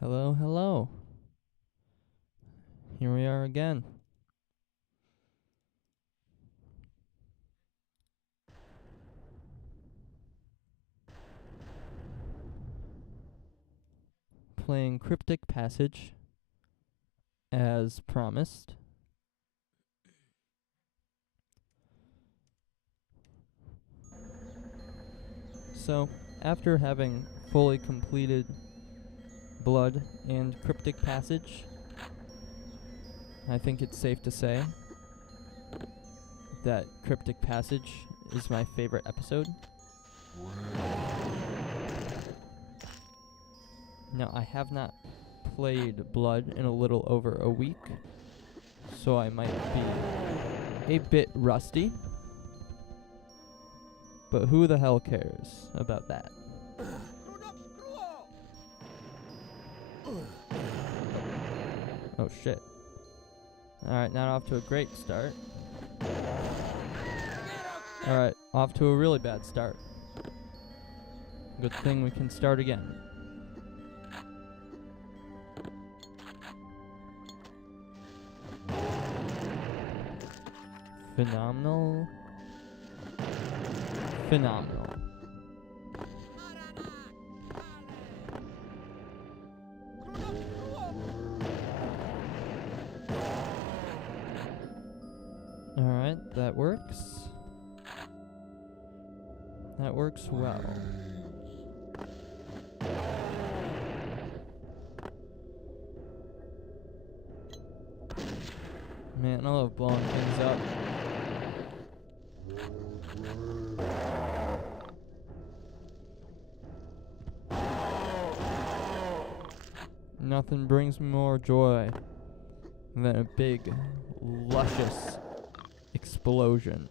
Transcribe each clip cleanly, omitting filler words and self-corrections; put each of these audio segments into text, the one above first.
Hello, hello. Here we are again. Playing Cryptic Passage as promised. So, after having fully completed Blood and Cryptic Passage, I think it's safe to say that Cryptic Passage is my favorite episode. Now, I have not played Blood in a little over a week, so I might be a bit rusty. But who the hell cares about that? Oh shit. Alright, not off to a great start. Alright, off to a really bad start. Good thing we can start again. Phenomenal. Phenomenal. Alright, that works. That works well. Man, I love blowing things up. Nothing brings me more joy than a big, luscious explosion.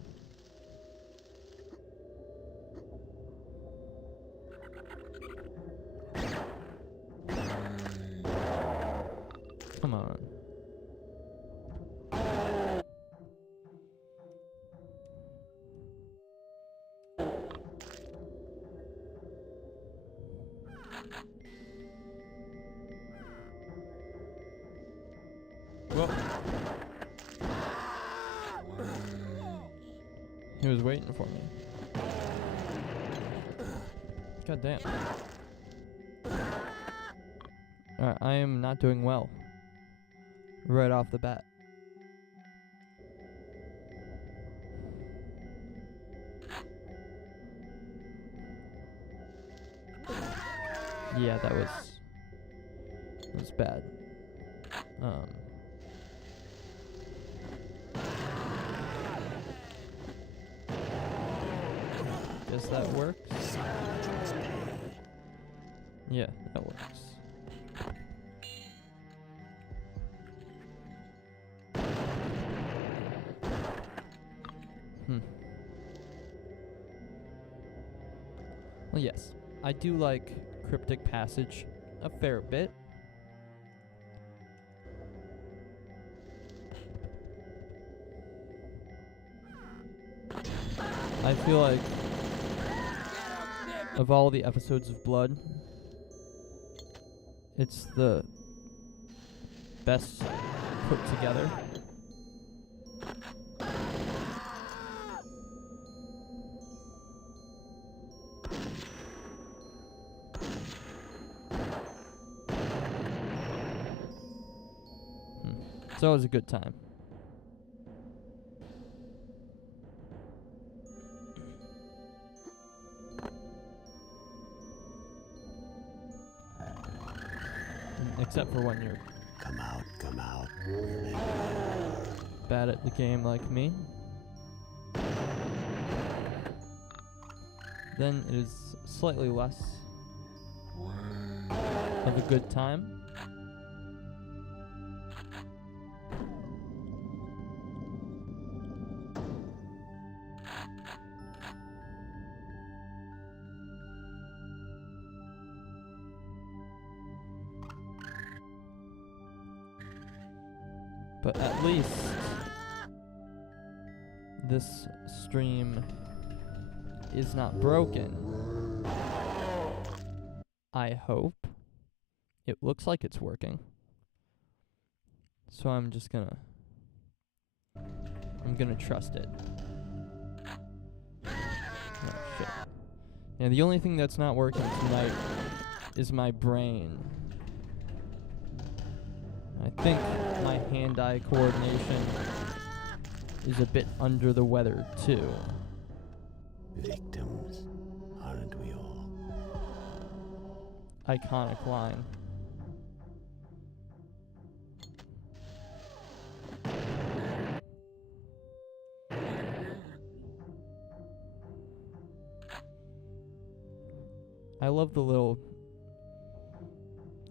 Come on. Whoa. He was waiting for me. God damn. Alright, I am not doing well. Right off the bat. Yeah, that was bad. Guess that works. Yeah, that works. Well, yes, I do like Cryptic Passage a fair bit. I feel like of all the episodes of Blood, it's the best put together. It's always a good time. Except for when you're Come out. bad at the game like me. Then it is slightly less of a good time. But at least this stream is not broken. I hope. it looks like it's working. So I'm gonna trust it. Oh shit. Yeah, the only thing that's not working tonight is my brain. I think my hand-eye coordination is a bit under the weather too. Victims, aren't we all? Iconic line. I love the little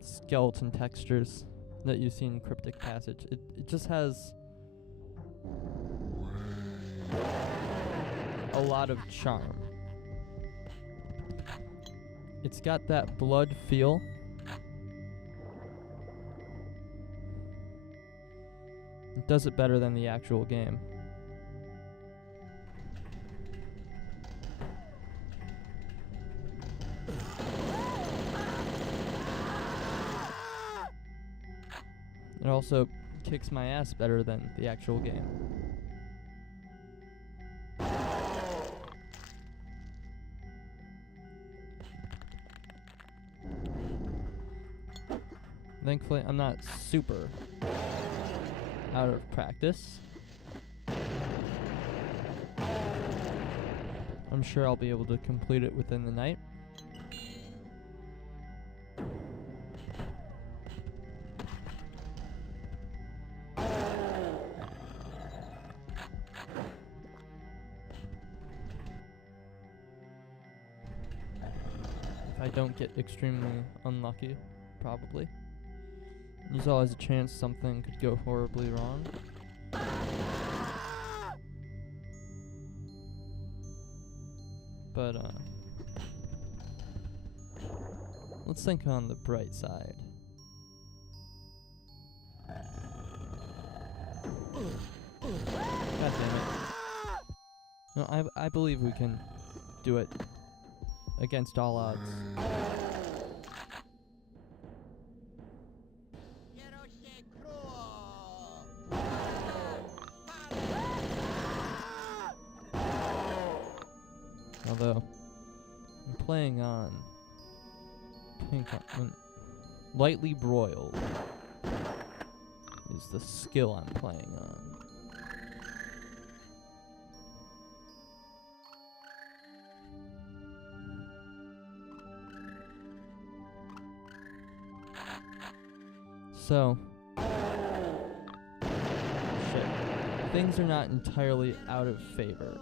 skeleton textures that you see in Cryptic Passage. It just has a lot of charm. It's got that blood feel. It does it better than the actual game. It also kicks my ass better than the actual game. Thankfully, I'm not super out of practice. I'm sure I'll be able to complete it within the night. If I don't get extremely unlucky, probably. There's always a chance something could go horribly wrong. But, let's think on the bright side. God damn it. No, I believe we can do it against all odds. Although, I'm playing on pink lightly broiled is the skill I'm playing on. So, shit. Things are not entirely out of favor.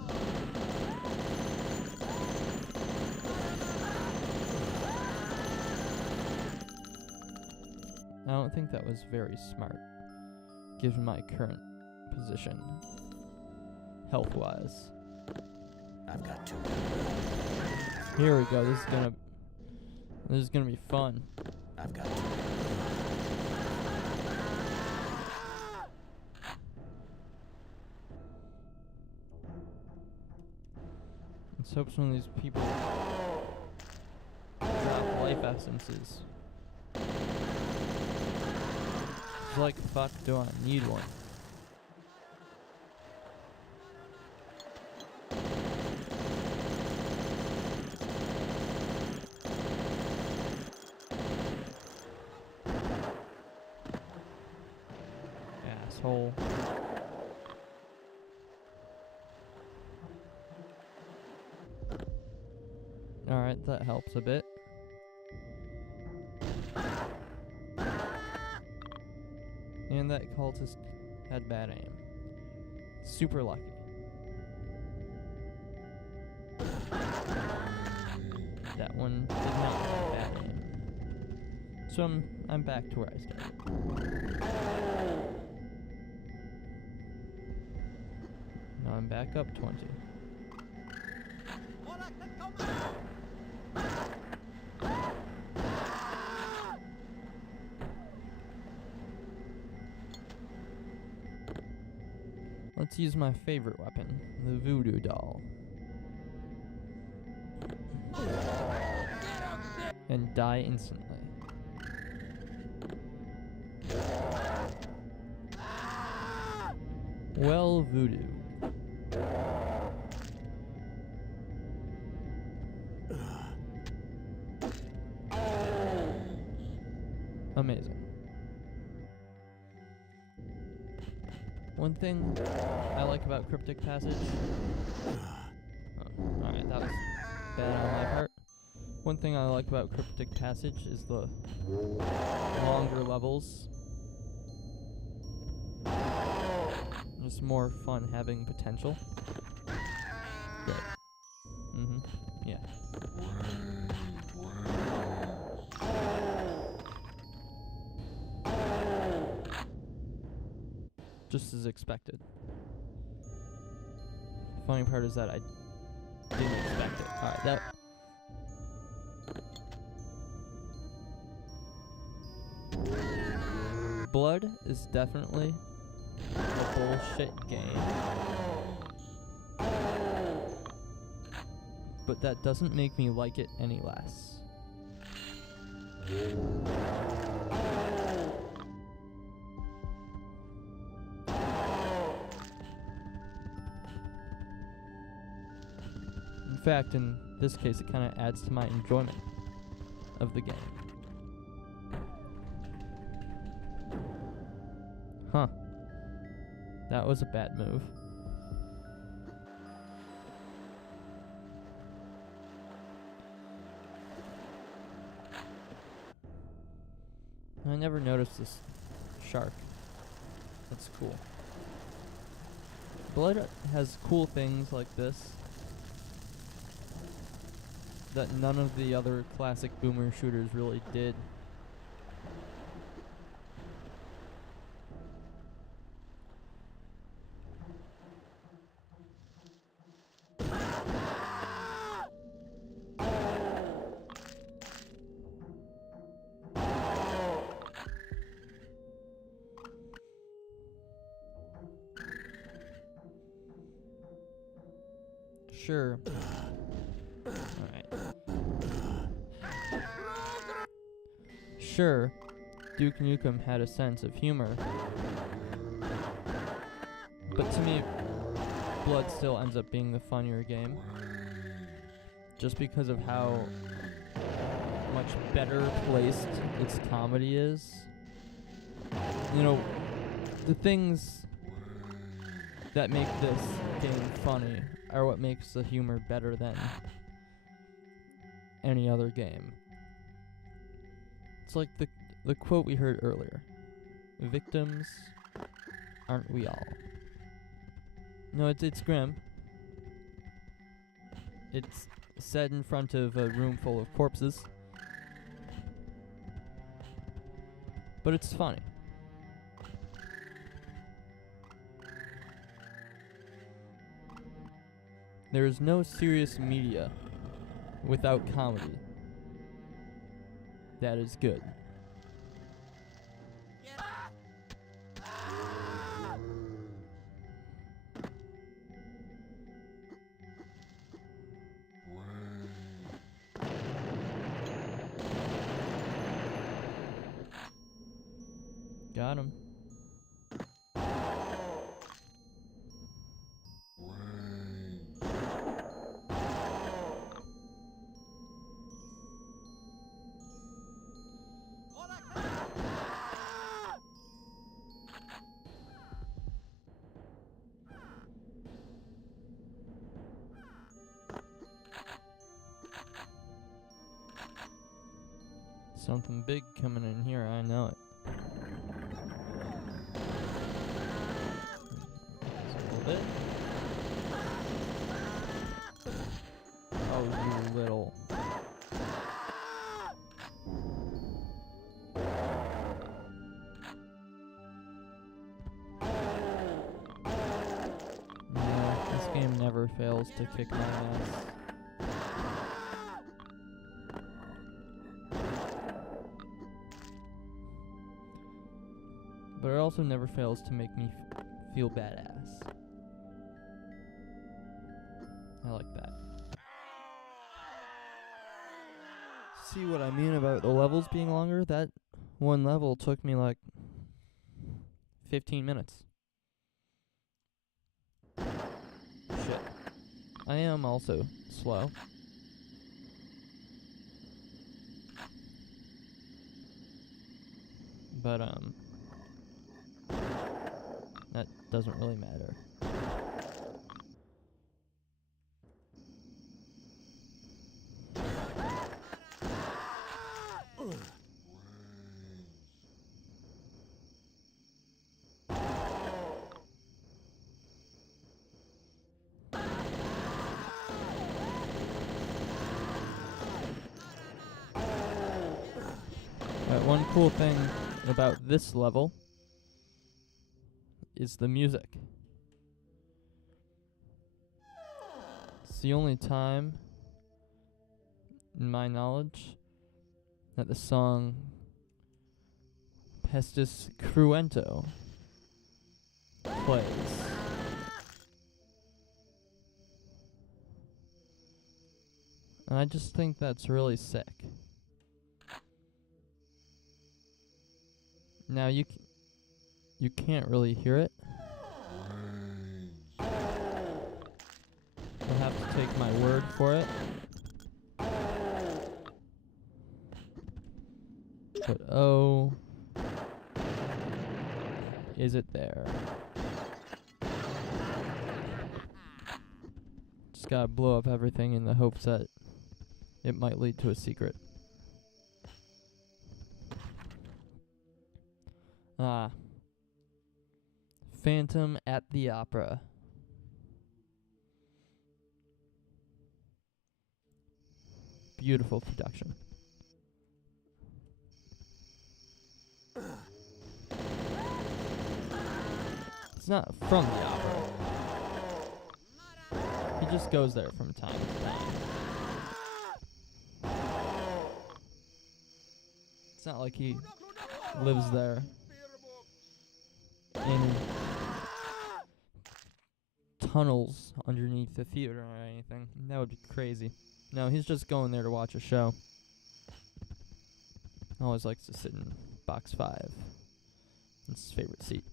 I don't think that was very smart, given my current position, health-wise. I've got two. Here we go. This is gonna be fun. I've got two. Let's hope some of these people drop life essences. Like, fuck, do I need one? Asshole. Alright, that helps a bit. And that cultist had bad aim. Super lucky. That one did not have bad aim. So I'm back to where I started. Now I'm back up 20. Let's use my favorite weapon, the voodoo doll. And die instantly. Well, voodoo. Amazing. One thing I like about Cryptic Passage... Oh, alright, that was bad on my part. One thing I like about Cryptic Passage is the longer levels. Just more fun having potential. Great. Yeah. Just as expected. Funny part is that I didn't expect it. Alright, that... Blood is definitely a bullshit game. But that doesn't make me like it any less. In fact, in this case, it kind of adds to my enjoyment of the game. Huh. That was a bad move. I never noticed this shark. That's cool. Blood has cool things like this that none of the other classic boomer shooters really did. Sure. Alright. Sure, Duke Nukem had a sense of humor. But to me, Blood still ends up being the funnier game. Just because of how much better placed its comedy is. You know, the things that make this game funny are what makes the humor better than any other game. It's like the quote we heard earlier. Victims, aren't we all? No, it's grim. It's said in front of a room full of corpses. But it's funny. There is no serious media without comedy that is good. Got him. Something big coming in here, I know it. Just a little bit. Oh, you little. No, this game never fails to kick my ass. But it also never fails to make me feel badass. I like that. See what I mean about the levels being longer? That one level took me like 15 minutes. I am also slow. But, that doesn't really matter. One cool thing about this level is the music. It's the only time, in my knowledge, that the song Pestis Cruento plays. And I just think that's really sick. Now you can't really hear it. You'll have to take my word for it. But oh, is it there? Just gotta blow up everything in the hopes that it might lead to a secret. Ah. Phantom at the Opera. Beautiful production. It's not from the opera. He just goes there from time to time. It's not like he lives there in tunnels underneath the theater or anything. That would be crazy. No, he's just going there to watch a show. Always likes to sit in box 5. It's his favorite seat.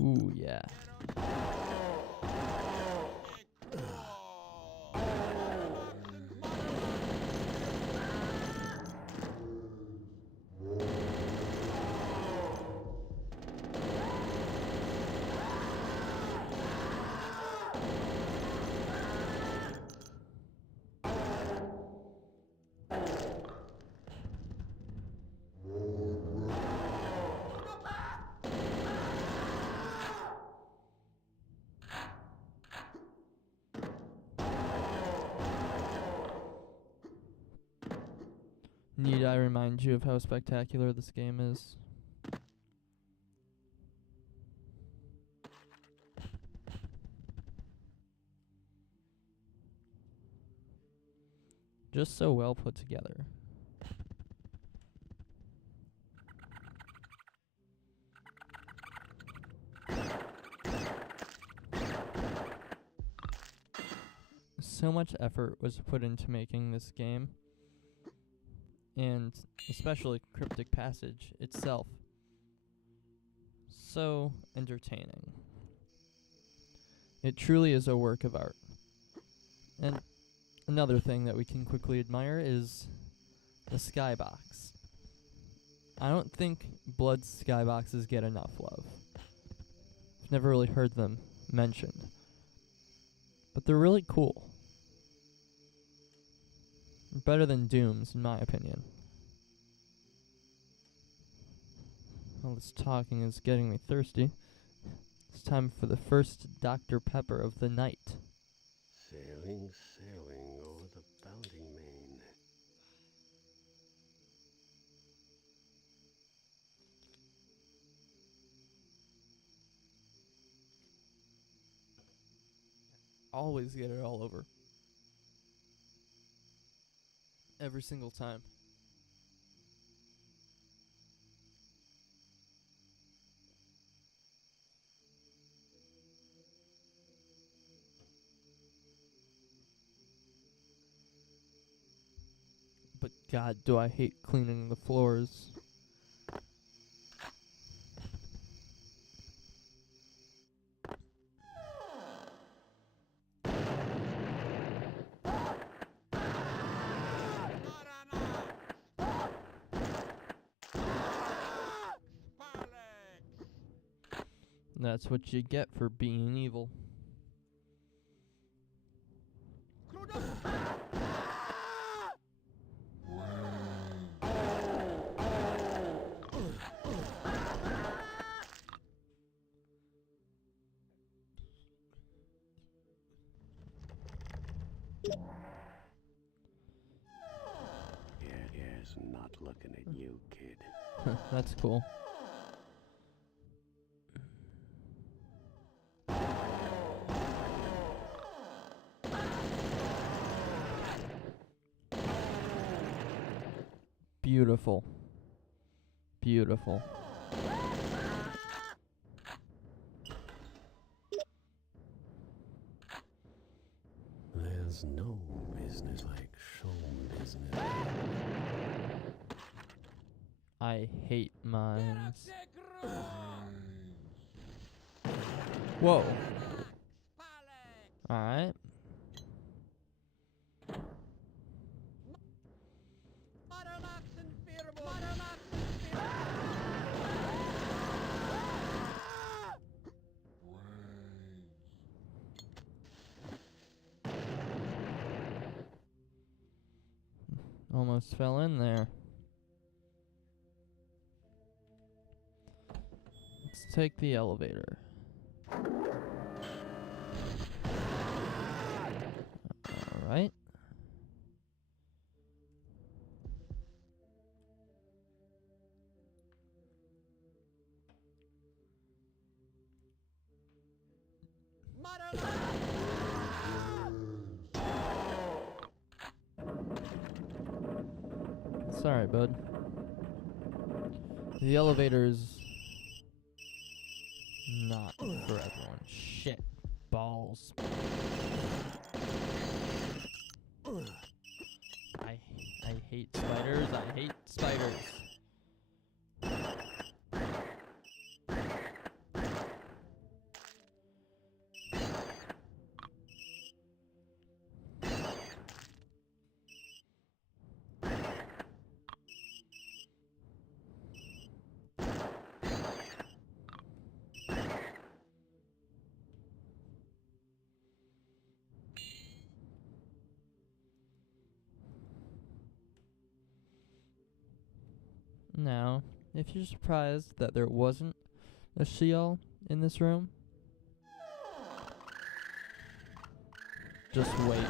Ooh, yeah. Need I remind you of how spectacular this game is? Just so well put together. So much effort was put into making this game, and especially Cryptic Passage itself. So entertaining. It truly is a work of art. And another thing that we can quickly admire is the skybox. I don't think Blood's skyboxes get enough love. I've never really heard them mentioned. But they're really cool. Better than Doom's, in my opinion. All this talking is getting me thirsty. It's time for the first Dr. Pepper of the night. Sailing, sailing over the bounding main. Always get it all over. Every single time. God, do I hate cleaning the floors. That's what you get for being evil. Here's not looking at you, kid. That's cool. Beautiful. Beautiful. There's no business like show business. I hate mines. Whoa. Alright. Almost fell in there. Let's take the elevator. Alright. Sorry, bud. The elevator's not for everyone. Shit. Balls. I hate spiders. I hate spiders. Now, if you're surprised that there wasn't a Sheol in this room, just wait.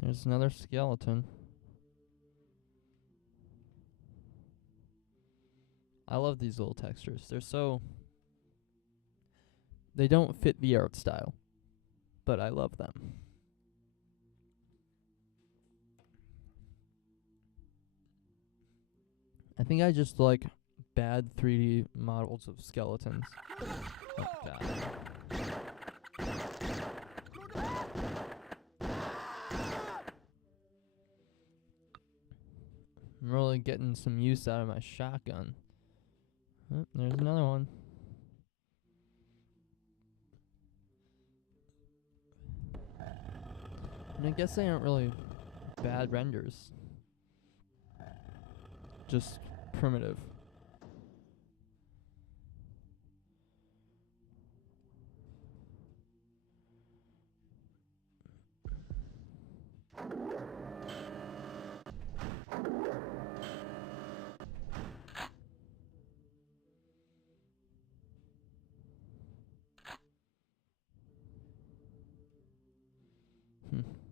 There's another skeleton. I love these little textures. They don't fit the art style, but I love them. I think I just like bad 3D models of skeletons. Oh god. I'm really getting some use out of my shotgun. Oh, there's another one. And I guess they aren't really bad renders. Just primitive.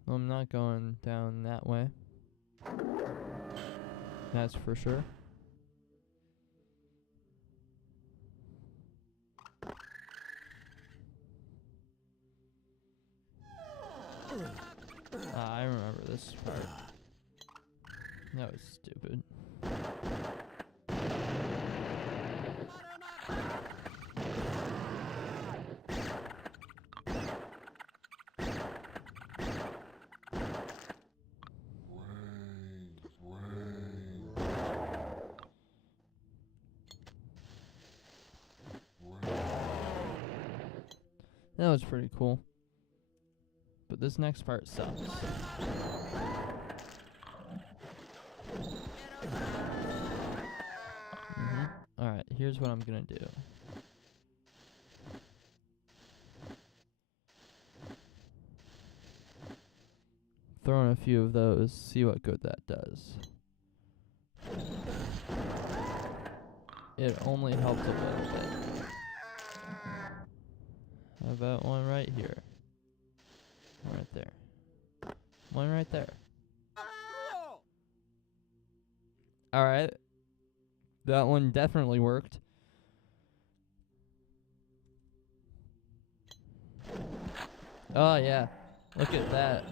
I'm not going down that way. That's for sure. I remember this part. That was stupid. That was pretty cool. But this next part sucks. Alright, here's what I'm gonna do. Throw in a few of those, see what good that does. It only helped a little bit. How about one right here? One right there. One right there. Alright. That one definitely worked. Oh yeah. Look at that.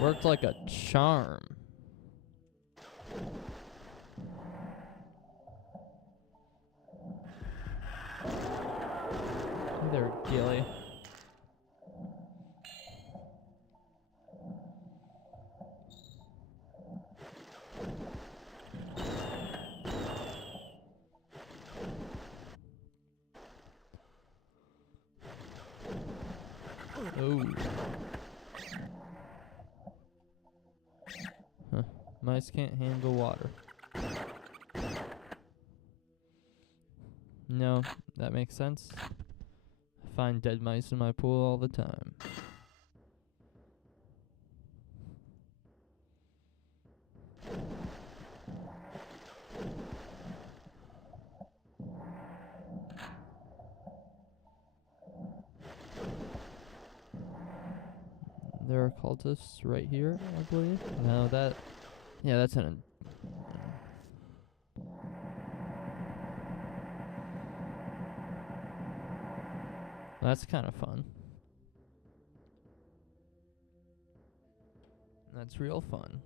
Worked like a charm. Hey there, Gilly. Oh. Huh. Mice can't handle water. No, that makes sense. I find dead mice in my pool all the time. There are cultists right here, I believe. No, that... Yeah, that's an... That's kind of fun. That's real fun.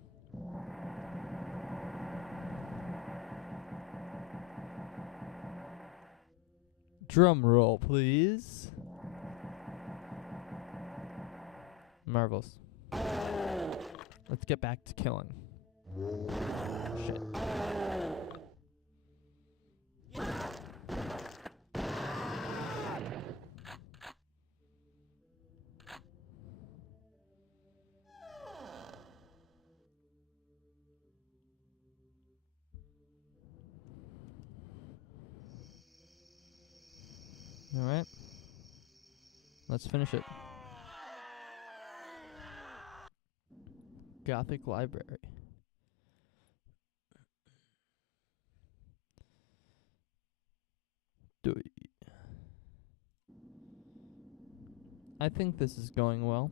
Drum roll, please. Marvelous. Let's get back to killing. Shit. Alright. Let's finish it. Gothic Library. I think this is going well.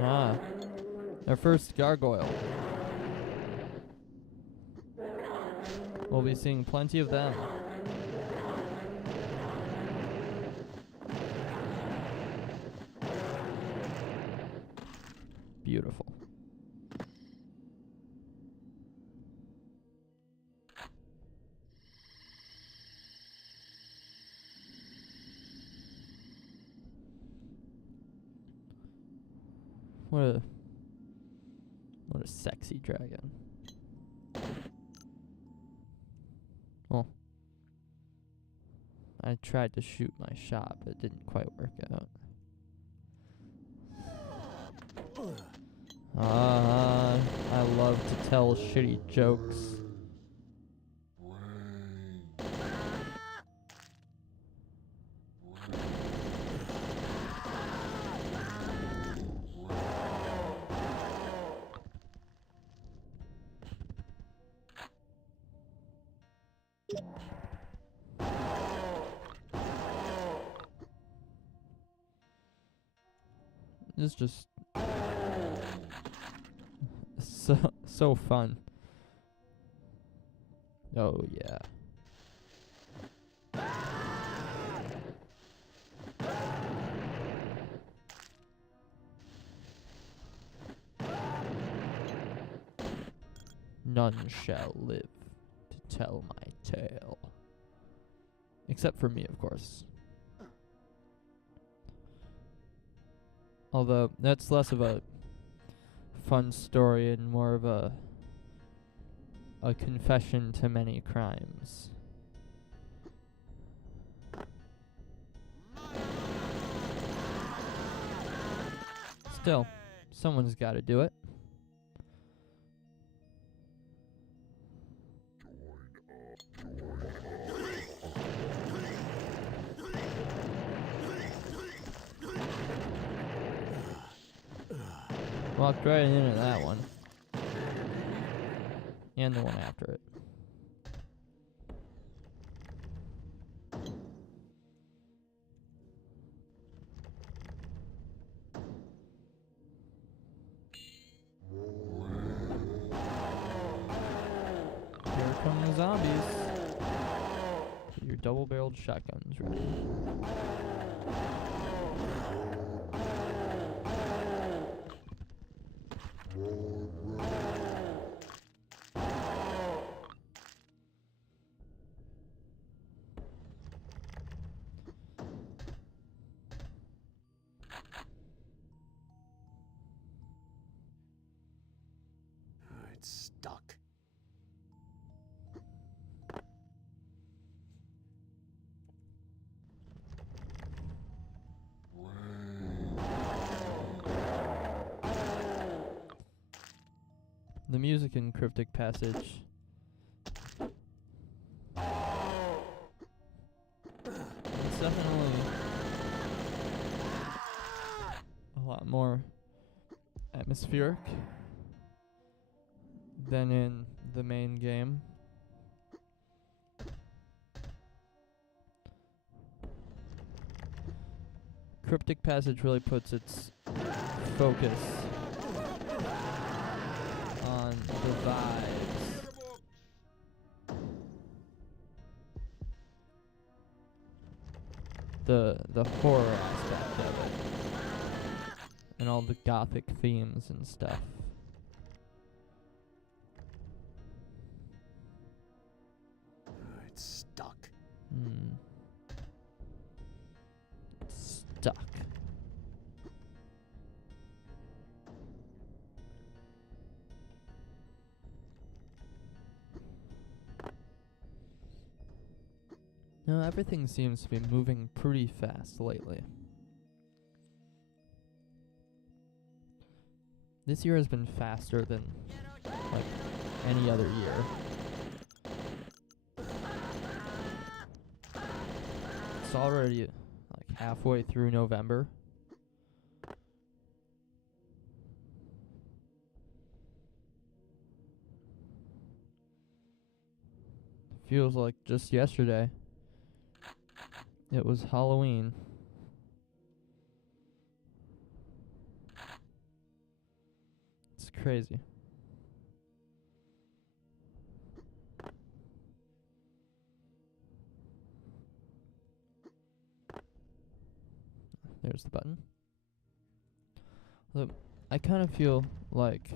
Ah, our first gargoyle. We'll be seeing plenty of them. Beautiful. What a sexy dragon. Well, I tried to shoot my shot, but it didn't quite work out. I love to tell shitty jokes. It's just so fun. Oh, yeah. None shall live to tell my tale. Except for me, of course. Although, that's less of a fun story and more of a confession to many crimes. Still, someone's got to do it. Walked right into that one. And the one after it. Here come the zombies. Get your double-barreled shotguns ready. It's stuck. The music in Cryptic Passage. It's definitely a lot more atmospheric than in the main game. Cryptic Passage really puts its focus on the vibes. The horror aspect of it. And all the gothic themes and stuff. It's stuck. Stuck. No, everything seems to be moving pretty fast lately. This year has been faster than, like, any other year. It's already, like, halfway through November. Feels like just yesterday it was Halloween. It's crazy. There's the button. Look, I kind of feel like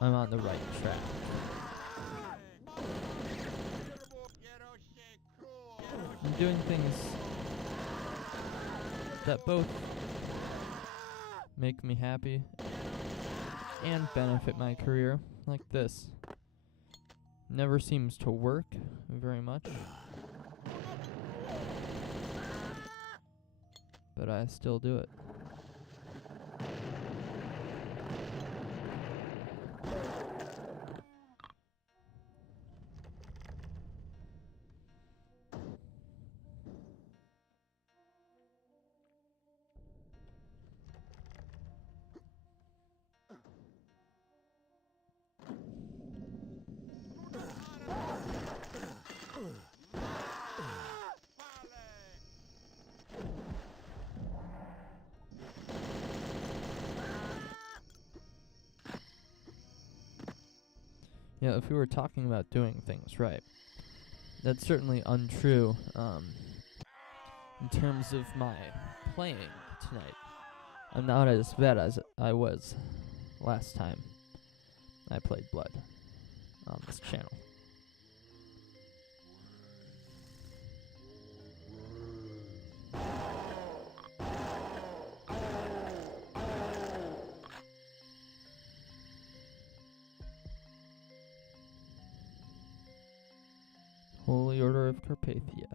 I'm on the right track. I'm doing things that both make me happy and benefit my career, like this. Never seems to work very much, but I still do it. Yeah, if we were talking about doing things right, that's certainly untrue. In terms of my playing tonight, I'm not as bad as I was last time I played Blood on this channel. Holy Order of Carpathia.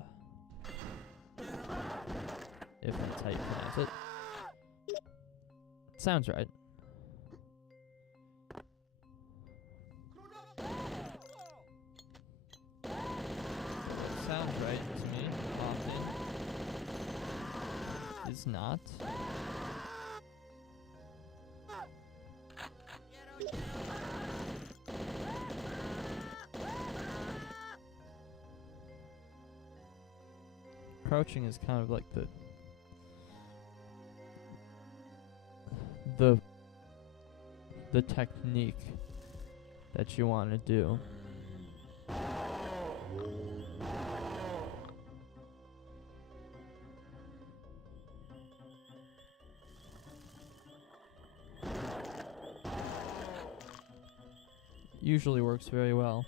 If that's how you pronounce it. Sounds right. Sounds right to me, often. Is not. Crouching is kind of like the technique that you want to do. Usually works very well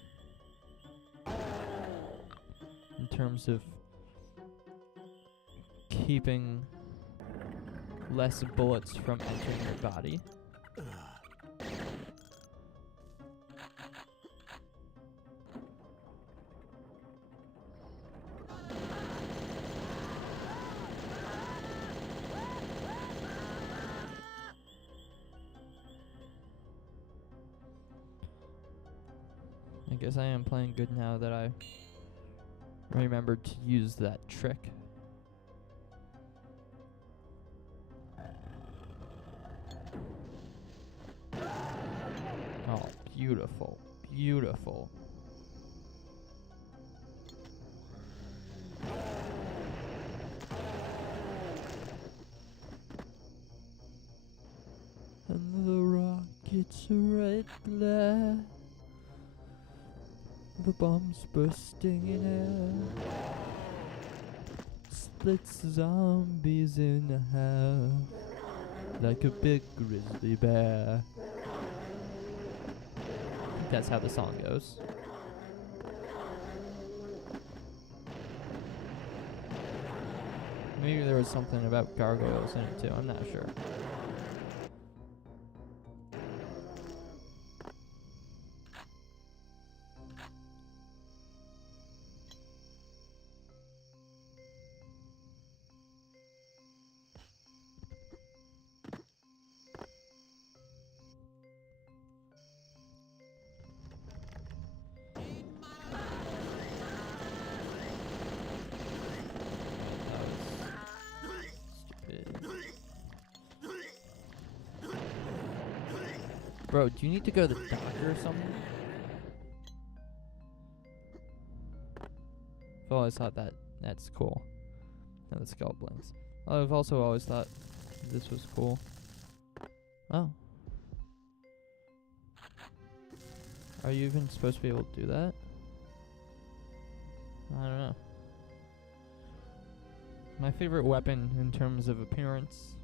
in terms of keeping less bullets from entering your body. I guess I am playing good now that I remembered to use that trick. Oh, beautiful, beautiful. And the rocket's red glare, the bombs bursting in air, splits zombies in half like a big grizzly bear. That's how the song goes. Maybe there was something about gargoyles in it too, I'm not sure. Bro, do you need to go to the doctor or something? I've always thought that's cool. No, the skull blinks. I've also always thought this was cool. Oh. Are you even supposed to be able to do that? I don't know. My favorite weapon in terms of appearance,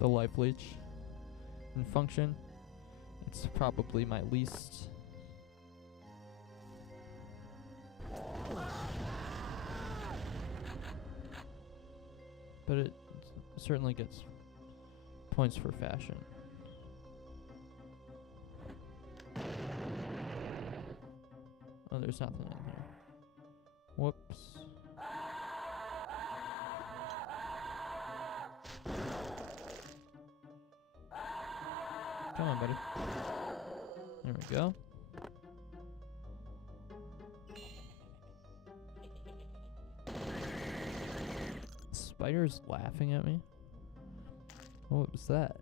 the life leech. In function, it's probably my least. But it certainly gets points for fashion. Oh, there's nothing in here. Whoops. Come on, buddy. There we go. Spider's laughing at me. What was that?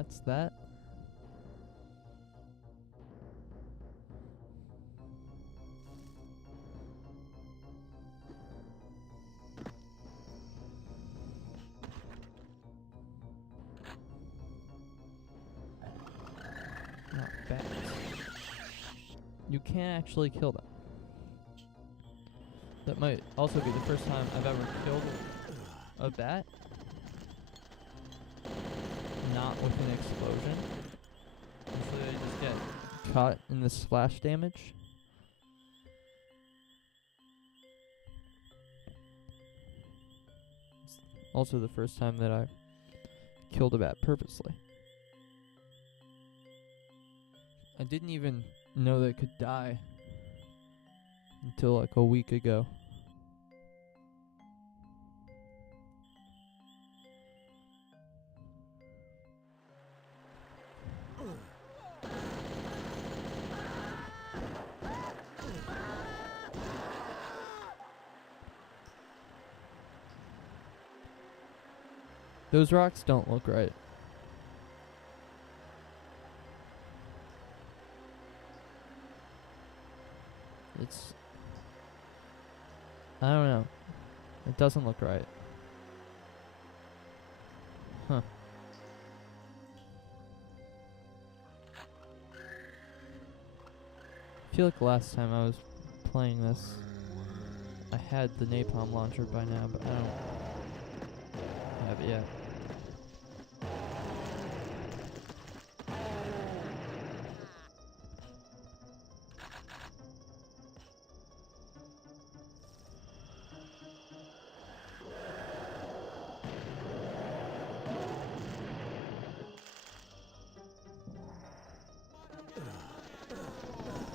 that's that. Not bats. You can't actually kill them. That might also be the first time I've ever killed a bat. Not with an explosion. Usually they just get caught in the splash damage. It's also the first time that I killed a bat purposely. I didn't even know that it could die until like a week ago. Those rocks don't look right. I don't know. It doesn't look right. Huh. I feel like last time I was playing this, I had the napalm launcher by now, but I don't have it yet.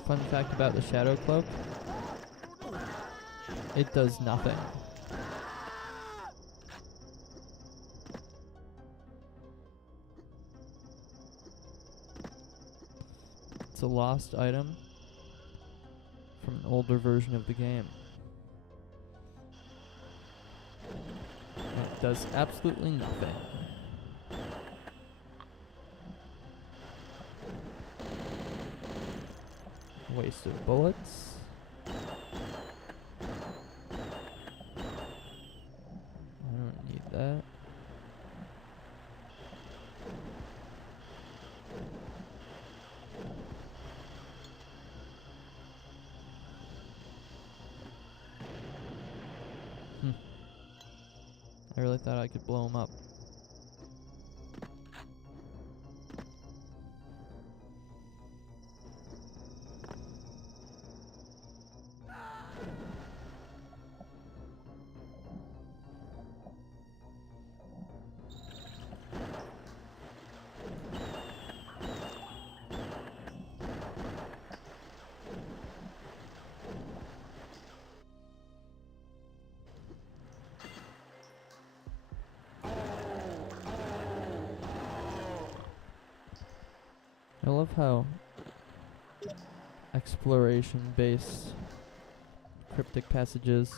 Fun fact about the shadow cloak, it does nothing. It's a lost item from an older version of the game. It does absolutely nothing. Waste of bullets. I don't need that. I really thought I could blow him up. I love how exploration-based Cryptic Passages.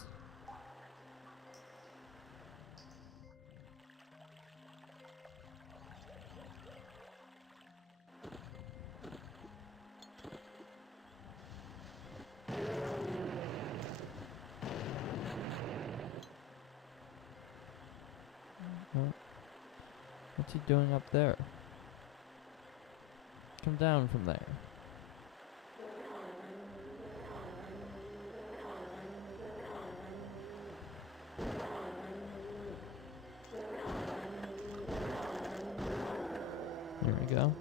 What's he doing up there? Come down from there. There we go.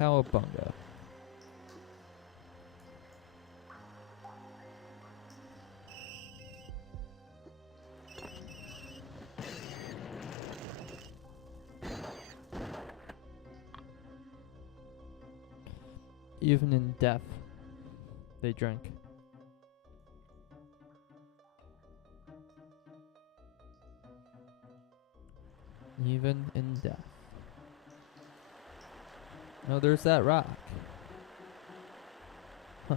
Cowabunga. Even in death, they drink. Even in death. Oh, there's that rock. Huh.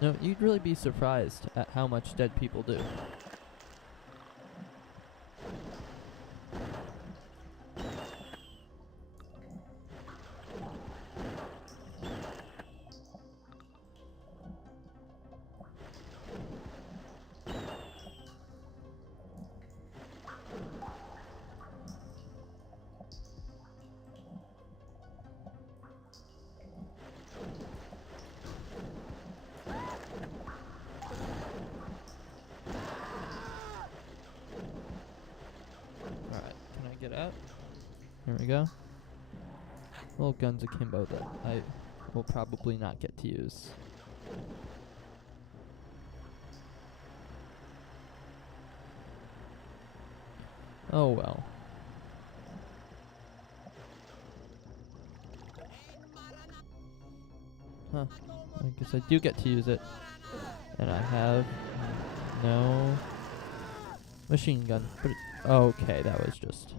No, you'd really be surprised at how much dead people do. There we go. Little guns akimbo that I will probably not get to use. Oh well. Huh. I guess I do get to use it. And I have no machine gun. But okay, that was just...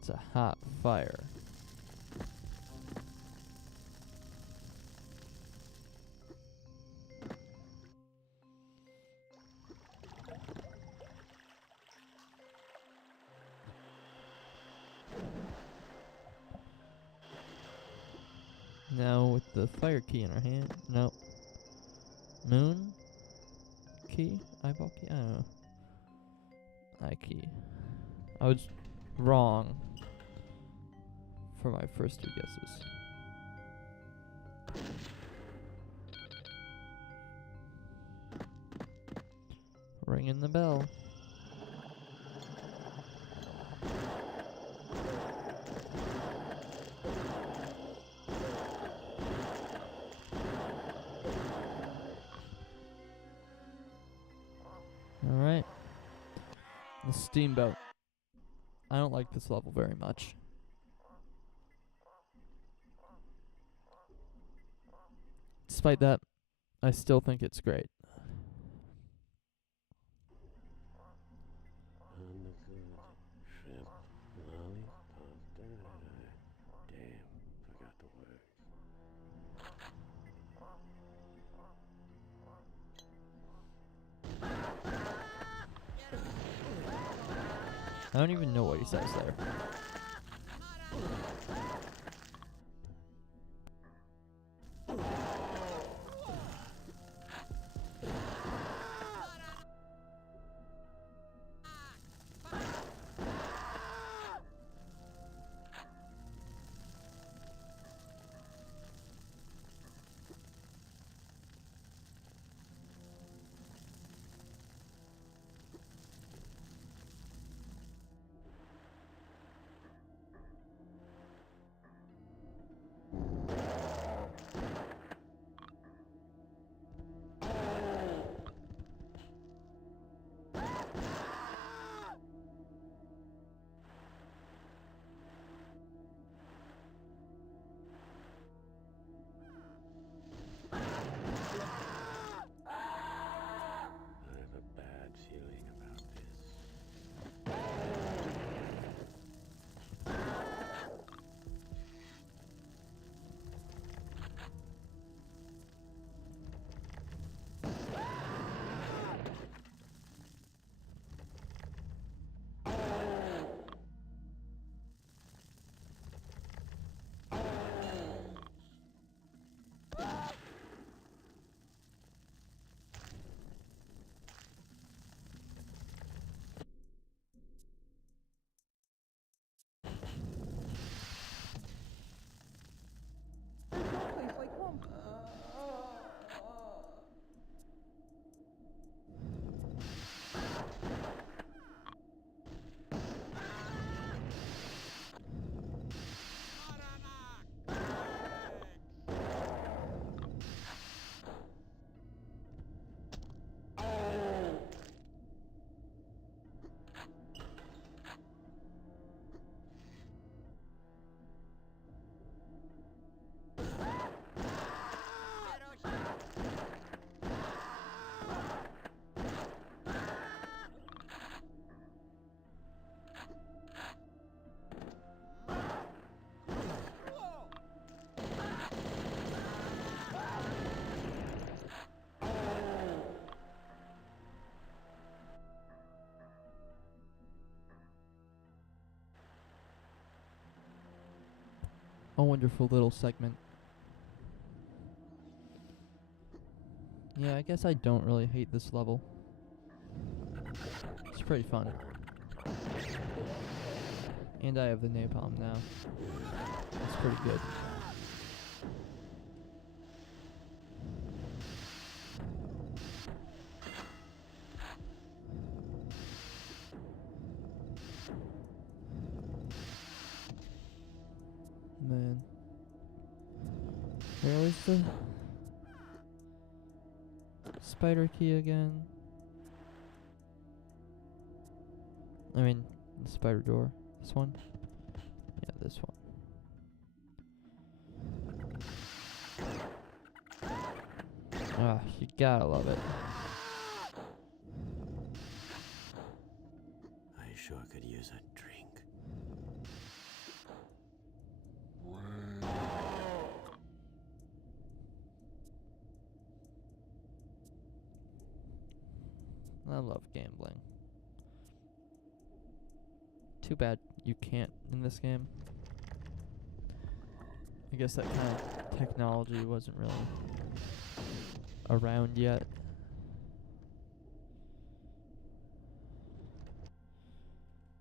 It's a hot fire. Now with the fire key in our hand. Nope. Moon key? Eyeball key? I don't know. Eye key. I was wrong for my first two guesses. Ringing the bell. Alright. The steamboat. I don't like this level very much. Despite that, I still think it's great. On the good ship, lollipop, da-da-da-da. Damn, forgot the words. I don't even know what he says there. I have a bad feeling about this. A wonderful little segment. Yeah, I guess I don't really hate this level. It's pretty fun. And I have the napalm now. It's pretty good. Where is the spider key again? I mean, the spider door. This one? Yeah, this one. Ah, you gotta love it. I sure could use a drink. I love gambling. Too bad you can't in this game. I guess that kind of technology wasn't really around yet.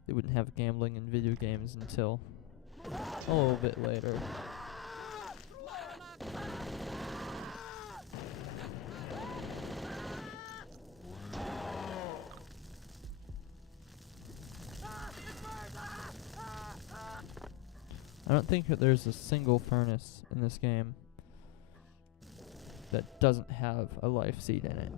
They wouldn't have gambling in video games until a little bit later. I don't think that there's a single furnace in this game that doesn't have a life seed in it.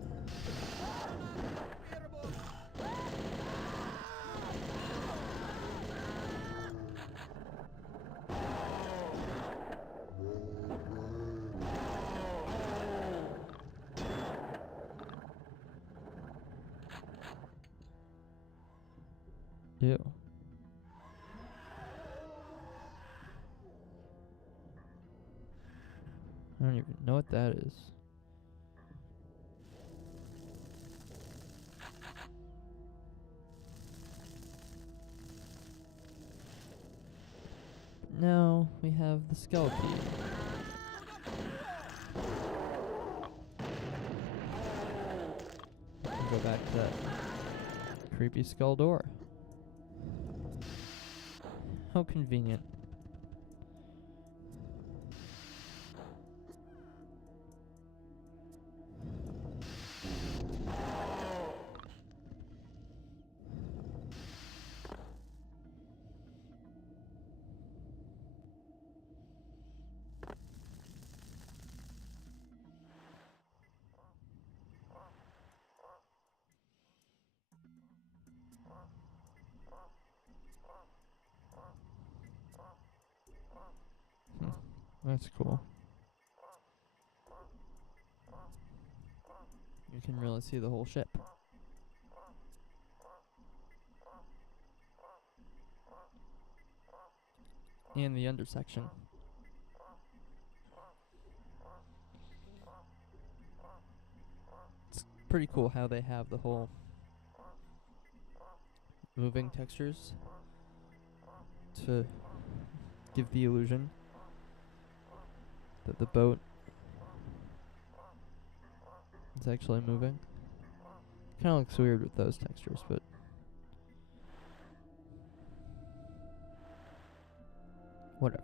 Ew. I don't even know what that is. But now we have the skull key. Go back to that creepy skull door. How convenient. That's cool. You can really see the whole ship. And the undersection. It's pretty cool how they have the whole moving textures to give the illusion that the boat is actually moving. Kind of looks weird with those textures, but whatever.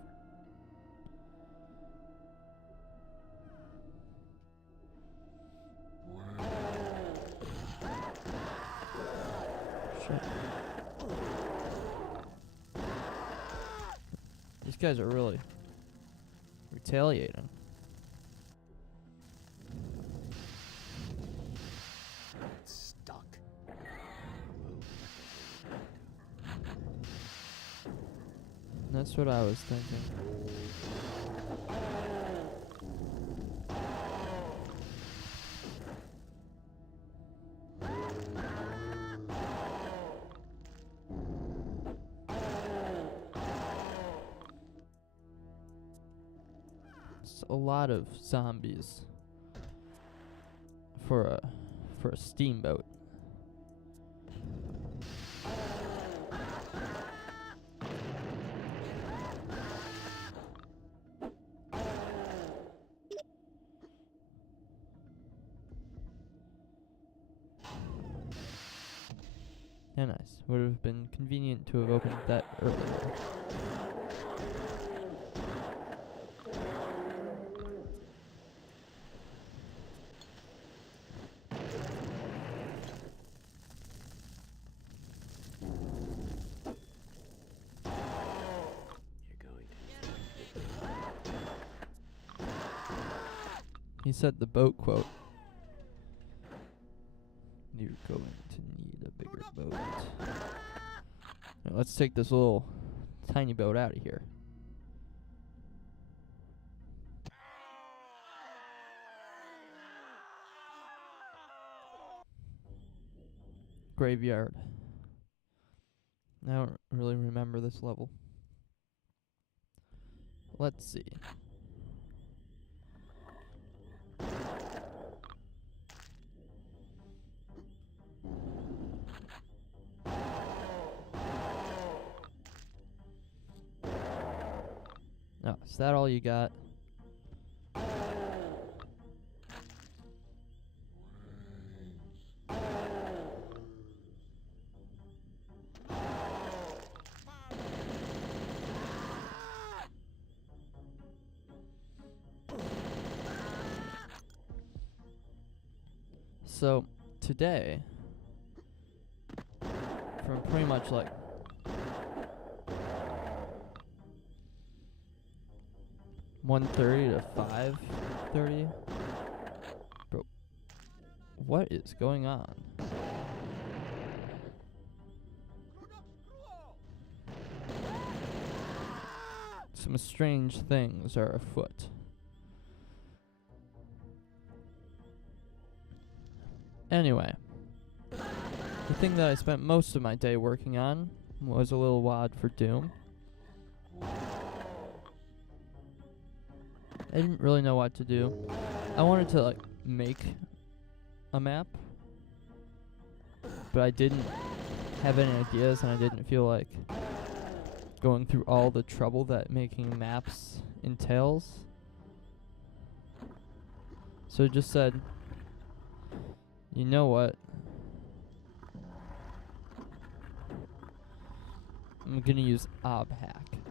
Shit. These guys are really retaliating. It's stuck. That's what I was thinking. It's a lot of zombies for a steamboat. Yeah, nice. Would have been convenient to have opened that earlier. You're going to. He said the boat quote. You're going to need a bigger boat. Now let's take this little tiny boat out of here. Graveyard. I don't really remember this level. Let's see. Oh, is that all you got? So, today, from pretty much like 1:30 to 5:30. Bro, what is going on? Some strange things are afoot. Anyway, the thing that I spent most of my day working on was a little WOD for Doom. I didn't really know what to do. I wanted to like make a map, but I didn't have any ideas, and I didn't feel like going through all the trouble that making maps entails. So I just said, you know what? I'm gonna use ObHack,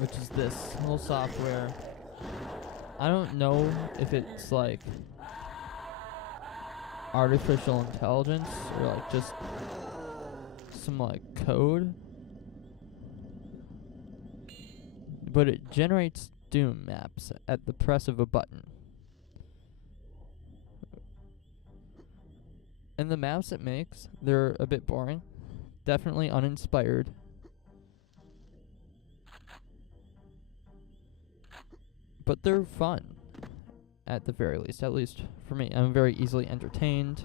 which is this little software. I don't know if it's like artificial intelligence or like just some like code, but it generates Doom maps at the press of a button. And the maps it makes, they're a bit boring, definitely uninspired. But they're fun, at the very least. At least for me. I'm very easily entertained.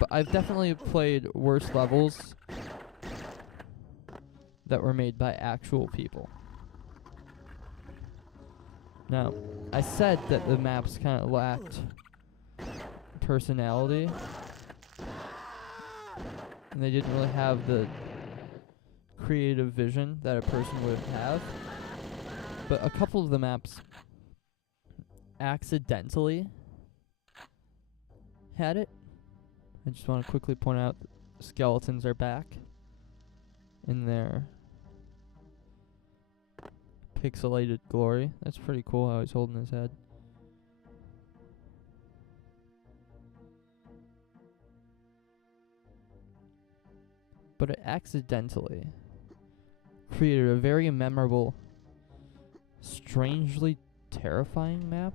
But I've definitely played worse levels that were made by actual people. Now, I said that the maps kind of lacked personality, and they didn't really have the creative vision that a person would have. But a couple of the maps accidentally had it. I just want to quickly point out that skeletons are back in their pixelated glory. That's pretty cool how he's holding his head. But it accidentally created a very memorable, strangely terrifying map.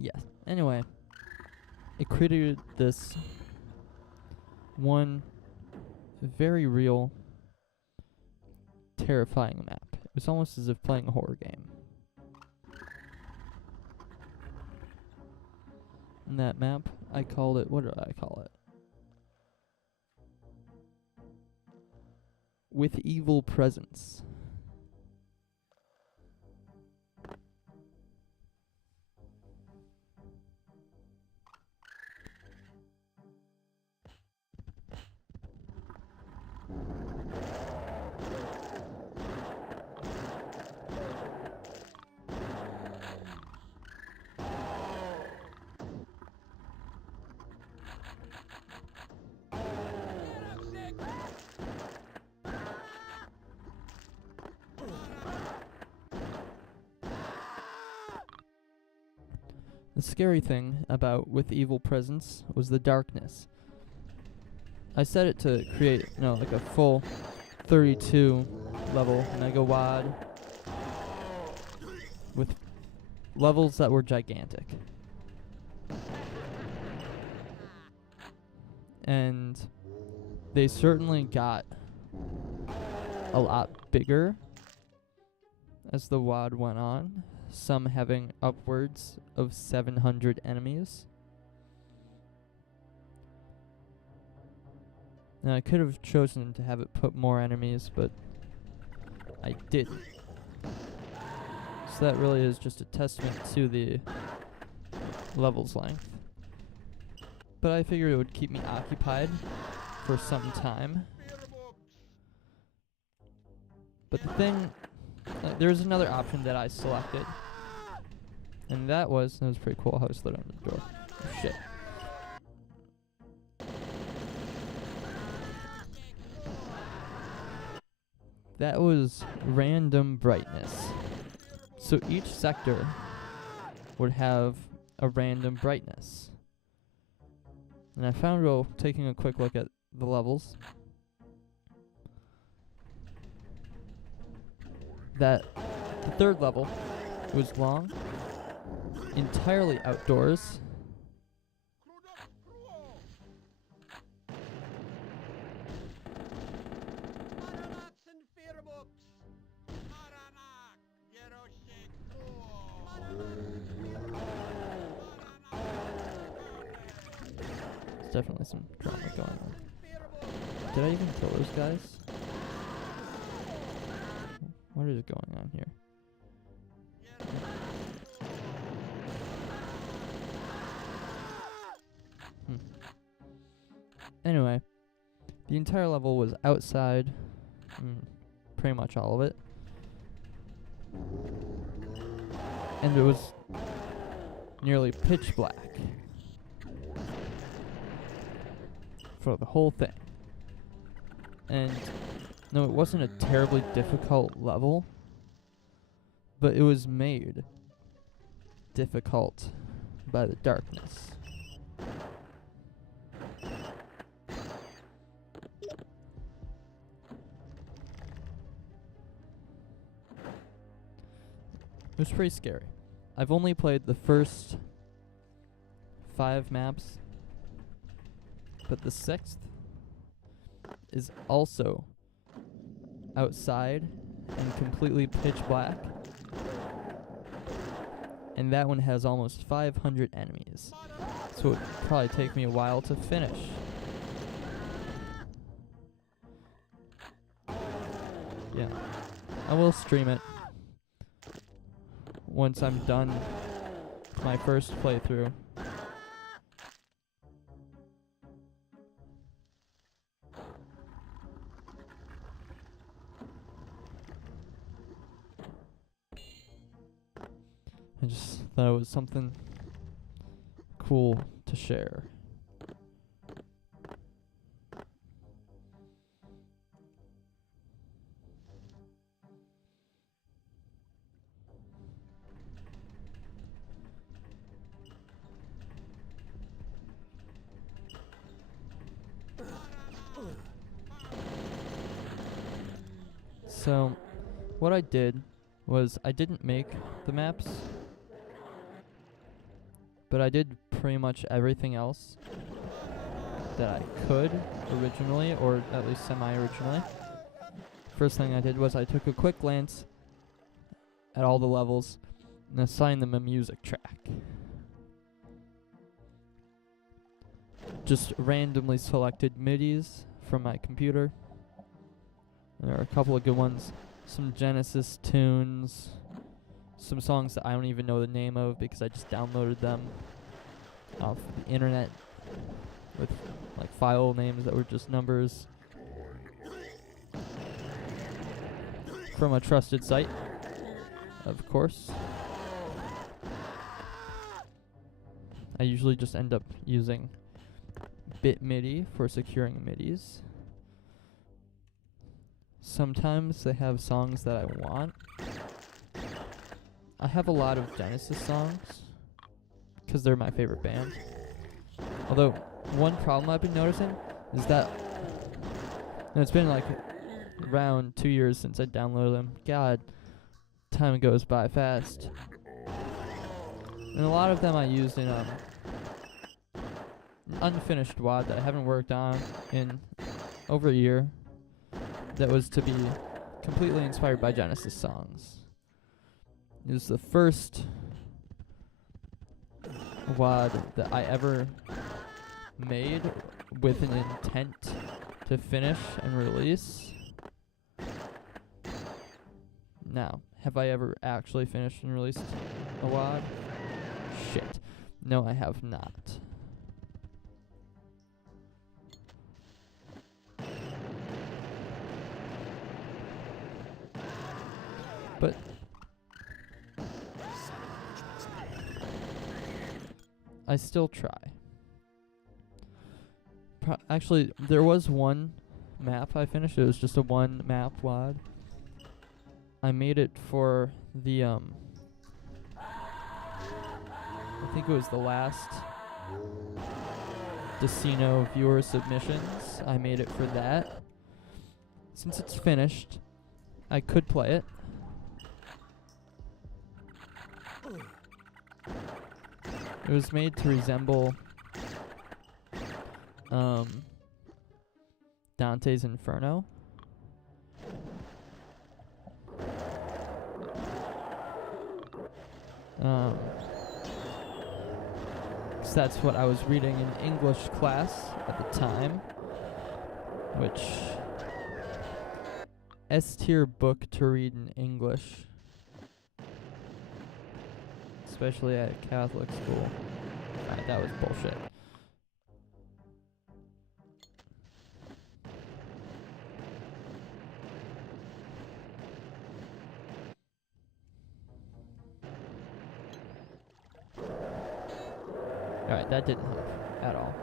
Yes. Anyway, it created this one very real, terrifying map. It was almost as if playing a horror game. In that map, I called it, what did I call it? With Evil Presence. The scary thing about With Evil Presence was the darkness. I set it to create, like a full 32 level mega wad with levels that were gigantic. And they certainly got a lot bigger as the WOD went on, some having upwards of 700 enemies. Now I could have chosen to have it put more enemies, but I didn't. So that really is just a testament to the level's length. But I figured it would keep me occupied for some time. But the thing, there's another option that I selected, and that was pretty cool how I slid under the door. Oh, shit. That was random brightness. So each sector would have a random brightness. And I found while taking a quick look at the levels that the third level was long, entirely outdoors, there's definitely some drama going on. Did I even kill those guys? What is going on here? Anyway, the entire level was outside, pretty much all of it. And it was nearly pitch black for the whole thing. And no, it wasn't a terribly difficult level, but it was made difficult by the darkness. It was pretty scary. I've only played the first 5 maps, but the 6th is also outside and completely pitch black, and that one has almost 500 enemies, so it would probably take me a while to finish. Yeah, I will stream it once I'm done my first playthrough. I just thought it was something cool to share. So, what I did was I didn't make the maps, but I did pretty much everything else that I could originally, or at least semi-originally. First thing I did was I took a quick glance at all the levels and assign them a music track. Just randomly selected MIDIs from my computer. There are a couple of good ones. Some Genesis tunes. Some songs that I don't even know the name of because I just downloaded them off the internet with like file names that were just numbers from a trusted site, of course. I usually just end up using BitMIDI for securing MIDIs. Sometimes they have songs that I want. I have a lot of Genesis songs because they're my favorite band. Although, one problem I've been noticing is that it's been like around 2 years since I downloaded them. God, time goes by fast. And a lot of them I used in an unfinished WAD that I haven't worked on in over a year. That was to be completely inspired by Genesis songs. It was the first WAD that I ever made with an intent to finish and release. Now, have I ever actually finished and released a WAD? Shit. No, I have not. But I still try. Actually, there was one map I finished. It was just a one map WAD. I made it for the I think it was the last Decino viewer submissions. I made it for that. Since it's finished, I could play it. It was made to resemble Dante's Inferno. So that's what I was reading in English class at the time, which S-tier book to read in English, especially at a Catholic school. That was bullshit. Alright, that didn't help at all.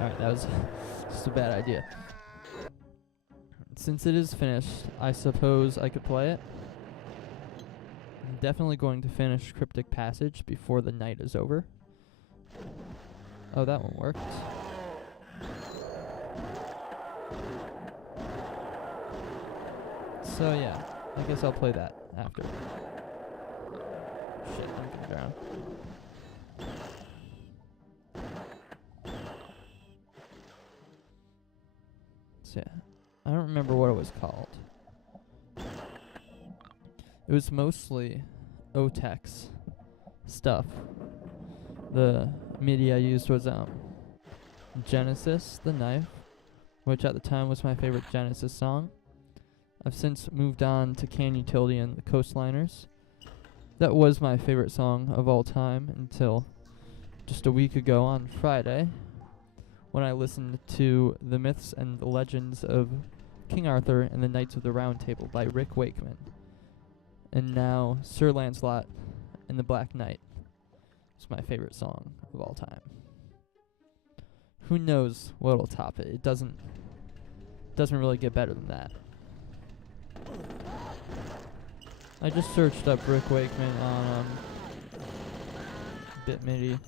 Alright, that was just a bad idea. Since it is finished, I suppose I could play it. I'm definitely going to finish Cryptic Passage before the night is over. Oh, that one worked. So yeah, I guess I'll play that after. Shit, I'm gonna drown. So yeah, I don't remember what it was called. It was mostly OTEX stuff. The MIDI I used was Genesis, the knife, which at the time was my favorite Genesis song. I've since moved on to Can Utility and the Coastliners. That was my favorite song of all time until just a week ago on Friday, when I listened to The Myths and the Legends of King Arthur and the Knights of the Round Table by Rick Wakeman. And now Sir Lancelot and the Black Knight is my favorite song of all time. Who knows what'll top it? It doesn't really get better than that. I just searched up Rick Wakeman on BitMIDI.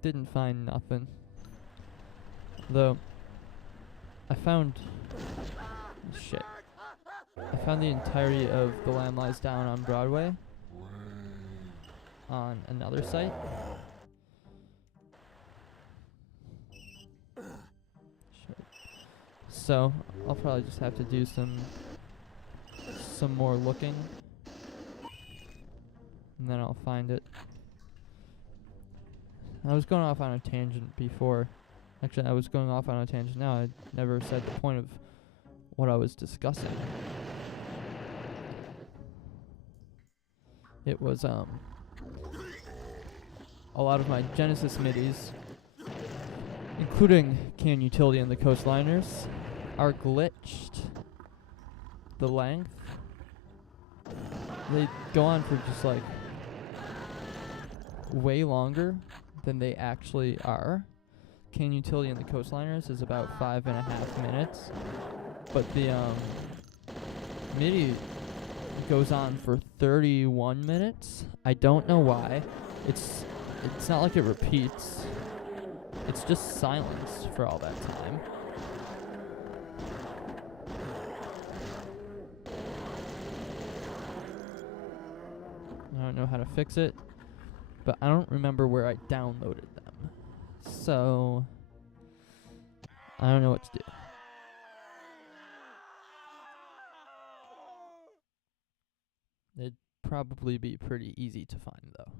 Didn't find nothing. Though I found the entirety of The Lamb Lies Down on Broadway on another site. Shit. So I'll probably just have to do some more looking, and then I'll find it. I was going off on a tangent before. Actually, I was going off on a tangent now. I never said the point of what I was discussing. It was a lot of my Genesis midis, including Can Utility and the Coastliners, are glitched. The length, they go on for just like way longer than they actually are. Can Utility and the Coastliners is about 5.5 minutes, but the MIDI goes on for 31 minutes. I don't know why. It's not like it repeats. It's just silence for all that time. I don't know how to fix it, but I don't remember where I downloaded them. So I don't know what to do. It'd probably be pretty easy to find, though.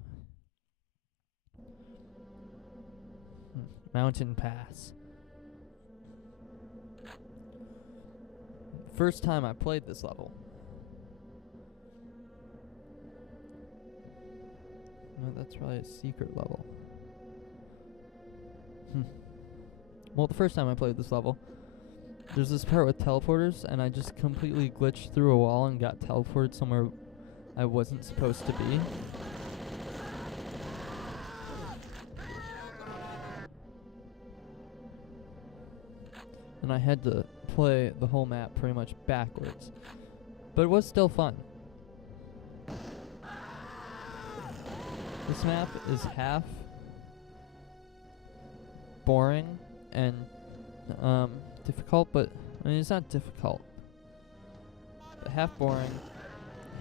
Mountain Pass. First time I played this level. No, that's probably a secret level. Well, the first time I played this level, there's this part with teleporters, and I just completely glitched through a wall and got teleported somewhere I wasn't supposed to be. And I had to play the whole map pretty much backwards. But it was still fun. This map is half boring and difficult, but I mean, it's not difficult. But half boring,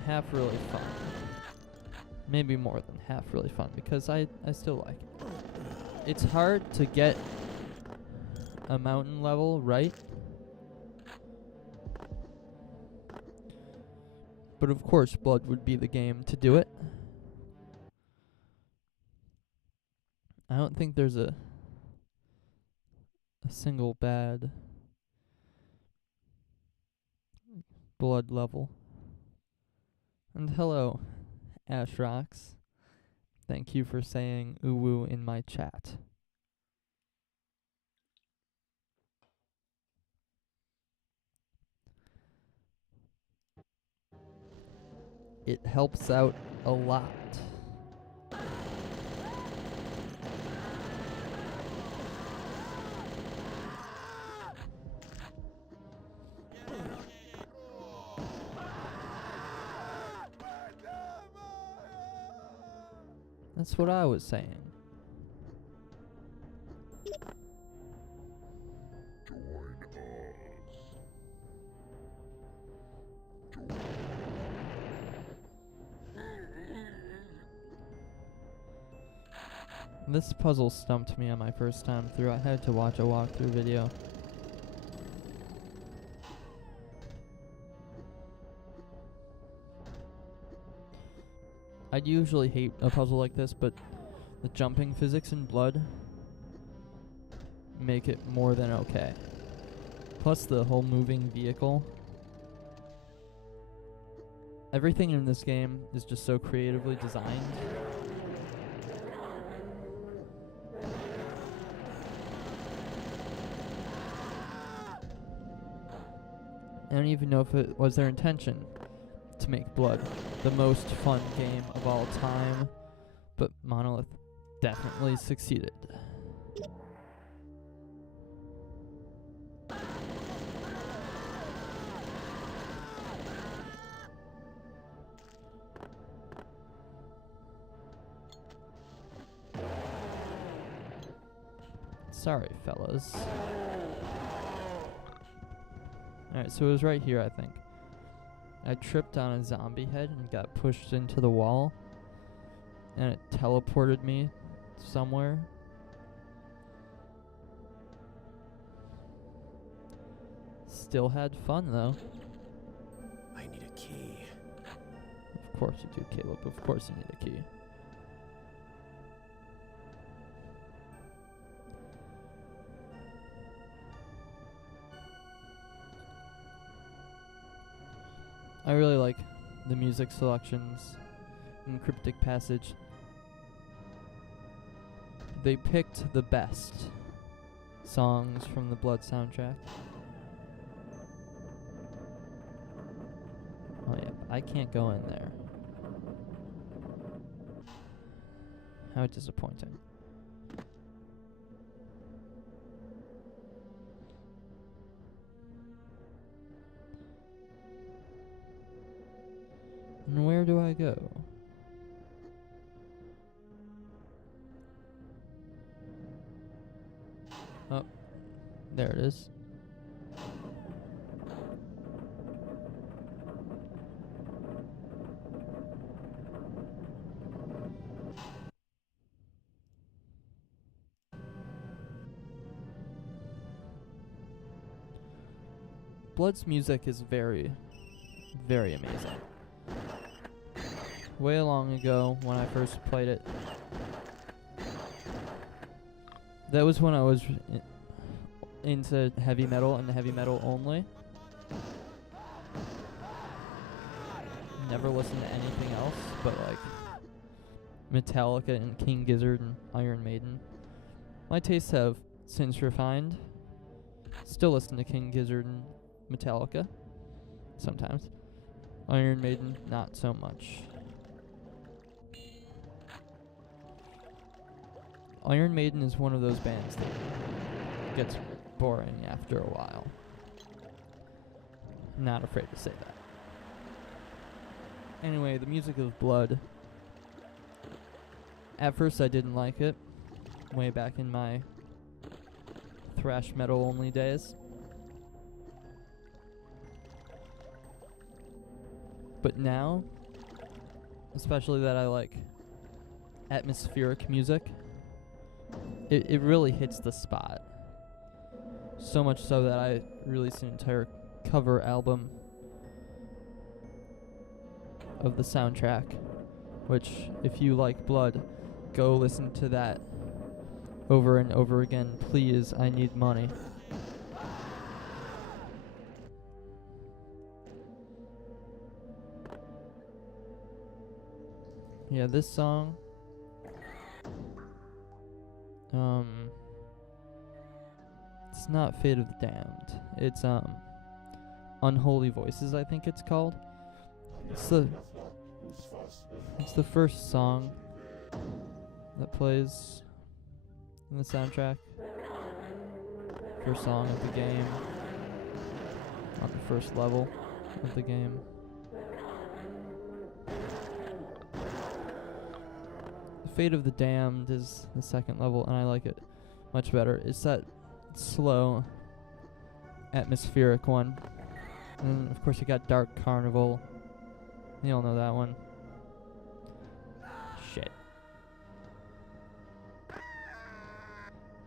half really fun. Maybe more than half really fun, because I still like it. It's hard to get a mountain level right, but of course Blood would be the game to do it. I don't think there's a single bad Blood level. And hello, Ashrox. Thank you for saying uwu in my chat. It helps out a lot. That's what I was saying. This puzzle stumped me on my first time through. I had to watch a walkthrough video. I'd usually hate a puzzle like this, but the jumping physics in Blood make it more than okay. Plus the whole moving vehicle. Everything in this game is just so creatively designed. I don't even know if it was their intention to make Blood the most fun game of all time, but Monolith definitely succeeded. Sorry, fellas. Alright, so it was right here, I think. I tripped on a zombie head and got pushed into the wall, and it teleported me somewhere. still had fun though. I need a key. Of course you do, Caleb. Of course you need a key. I really like the music selections in Cryptic Passage. They picked the best songs from the Blood soundtrack. Oh yeah, I can't go in there. How disappointing. And where do I go? Oh, there it is. Blood's music is very, very amazing. Way long ago, when I first played it, that was when I was into heavy metal and heavy metal only. Never listened to anything else but like Metallica and King Gizzard and Iron Maiden. My tastes have since refined. Still listen to King Gizzard and Metallica sometimes. Iron Maiden, not so much. Iron Maiden is one of those bands that gets boring after a while. Not afraid to say that. Anyway, the music of Blood. At first I didn't like it, way back in my thrash metal only days. But now, especially that I like atmospheric music, it really hits the spot. So much so that I released an entire cover album of the soundtrack, which, if you like Blood, go listen to that over and over again. Please, I need money. Yeah, this song, it's not Fate of the Damned. It's Unholy Voices, I think it's called. It's the first song that plays in the soundtrack. First song of the game. On the first level of the game. Fate of the Damned is the second level, and I like it much better. It's that slow, atmospheric one. And of course you got Dark Carnival. You all know that one. Shit.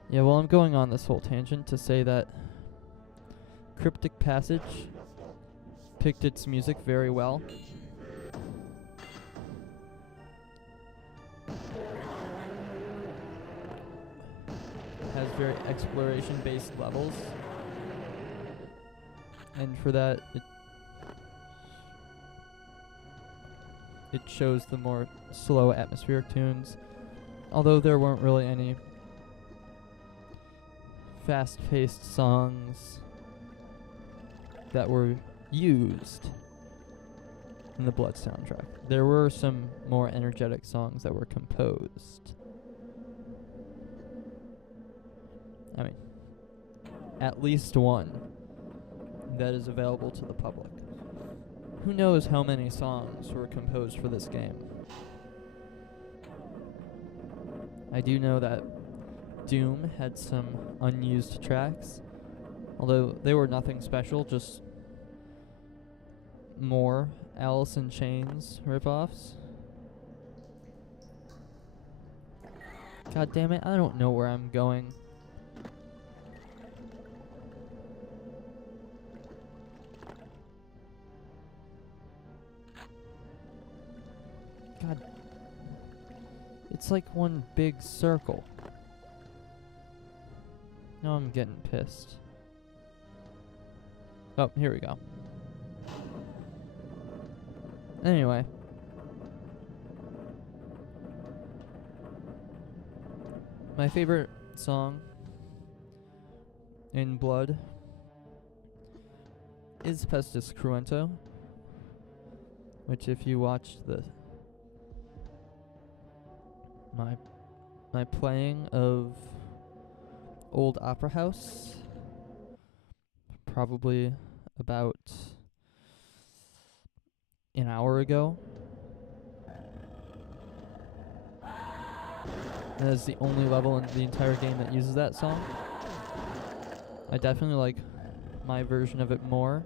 Yeah, well, I'm going on this whole tangent to say that Cryptic Passage picked its music very well. Has very exploration-based levels, and for that it chose the more slow atmospheric tunes, although there weren't really any fast-paced songs that were used in the Blood soundtrack. There were some more energetic songs that were composed. I mean, at least one that is available to the public. Who knows how many songs were composed for this game? I do know that Doom had some unused tracks, although they were nothing special, just more Alice in Chains ripoffs. God damn it, I don't know where I'm going. God. It's like one big circle. Now I'm getting pissed. Oh, here we go. Anyway. My favorite song in Blood is Pestis Cruento, which if you watched my playing of Old Opera House, probably about an hour ago. That is the only level in the entire game that uses that song. I definitely like my version of it more.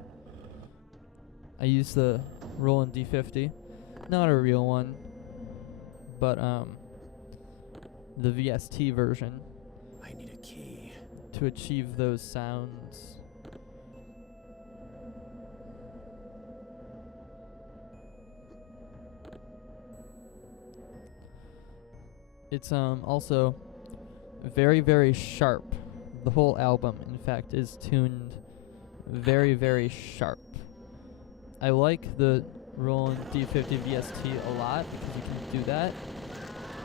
I use the Roland D50, not a real one, but the VST version. I need a key. To achieve those sounds. It's also very, very sharp. The whole album, in fact, is tuned very, very sharp. I like the Roland D50 VST a lot because you can do that.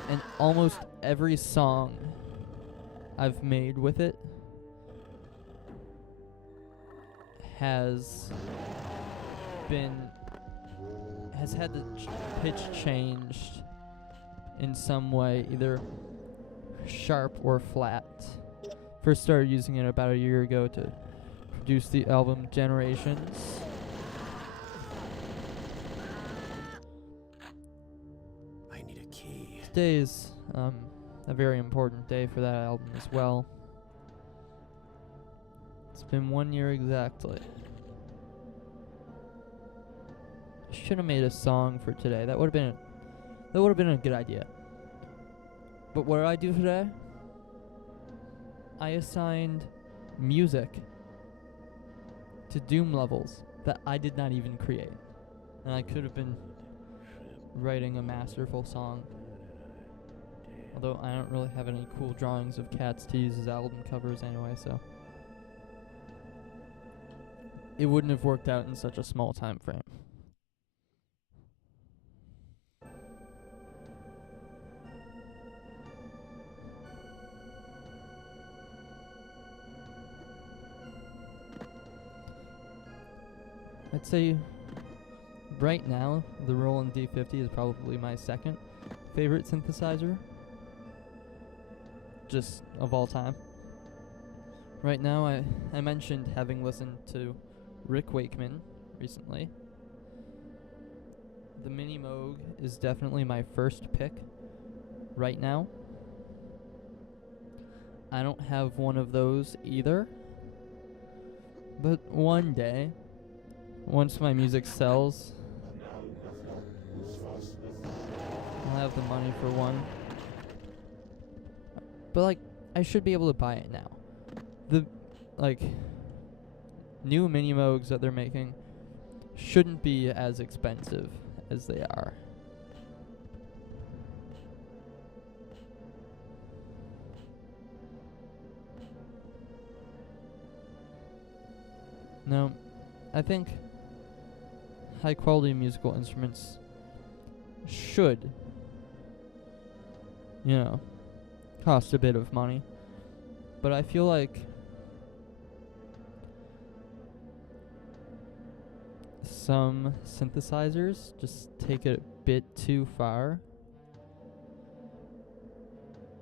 And almost every song I've made with it has had the pitch changed in some way, either sharp or flat. First started using it about a year ago to produce the album Generations. I need a key. Today is a very important day for that album as well. It's been 1 year exactly. I should have made a song for today. That would have been a good idea. But what did I do today? I assigned music to Doom levels that I did not even create. And I could have been writing a masterful song. Although I don't really have any cool drawings of cats to use as album covers anyway, so it wouldn't have worked out in such a small time frame. I'd say right now the Roland D50 is probably my second favorite synthesizer, just of all time. Right now I mentioned having listened to Rick Wakeman recently. The Mini Moog is definitely my first pick right now. I don't have one of those either, but one day, once my music sells, I'll have the money for one. But I should be able to buy it now. The new Mini Moogs that they're making shouldn't be as expensive as they are. No, I think high quality musical instruments should, cost a bit of money. But I feel like some synthesizers just take it a bit too far.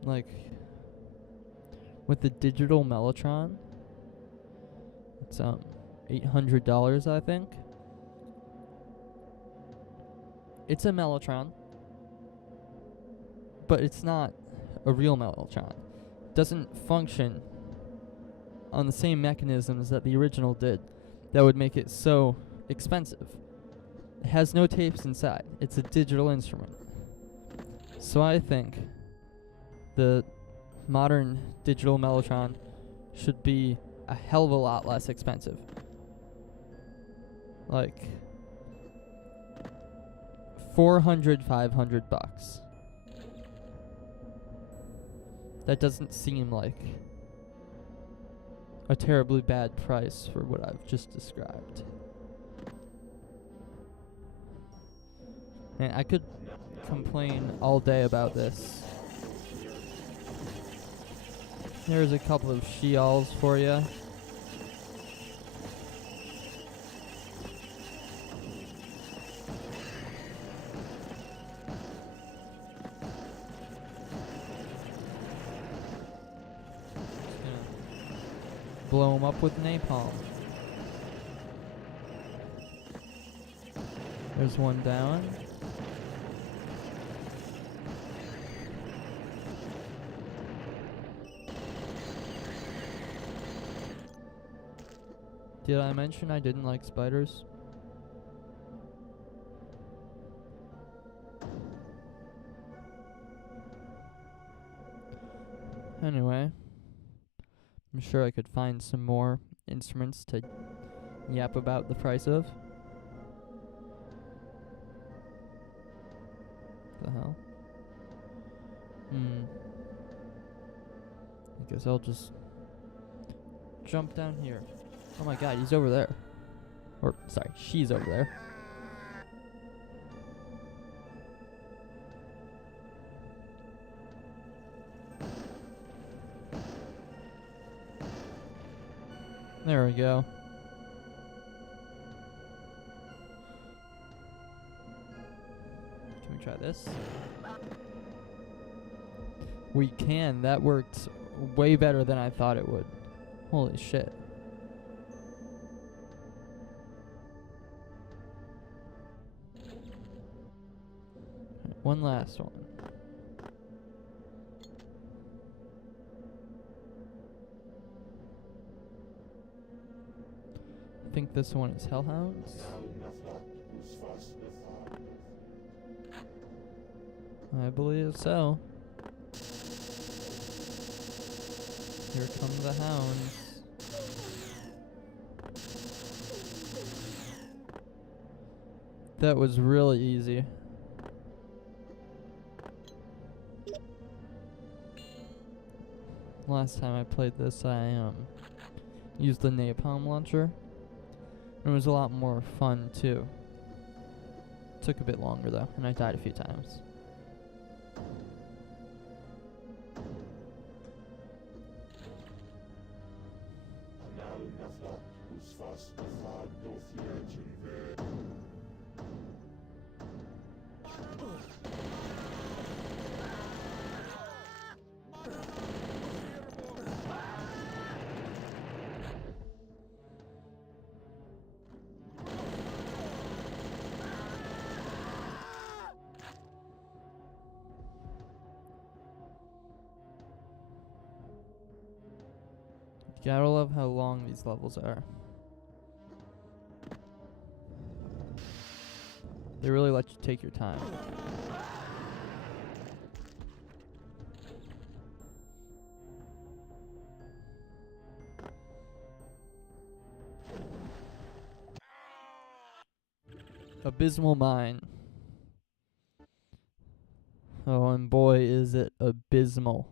Like with the digital Mellotron, it's $800, I think. It's a Mellotron, but it's not a real Mellotron. It doesn't function on the same mechanisms that the original did. That would make it so expensive. It has no tapes inside. It's a digital instrument. So I think the modern digital Mellotron should be a hell of a lot less expensive. Like 400, 500 bucks. That doesn't seem like a terribly bad price for what I've just described. Man, I could complain all day about this. There's a couple of Sheals for you. Blow them up with napalm. There's one down. Did I mention I didn't like spiders? Anyway. I'm sure I could find some more instruments to yap about the price of. The hell? I guess I'll just jump down here. Oh my god, he's over there. Or, sorry, she's over there. There we go. Can we try this? We can. That worked way better than I thought it would. Holy shit. One last one. I think this one is Hellhounds. I believe so. Here come the hounds. That was really easy. Last time I played this, I used the napalm launcher. It was a lot more fun too. Took a bit longer though, and I died a few times. Gotta love how long these levels are. They really let you take your time. Abysmal Mine. Oh, and boy, is it abysmal.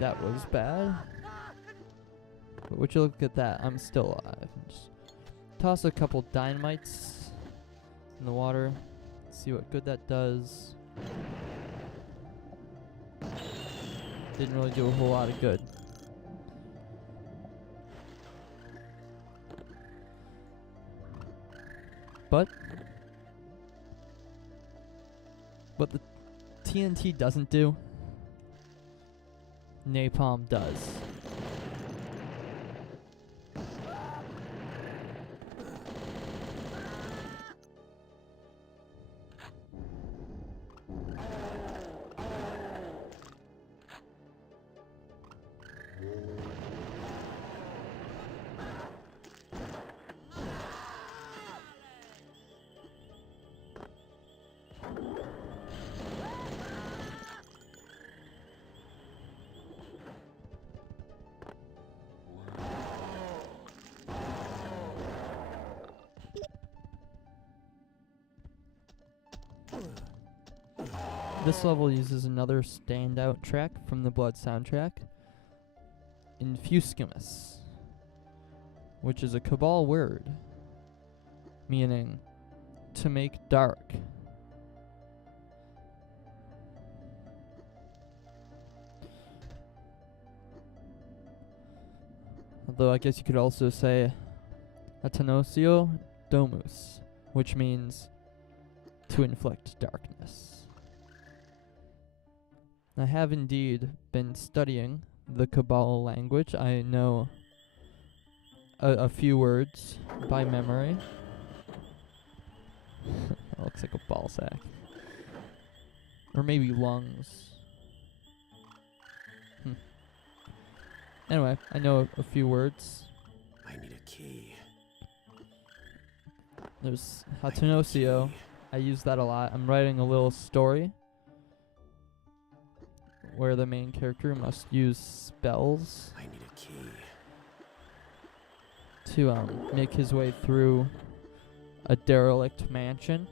That was bad. But would you look at that? I'm still alive. Just toss a couple dynamites in the water. See what good that does. Didn't really do a whole lot of good. But what the TNT doesn't do, napalm does. This level uses another standout track from the Blood soundtrack, Infuscimus, which is a Cabal word, meaning to make dark. Although I guess you could also say Atenosio Domus, which means to inflict darkness. I have indeed been studying the Cabal language. I know a few words by memory. That looks like a ball sack. Or maybe lungs. Anyway, I know a few words. I need a key. There's I need a Hatenosio. key. I use that a lot. I'm writing a little story where the main character must use spells I need a key. to make his way through a derelict mansion.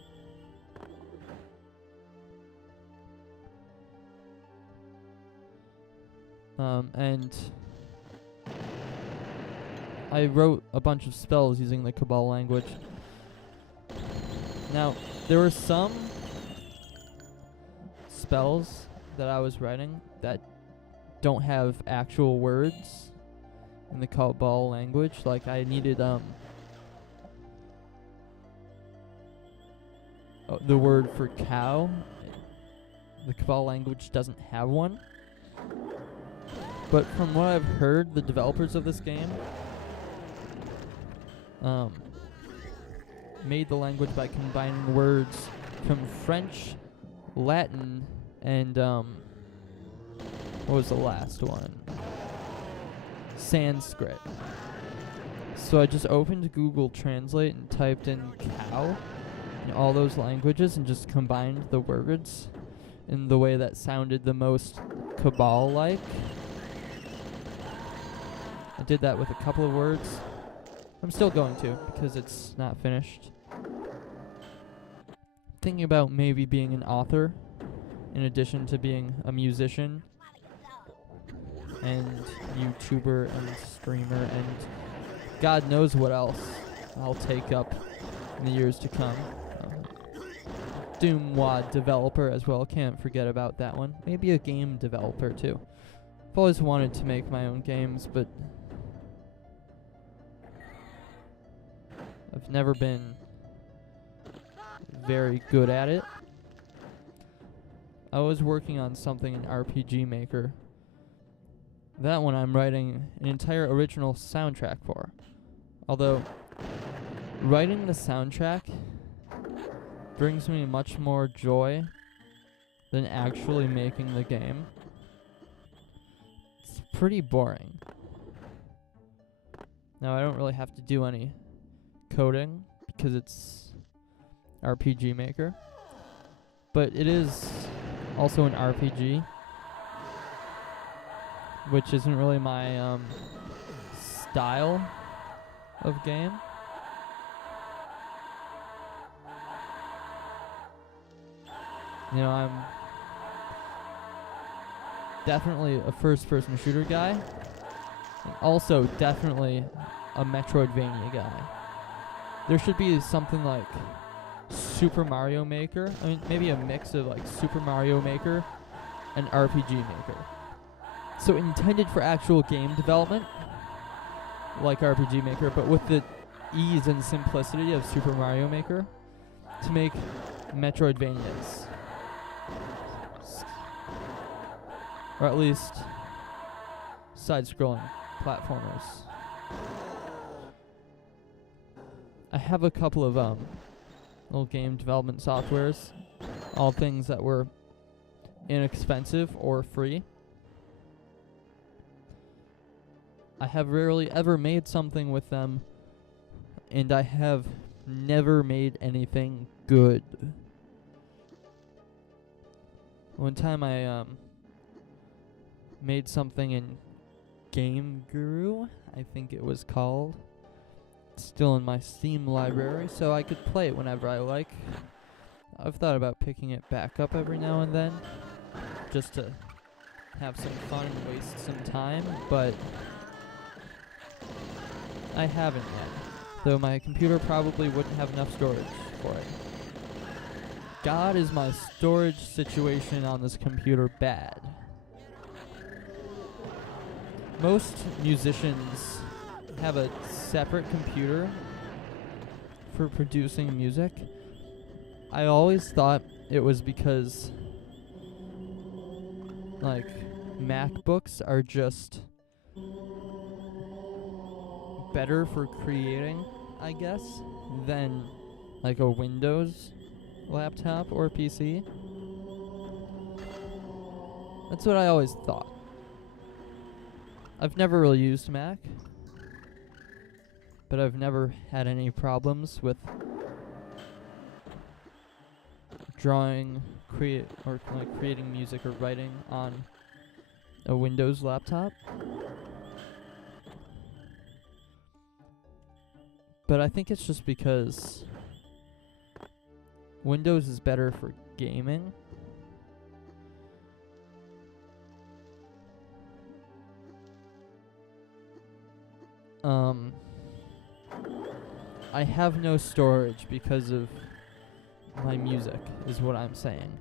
And I wrote a bunch of spells using the Cabal language. Now, there were some spells that I was writing that don't have actual words in the Cabal language. Like I needed the word for cow. The Cabal language doesn't have one. But from what I've heard, the developers of this game made the language by combining words from French, Latin, and what was the last one? Sanskrit. So I just opened Google Translate and typed in cow in all those languages and just combined the words in the way that sounded the most Cabal-like. I did that with a couple of words. I'm still going to because it's not finished. Thinking about maybe being an author in addition to being a musician and YouTuber and streamer and God knows what else I'll take up in the years to come. Doomwad developer as well, can't forget about that one. Maybe a game developer too. I've always wanted to make my own games, but I've never been very good at it. I was working on something in RPG Maker. That one I'm writing an entire original soundtrack for. Although, writing the soundtrack brings me much more joy than actually making the game. It's pretty boring. Now, I don't really have to do any coding because it's RPG Maker. But it is also an RPG, which isn't really my style of game. You know, I'm definitely a first-person shooter guy, and also definitely a Metroidvania guy. There should be something like Super Mario Maker. I mean, maybe a mix of like Super Mario Maker and RPG Maker. So intended for actual game development, like RPG Maker, but with the ease and simplicity of Super Mario Maker to make Metroidvanias. Or at least side-scrolling platformers. I have a couple of little game development softwares, all things that were inexpensive or free. I have rarely ever made something with them, and I have never made anything good. One time I made something in Game Guru, I think it was called. It's still in my Steam library, so I could play it whenever I like. I've thought about picking it back up every now and then, just to have some fun and waste some time, but I haven't yet. Though my computer probably wouldn't have enough storage for it. God, is my storage situation on this computer bad. Most musicians have a separate computer for producing music. I always thought it was because, like, MacBooks are just better for creating, I guess, than like a Windows laptop or PC. That's what I always thought. I've never really used Mac, but I've never had any problems with drawing, creating music or writing on a Windows laptop. But I think it's just because Windows is better for gaming. I have no storage because of my music, is what I'm saying.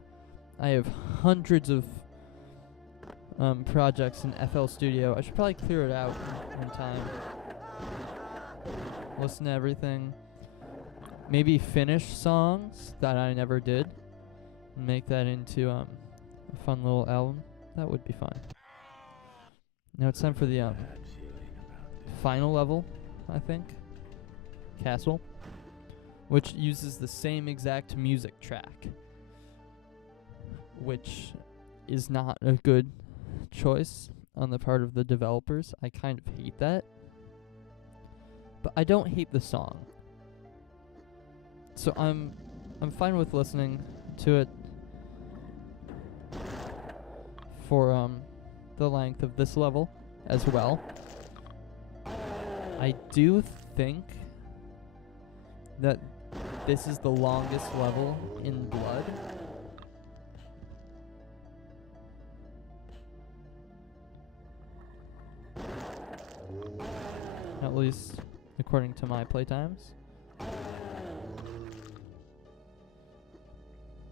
I have hundreds of projects in FL Studio. I should probably clear it out in time. Listen to everything. Maybe finish songs that I never did and make that into a fun little album. That would be fun. Now it's time for the final level, I think. Castle, which uses the same exact music track, which is not a good choice on the part of the developers. I kind of hate that. But I don't hate the song. So I'm fine with listening to it for the length of this level as well. I do think that this is the longest level in Blood. At least according to my playtimes.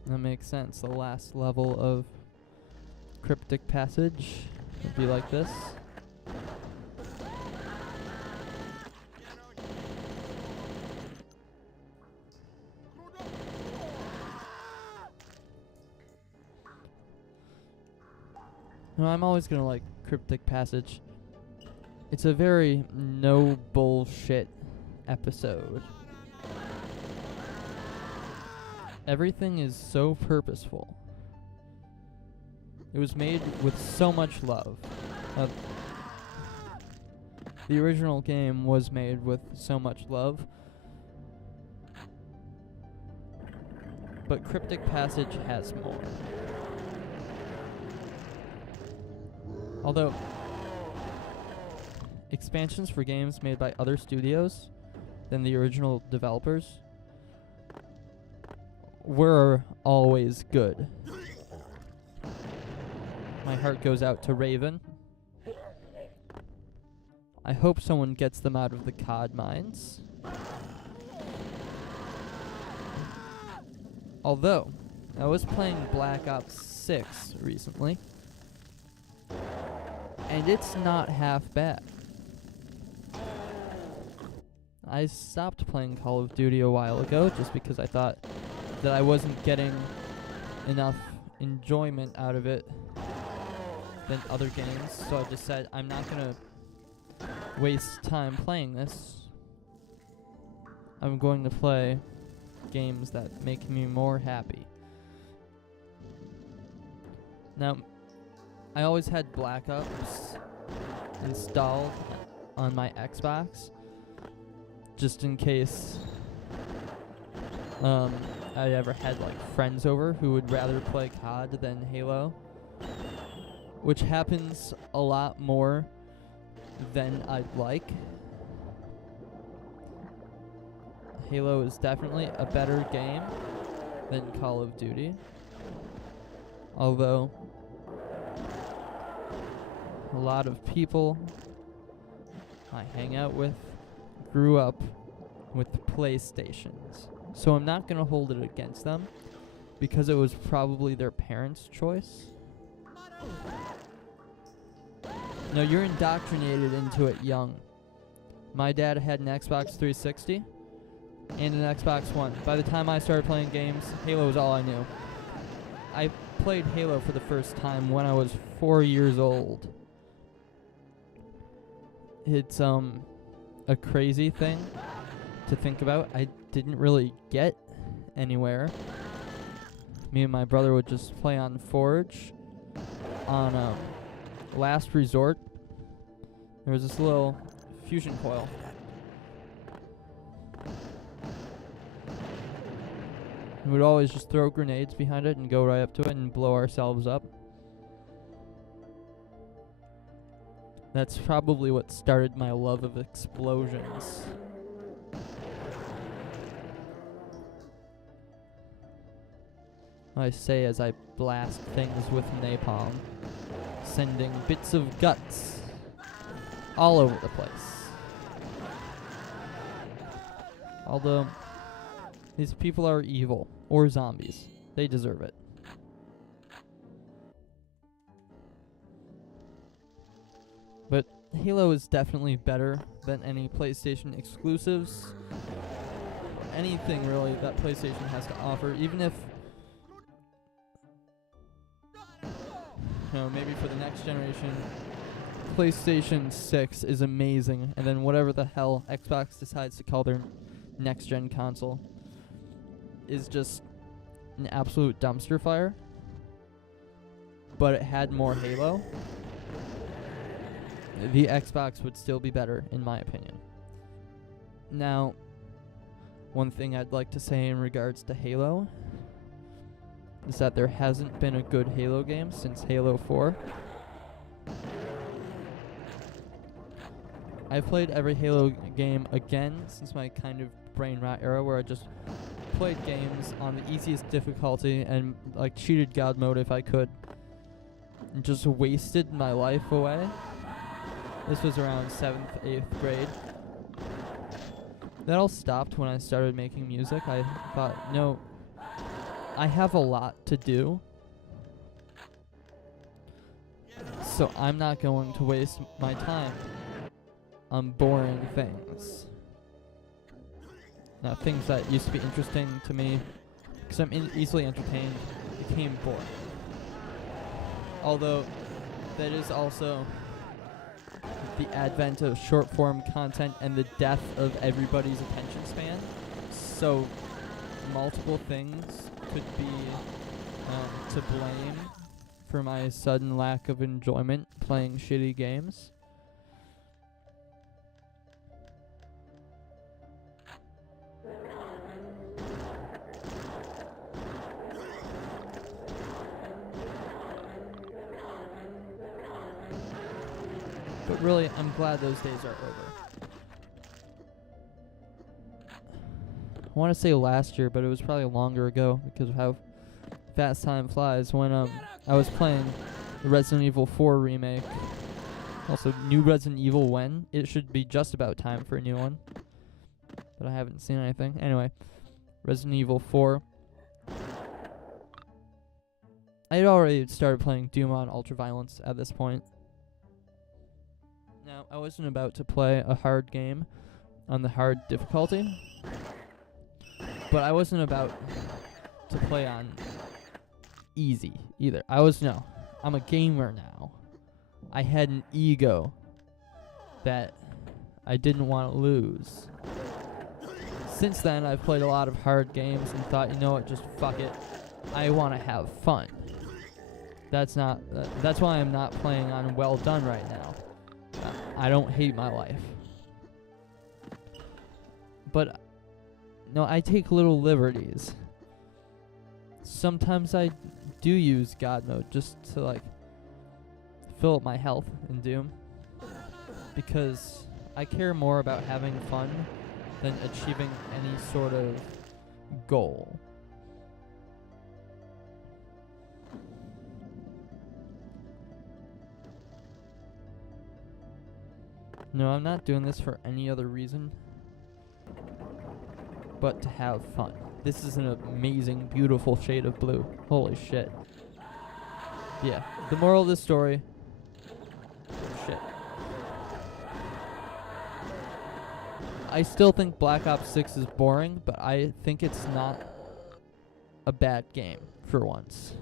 That makes sense. The last level of Cryptic Passage would be like this. No, I'm always gonna like Cryptic Passage. It's a very no bullshit episode. Everything is so purposeful. It was made with so much love. The original game was made with so much love. But Cryptic Passage has more. Although, expansions for games made by other studios than the original developers were always good. My heart goes out to Raven. I hope someone gets them out of the COD mines. Although, I was playing Black Ops 6 recently, and it's not half bad. I stopped playing Call of Duty a while ago just because I thought that I wasn't getting enough enjoyment out of it than other games, so I just said I'm not gonna waste time playing this. I'm going to play games that make me more happy. Now, I always had Black Ops installed on my Xbox just in case I ever had like friends over who would rather play COD than Halo, which happens a lot more than I'd like. Halo is definitely a better game, than Call of Duty. Although a lot of people I hang out with grew up with PlayStations. So I'm not going to hold it against them because it was probably their parents' choice. No, you're indoctrinated into it young. My dad had an Xbox 360 and an Xbox One. By the time I started playing games, Halo was all I knew. I played Halo for the first time when I was 4 years old. It's a crazy thing to think about. I didn't really get anywhere. Me and my brother would just play on Forge. On Last Resort, there was this little fusion coil. We would always just throw grenades behind it and go right up to it and blow ourselves up. That's probably what started my love of explosions. I say as I blast things with napalm, sending bits of guts all over the place. Although, these people are evil, or zombies. They deserve it. But Halo is definitely better than any PlayStation exclusives. Anything really that PlayStation has to offer, even if maybe for the next generation, PlayStation 6 is amazing, and then whatever the hell Xbox decides to call their next-gen console is just an absolute dumpster fire. But it had more Halo. The Xbox would still be better, in my opinion. Now, one thing I'd like to say in regards to Halo is that there hasn't been a good Halo game since Halo 4. I've played every Halo game again since my kind of brain rot era where I just played games on the easiest difficulty and like cheated God mode if I could. And just wasted my life away. This was around 7th, 8th grade. That all stopped when I started making music. I thought, no, I have a lot to do, so I'm not going to waste my time on boring things. Now, things that used to be interesting to me, because I'm easily entertained, became boring. Although, that is also the advent of short-form content and the death of everybody's attention span. So, multiple things could be to blame for my sudden lack of enjoyment playing shitty games. But really, I'm glad those days are over. I want to say last year, but it was probably longer ago because of how fast time flies. When I was playing the Resident Evil 4 remake, also new Resident Evil when it should be just about time for a new one, but I haven't seen anything. Anyway, Resident Evil 4. I had already started playing Doom on Ultraviolence at this point. Now, I wasn't about to play a hard game on the hard difficulty, but I wasn't about to play on easy either. I'm a gamer now. I had an ego that I didn't want to lose. Since then, I've played a lot of hard games and thought, you know what, just fuck it. I want to have fun. That's why I'm not playing on Well Done right now. I don't hate my life. But, no, I take little liberties. Sometimes I do use God mode just to, like, fill up my health in Doom. Because I care more about having fun than achieving any sort of goal. No, I'm not doing this for any other reason but to have fun. This is an amazing, beautiful shade of blue. Holy shit. Yeah, the moral of this story. Shit. I still think Black Ops 6 is boring, but I think it's not a bad game for once.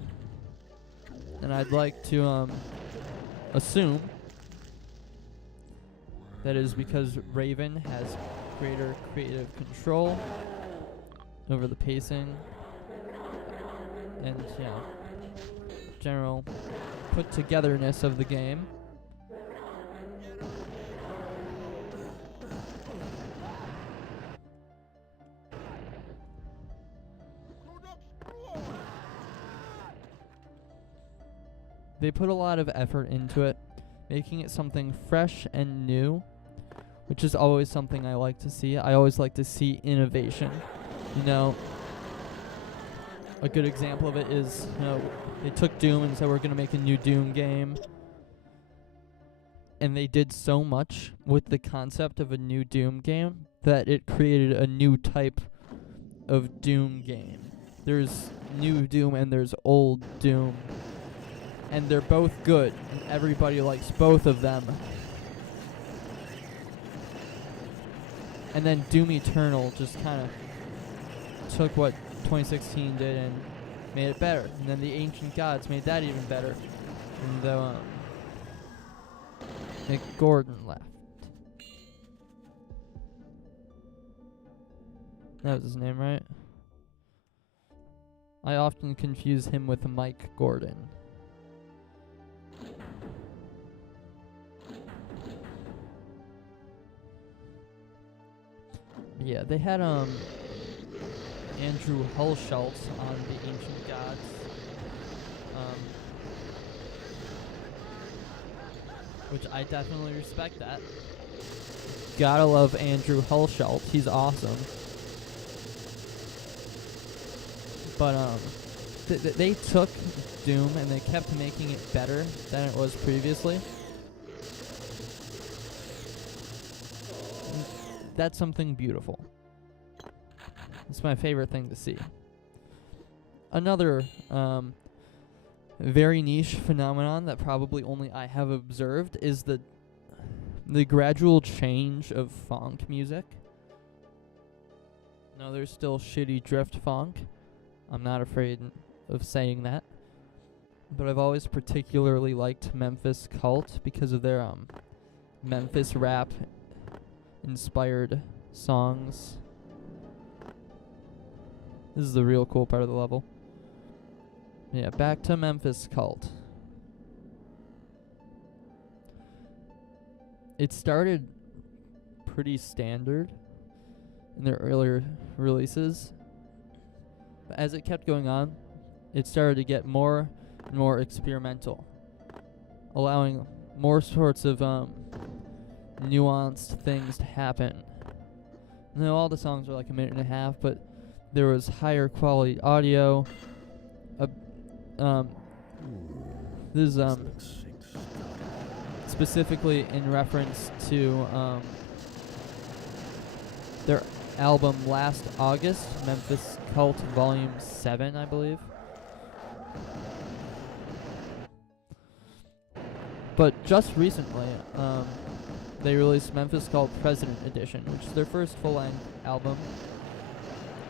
And I'd like to assume that is because Raven has greater creative control over the pacing and, you know, general put togetherness of the game. They put a lot of effort into it, making it something fresh and new, which is always something I like to see. I always like to see innovation. You know, a good example of it is, you know, they took Doom and said we're going to make a new Doom game. And they did so much with the concept of a new Doom game that it created a new type of Doom game. There's new Doom and there's old Doom. And they're both good, and everybody likes both of them. And then Doom Eternal just kind of took what 2016 did and made it better. And then the Ancient Gods made that even better. And though Nick Gordon left. That was his name, right? I often confuse him with Mike Gordon. Yeah, they had Andrew Hulshult on the Ancient Gods. Which I definitely respect that. Gotta love Andrew Hulshult. He's awesome. But they took Doom and they kept making it better than it was previously. That's something beautiful. It's my favorite thing to see. Another very niche phenomenon that probably only I have observed is the gradual change of funk music. No, there's still shitty drift funk. I'm not afraid of saying that. But I've always particularly liked Memphis Cult because of their Memphis rap inspired songs. This is the real cool part of the level. Yeah, back to Memphis Cult. It started pretty standard in their earlier releases. But as it kept going on, it started to get more and more experimental, allowing more sorts of nuanced things to happen. No, all the songs were like a minute and a half, but there was higher quality audio. This is specifically in reference to their album last August, Memphis Cult Volume 7, I believe. But just recently, they released Memphis Cult President Edition, which is their first full-length album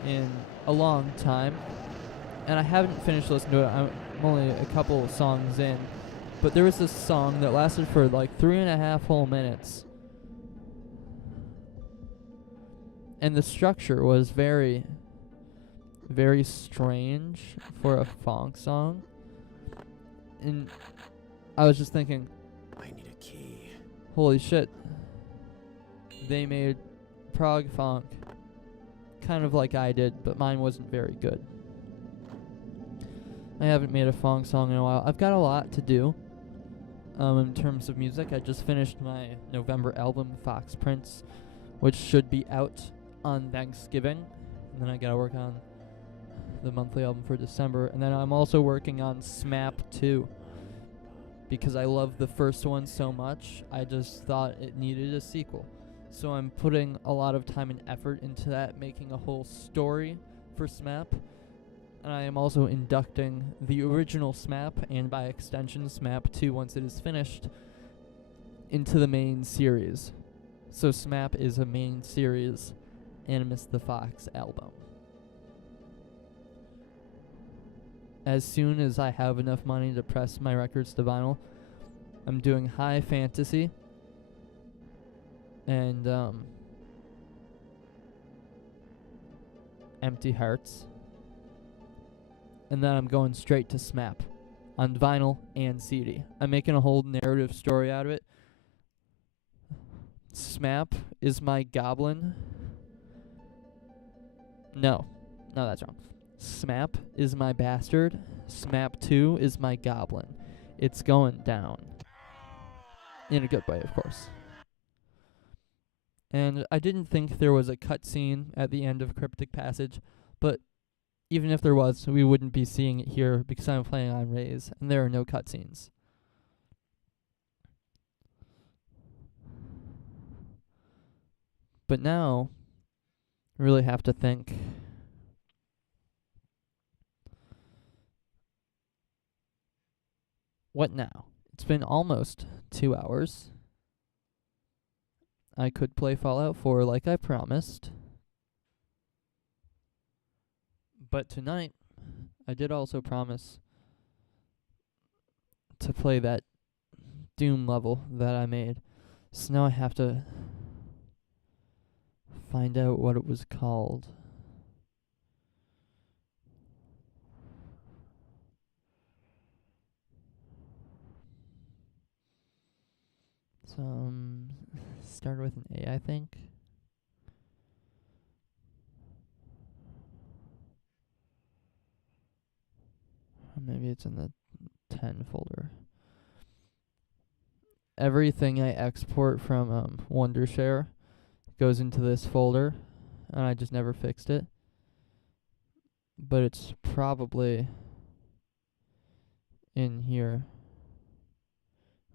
in a long time. And I haven't finished listening to it. I'm only a couple of songs in. But there was this song that lasted for like 3.5 whole minutes. And the structure was very, very strange for a funk song. And I was just thinking, I need a key. holy shit. They made prog funk kind of like I did, but mine wasn't very good. I haven't made a funk song in a while. I've got a lot to do in terms of music. I just finished my November album, Fox Prince, which should be out on Thanksgiving. And then I gotta work on the monthly album for December. And then I'm also working on SMAP 2, because I love the first one so much. I just thought it needed a sequel. So I'm putting a lot of time and effort into that, making a whole story for SMAP. And I am also inducting the original SMAP, and by extension SMAP 2 once it is finished, into the main series. So SMAP is a main series Animus the Fox album. As soon as I have enough money to press my records to vinyl, I'm doing High Fantasy and Empty Hearts. And then I'm going straight to SMAP on vinyl and CD. I'm making a whole narrative story out of it. SMAP is my goblin. No, that's wrong. SMAP is my bastard. SMAP 2 is my goblin. It's going down. In a good way, of course. And I didn't think there was a cutscene at the end of Cryptic Passage, but even if there was, we wouldn't be seeing it here because I'm playing on Raise, and there are no cutscenes. But now, I really have to think. What now? It's been almost 2 hours. I could play Fallout 4 like I promised. But tonight, I did also promise to play that Doom level that I made. So now I have to find out what it was called. Started with an A, I think. Or maybe it's in the 10 folder. Everything I export from Wondershare goes into this folder, and I just never fixed it. But it's probably in here.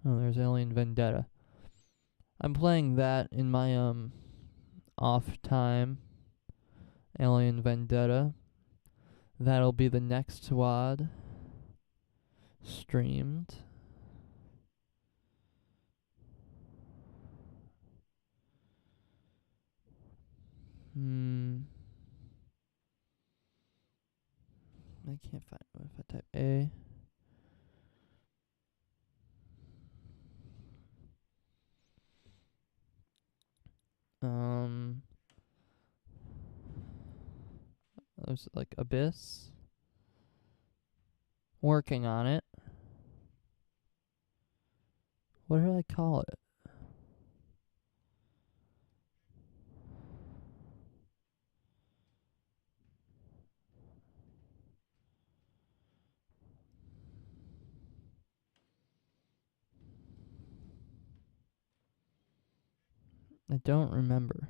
Oh, there's Alien Vendetta. I'm playing that in my off time. Alien Vendetta. That'll be the next WAD streamed. I can't find it if I type A. There's like Abyss. Working on it. What did I call it? I don't remember.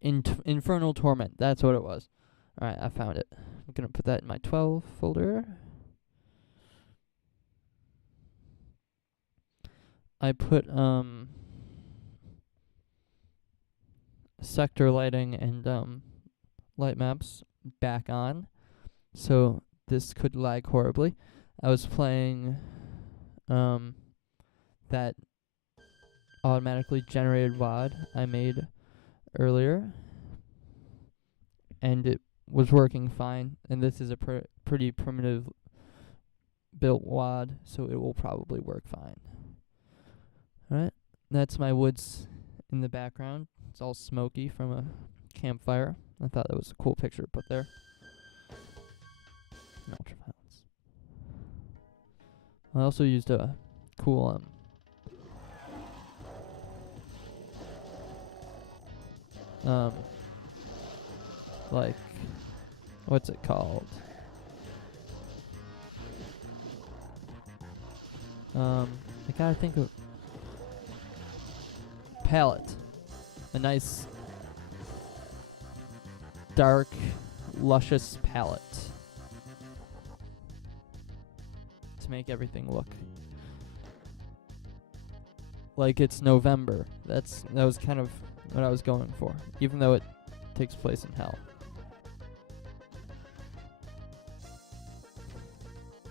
Infernal Torment. That's what it was. Alright, I found it. I'm gonna put that in my 12 folder. I put sector lighting and light maps back on, so this could lag horribly. I was playing that automatically generated WAD I made earlier, and it was working fine. And this is a pretty primitive built WAD, so it will probably work fine. Alright, that's my woods in the background. It's all smoky from a campfire. I thought that was a cool picture to put there. Ultraviolence. I also used a cool like, what's it called? I gotta think of palette. A nice dark, luscious palette to make everything look like it's November. That was kind of what I was going for, even though it takes place in hell.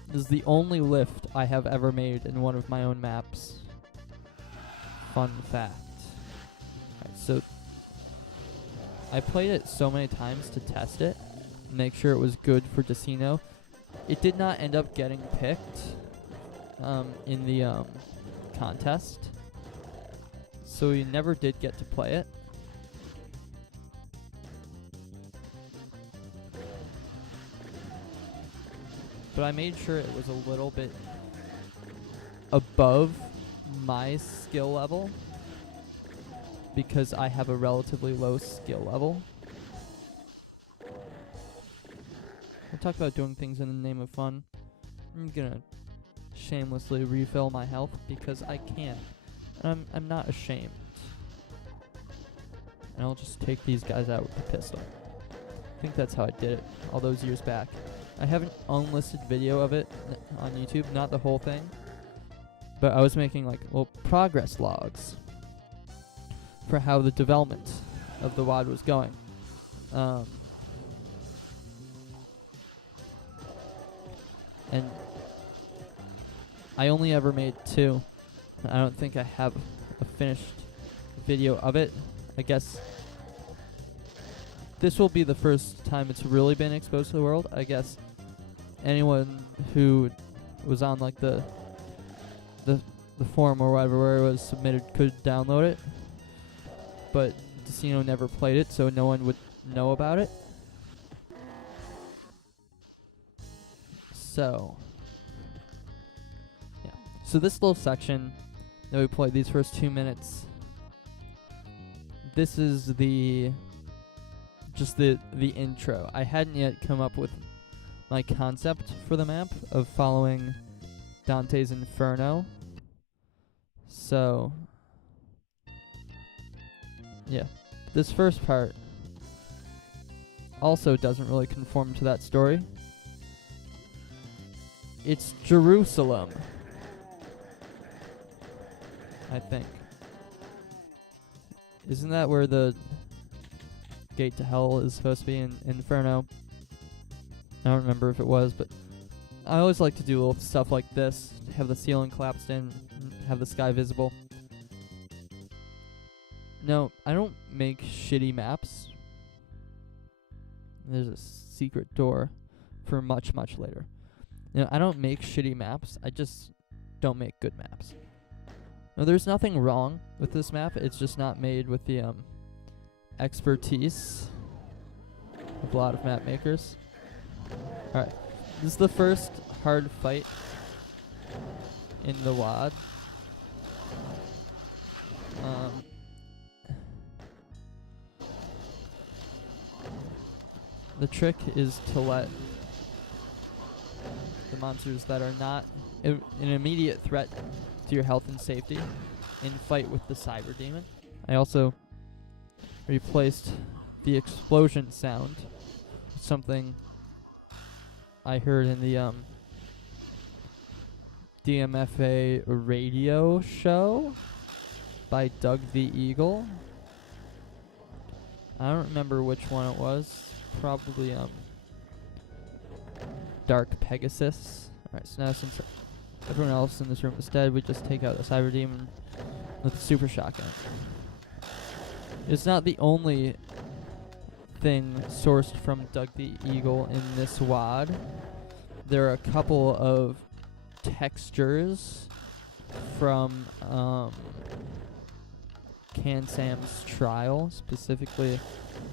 This is the only lift I have ever made in one of my own maps. Fun fact. Alright, so I played it so many times to test it, make sure it was good for Decino. It did not end up getting picked in the contest, so we never did get to play it. But I made sure it was a little bit above my skill level because I have a relatively low skill level. I talked about doing things in the name of fun. I'm gonna shamelessly refill my health because I can. And I'm not ashamed. And I'll just take these guys out with the pistol. I think that's how I did it all those years back. I have an unlisted video of it on YouTube, not the whole thing. But I was making like little progress logs for how the development of the WOD was going. And I only ever made 2. I don't think I have a finished video of it. I guess this will be the first time it's really been exposed to the world. I guess anyone who was on like the forum or whatever where it was submitted could download it, but Decino never played it, so no one would know about it. So yeah, so this little section that we played, these first 2 minutes, this is just the intro. I hadn't yet come up with my concept for the map of following Dante's Inferno. So yeah, this first part also doesn't really conform to that story. It's Jerusalem, I think. Isn't that where the gate to hell is supposed to be in Inferno? I don't remember if it was, but I always like to do little stuff like this. Have the ceiling collapsed in, have the sky visible. No, I don't make shitty maps. There's a secret door for much, much later. You know, I don't make shitty maps. I just don't make good maps. No, there's nothing wrong with this map. It's just not made with the expertise of a lot of map makers. Alright, this is the first hard fight in the WOD. The trick is to let the monsters that are not an immediate threat to your health and safety in fight with the cyber demon. I also replaced the explosion sound with something I heard in the DMFA radio show by Doug the Eagle. I don't remember which one it was. Probably Dark Pegasus. Alright, so now since everyone else in this room is dead, we just take out the cyber demon with the super shotgun. It's not the only thing sourced from Doug the Eagle in this WOD. There are a couple of textures from Can Sam's Trial, specifically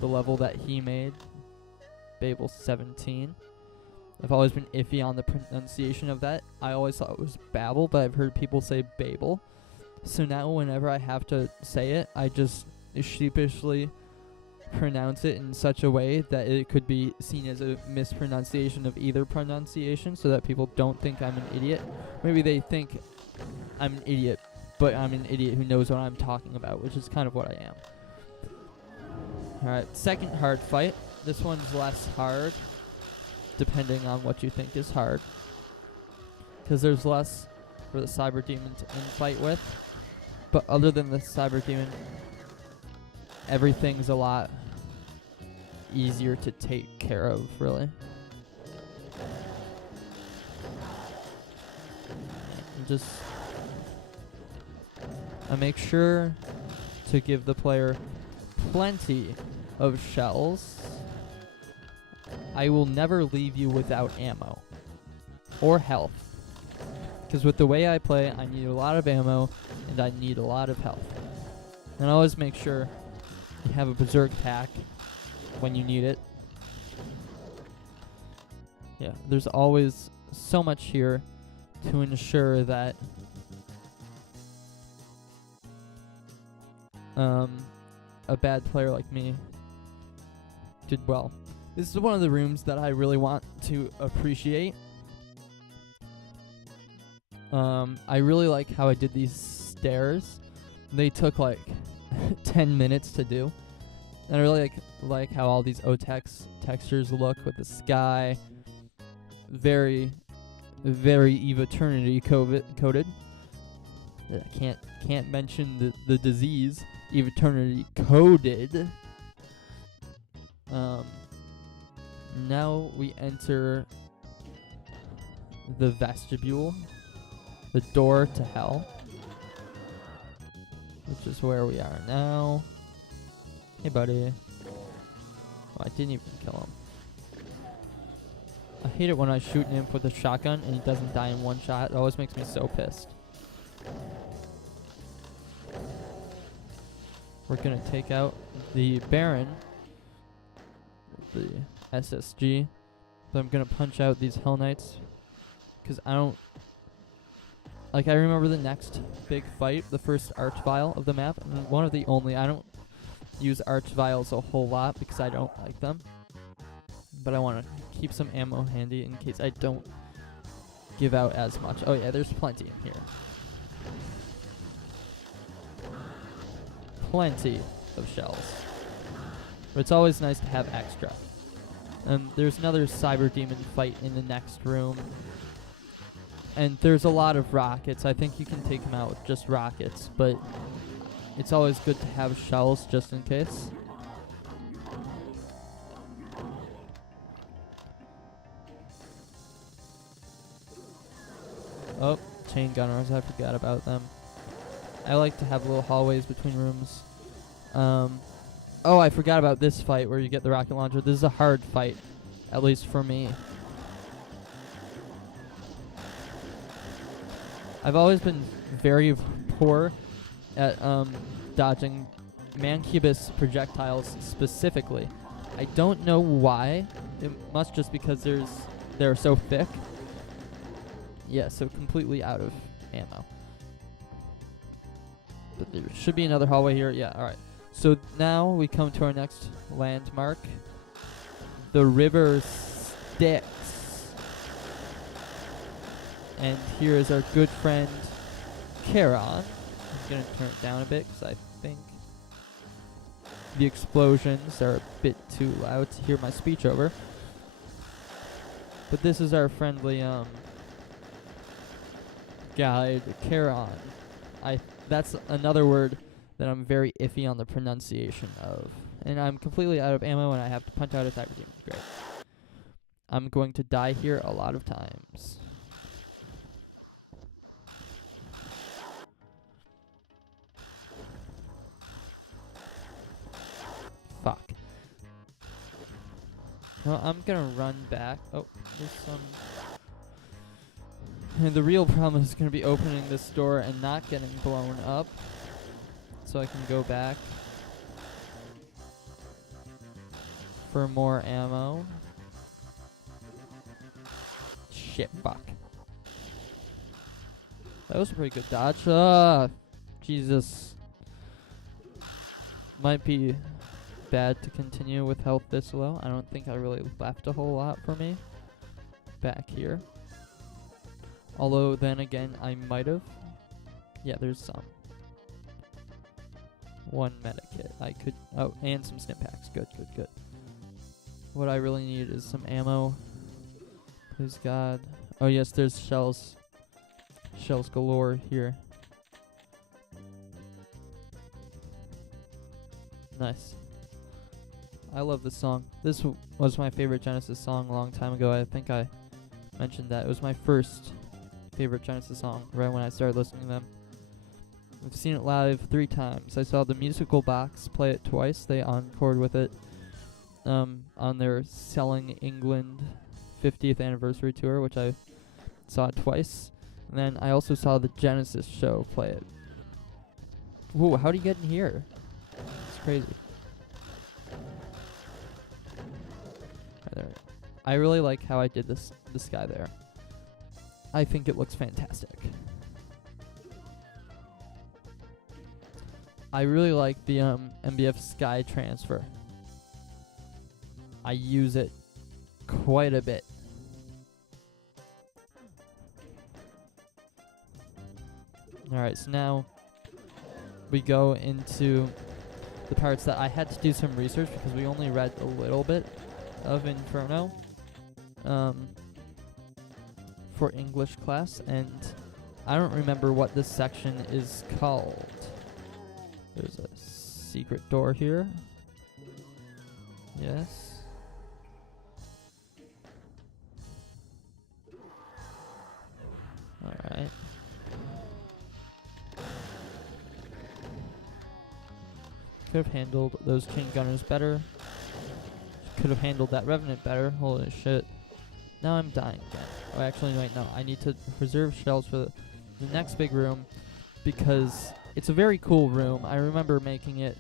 the level that he made, Babel 17. I've always been iffy on the pronunciation of that. I always thought it was Babel, but I've heard people say Babel. So now whenever I have to say it, I just sheepishly pronounce it in such a way that it could be seen as a mispronunciation of either pronunciation, so that people don't think I'm an idiot. Maybe they think I'm an idiot, but I'm an idiot who knows what I'm talking about, which is kind of what I am. Alright, second hard fight. This one's less hard, depending on what you think is hard, because there's less for the cyber demon to infight with. But other than the cyber demon, everything's a lot easier to take care of, really. And just I make sure to give the player plenty of shells. I will never leave you without ammo or health. Because with the way I play, I need a lot of ammo and I need a lot of health. And I always make sure you have a berserk pack when you need it. Yeah, there's always so much here to ensure that a bad player like me did well. This is one of the rooms that I really want to appreciate. I really like how I did these stairs. They took like 10 minutes to do. And I really like how all these O-Tex textures look with the sky. Very, very Eve Eternity coded. I can't mention the disease. Eve Eternity coded. Now we enter the vestibule, the door to hell, which is where we are now. Hey, buddy. Oh, I didn't even kill him. I hate it when I shoot an imp with a shotgun and he doesn't die in one shot. It always makes me so pissed. We're gonna take out the Baron, the SSG, but I'm gonna punch out these Hell Knights because I don't like. I remember the next big fight, the first Archvile of the map, and one of the only. I don't use Archviles a whole lot because I don't like them, but I want to keep some ammo handy in case I don't give out as much. Oh yeah, there's plenty in here. Plenty of shells. But it's always nice to have extra. There's another cyber demon fight in the next room. And there's a lot of rockets. I think you can take them out with just rockets, but it's always good to have shells just in case. Oh, chain gunners, I forgot about them. I like to have little hallways between rooms. Oh, I forgot about this fight where you get the rocket launcher. This is a hard fight, at least for me. I've always been very poor at dodging Mancubus projectiles specifically. I don't know why. It must just because they're so thick. Yeah, so completely out of ammo. But there should be another hallway here. Yeah, alright. So now we come to our next landmark. The River Styx. And here is our good friend, Charon. I'm going to turn it down a bit because I think the explosions are a bit too loud to hear my speech over. But this is our friendly guide, Charon. That's another word that I'm very iffy on the pronunciation of. And I'm completely out of ammo and I have to punch out a cyber demon. Great. I'm going to die here a lot of times. Fuck. Well, I'm gonna run back. Oh, there's some... And the real problem is going to be opening this door and not getting blown up. So I can go back for more ammo. Shit, fuck. That was a pretty good dodge. Jesus. Might be bad to continue with health this low. I don't think I really left a whole lot for me back here. Although, then again, I might have. Yeah, there's some. One medikit. I could... Oh, and some snip packs. Good, good, good. What I really need is some ammo. Please, God. Oh, yes, there's shells. Shells galore here. Nice. I love this song. This was my favorite Genesis song a long time ago. I think I mentioned that. It was my first favorite Genesis song right when I started listening to them. I've seen it live 3 times. I saw the Musical Box play it twice. They encored with it on their Selling England 50th anniversary tour, which I saw it twice. And then I also saw the Genesis show play it. Whoa, how do you get in here? It's crazy. Right there. I really like how I did this guy there. I think it looks fantastic. I really like the MBF Sky transfer. I use it quite a bit. Alright, so now we go into the parts that I had to do some research because we only read a little bit of Inferno for English class, and I don't remember what this section is called. There's a secret door here. Yes. Alright. Could have handled those chain gunners better. Could have handled that revenant better. Holy shit. Now I'm dying again. Oh, actually, wait, no. I need to preserve shells for the next big room because it's a very cool room. I remember making it.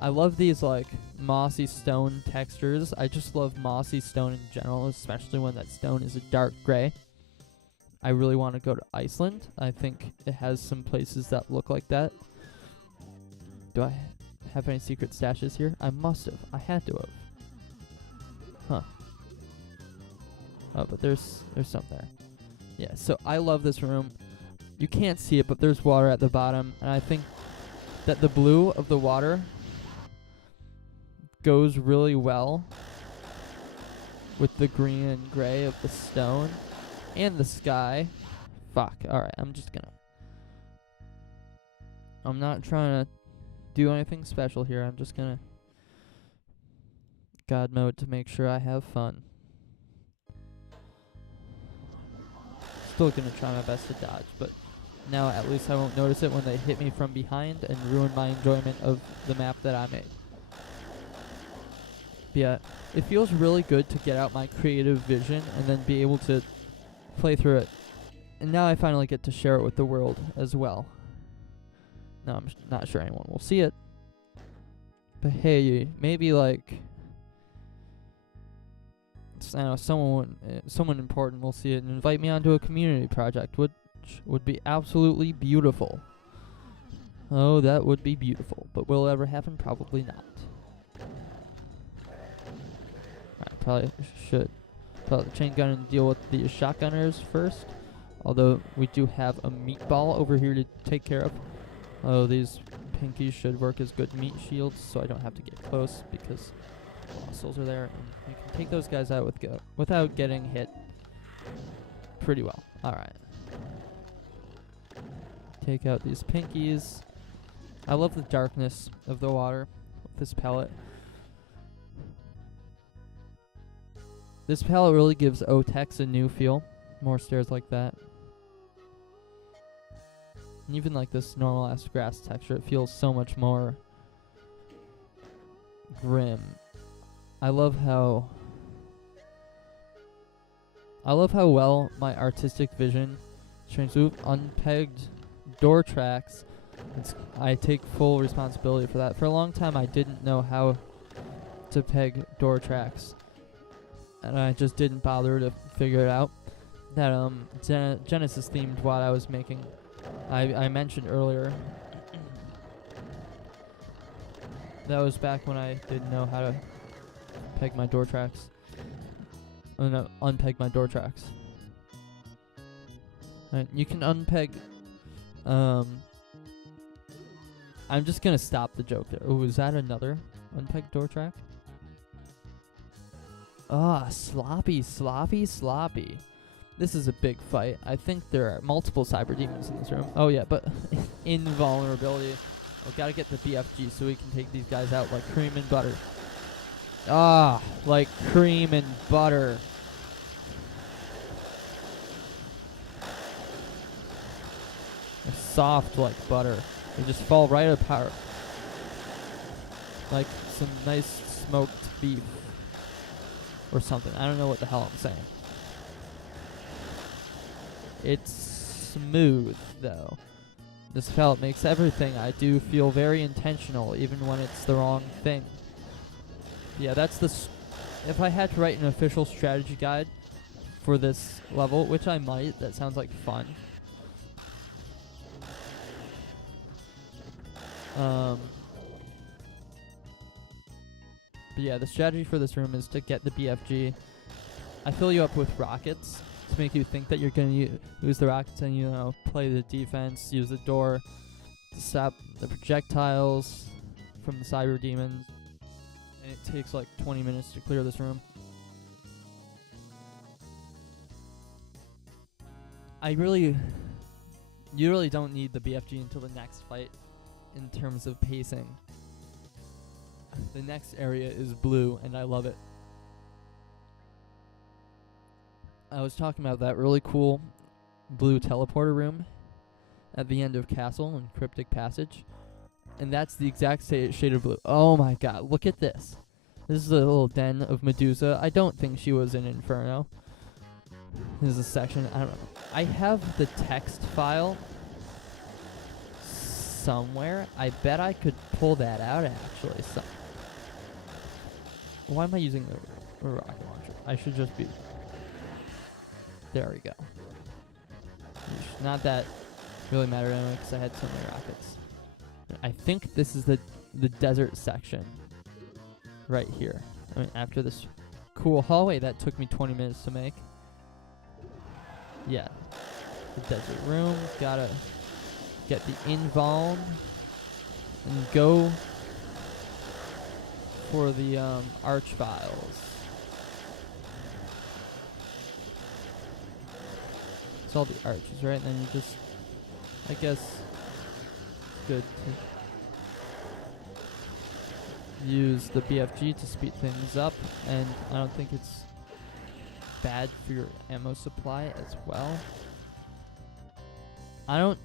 I love these, like, mossy stone textures. I just love mossy stone in general, especially when that stone is a dark gray. I really want to go to Iceland. I think it has some places that look like that. Do I have any secret stashes here? I must have. I had to have. Huh. Oh, but there's some there. Yeah, so I love this room. You can't see it, but there's water at the bottom, and I think that the blue of the water goes really well with the green and gray of the stone and the sky. Fuck. Alright, I'm not trying to do anything special here. I'm just gonna God mode to make sure I have fun. Still gonna try my best to dodge, but now at least I won't notice it when they hit me from behind and ruin my enjoyment of the map that I made. But yeah, it feels really good to get out my creative vision and then be able to play through it. And now I finally get to share it with the world as well. No, I'm not sure anyone will see it. But hey, maybe like I don't know, someone important will see it and invite me onto a community project, which would be absolutely beautiful. Oh, that would be beautiful. But will it ever happen? Probably not. Alright, probably should pull out the chain gun and deal with the shotgunners first. Although we do have a meatball over here to take care of. Oh, these pinkies should work as good meat shields, so I don't have to get close because muscles are there. And we can take those guys out without getting hit pretty well. Alright. Take out these pinkies. I love the darkness of the water with this palette. This palette really gives Otex a new feel. More stairs like that. And even like this normal ass grass texture, it feels so much more grim. I love how well my artistic vision trains with unpegged door tracks. I take full responsibility for that. For a long time I didn't know how to peg door tracks, and I just didn't bother to figure it out. That Genesis themed what I was making, I mentioned earlier. That was back when I didn't know how to peg my door tracks. Oh no, unpeg my door tracks. Right, you can unpeg. I'm just gonna stop the joke there. Oh, is that another unpegged door track? Ah, sloppy. This is a big fight. I think there are multiple cyber demons in this room. Oh yeah, but invulnerability. Oh, gotta get the BFG so we can take these guys out like cream and butter. Ah, like cream and butter. They're soft like butter. They just fall right apart. Like some nice smoked beef. Or something. I don't know what the hell I'm saying. It's smooth, though. This felt makes everything I do feel very intentional, even when it's the wrong thing. Yeah, that's the... if I had to write an official strategy guide for this level, which I might, that sounds like fun. But yeah, the strategy for this room is to get the BFG. I fill you up with rockets to make you think that you're going to use the rockets and, you know, play the defense, use the door to stop the projectiles from the cyber demons. And it takes like 20 minutes to clear this room. You really don't need the BFG until the next fight in terms of pacing. The next area is blue, and I love it. I was talking about that really cool blue teleporter room at the end of Castle and Cryptic Passage, and that's the exact shade of blue. Oh my god, look at this. This is a little den of Medusa. I don't think she was in Inferno. This is a section, I don't know. I have the text file somewhere. I bet I could pull that out actually. Why am I using the rocket launcher? I should just be... There we go. Not that really mattered anyway because I had so many rockets. I think this is the desert section right here. I mean, after this cool hallway that took me 20 minutes to make. Yeah. The desert room. Gotta get the invuln and go for the archviles. It's all the arches, right? And then you just, I guess, it's good to use the BFG to speed things up, and I don't think it's bad for your ammo supply as well. I don't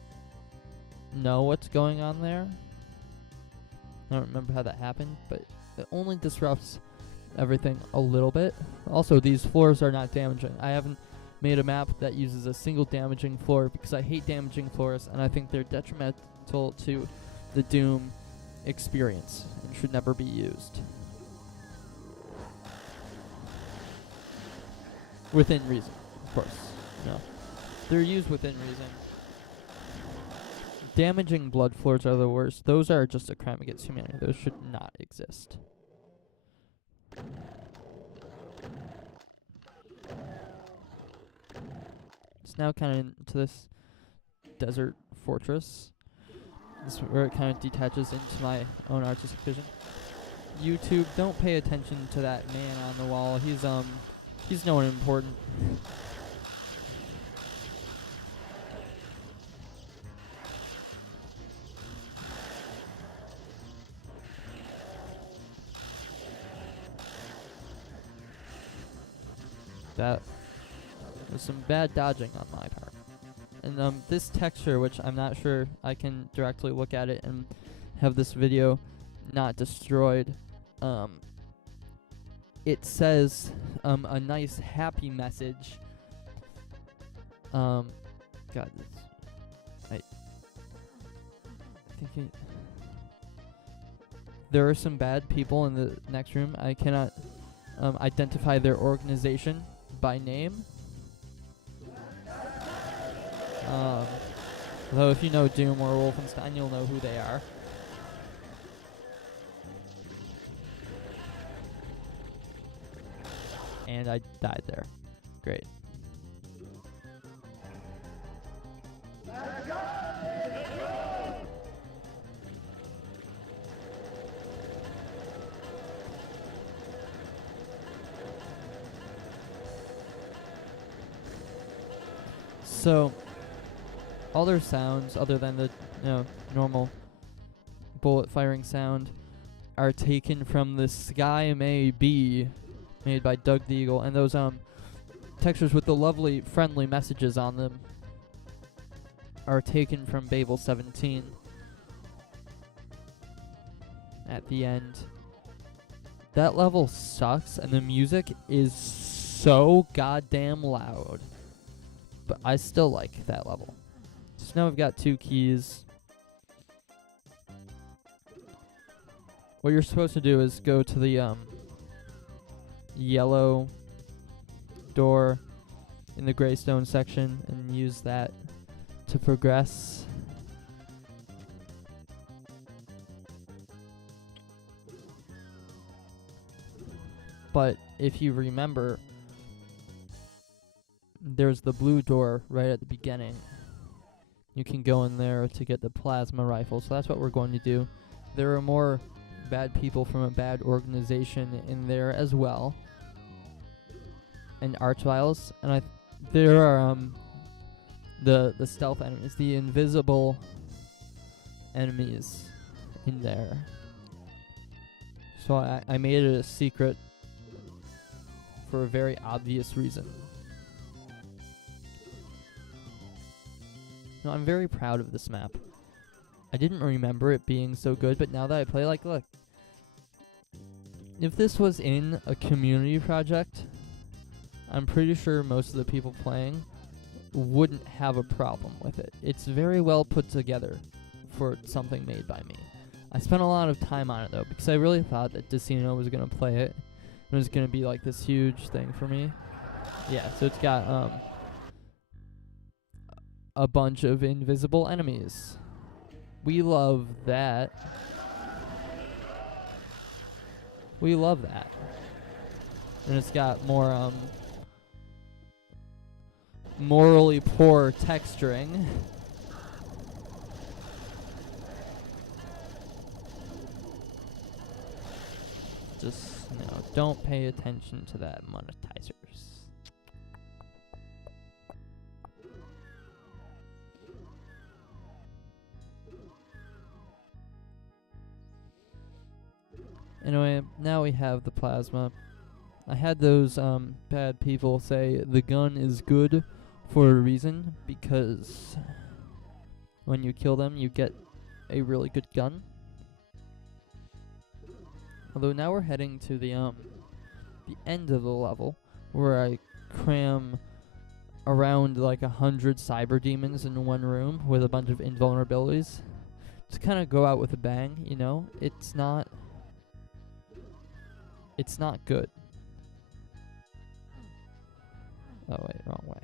know what's going on there. I don't remember how that happened, but it only disrupts everything a little bit. Also, these floors are not damaging. I haven't made a map that uses a single damaging floor because I hate damaging floors and I think they're detrimental to the Doom experience and should never be used. Within reason, of course. No. They're used within reason. Damaging blood floors are the worst. Those are just a crime against humanity. Those should not exist. It's now kind of into this desert fortress. This is where it kind of detaches into my own artistic vision. YouTube, don't pay attention to that man on the wall. He's no one important. That was some bad dodging on my part. And this texture, which I'm not sure I can directly look at it and have this video not destroyed, it says a nice happy message. God, I think there are some bad people in the next room. I cannot identify their organization by name. Though if you know Doom or Wolfenstein, you'll know who they are. And I died there. Great. So, all their sounds, other than the normal bullet firing sound are taken from The Sky May Be, made by Doug the Eagle, and those textures with the lovely friendly messages on them are taken from Babel 17 at the end. That level sucks, and the music is so goddamn loud, but I still like that level. So now we've got 2 keys. What you're supposed to do is go to the yellow door in the Greystone section and use that to progress. But if you remember, there's the blue door right at the beginning. You can go in there to get the plasma rifle, so that's what we're going to do. There are more bad people from a bad organization in there as well, and archviles, and there are the stealth enemies, the invisible enemies in there. So I made it a secret for a very obvious reason. No, I'm very proud of this map. I didn't remember it being so good, but now that I play, like, look. If this was in a community project, I'm pretty sure most of the people playing wouldn't have a problem with it. It's very well put together for something made by me. I spent a lot of time on it, though, because I really thought that Decino was going to play it. It was going to be, like, this huge thing for me. Yeah, so it's got a bunch of invisible enemies. We love that. We love that. And it's got more morally poor texturing. Just, don't pay attention to that, monetizers. Anyway, now we have the plasma. I had those bad people say the gun is good for a reason, because when you kill them, you get a really good gun. Although now we're heading to the end of the level, where I cram around like 100 cyber demons in one room with a bunch of invulnerabilities. Just kind of go out with a bang, It's not good. Oh wait, wrong way.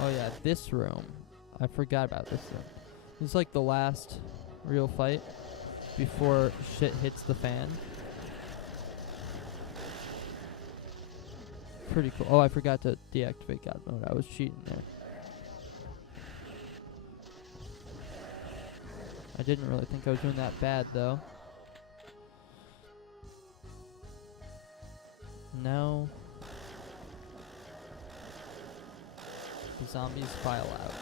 Oh yeah, this room. I forgot about this room. This is like the last real fight before shit hits the fan. Pretty cool. Oh, I forgot to deactivate God mode. I was cheating there. I didn't really think I was doing that bad, though. Now the zombies file out.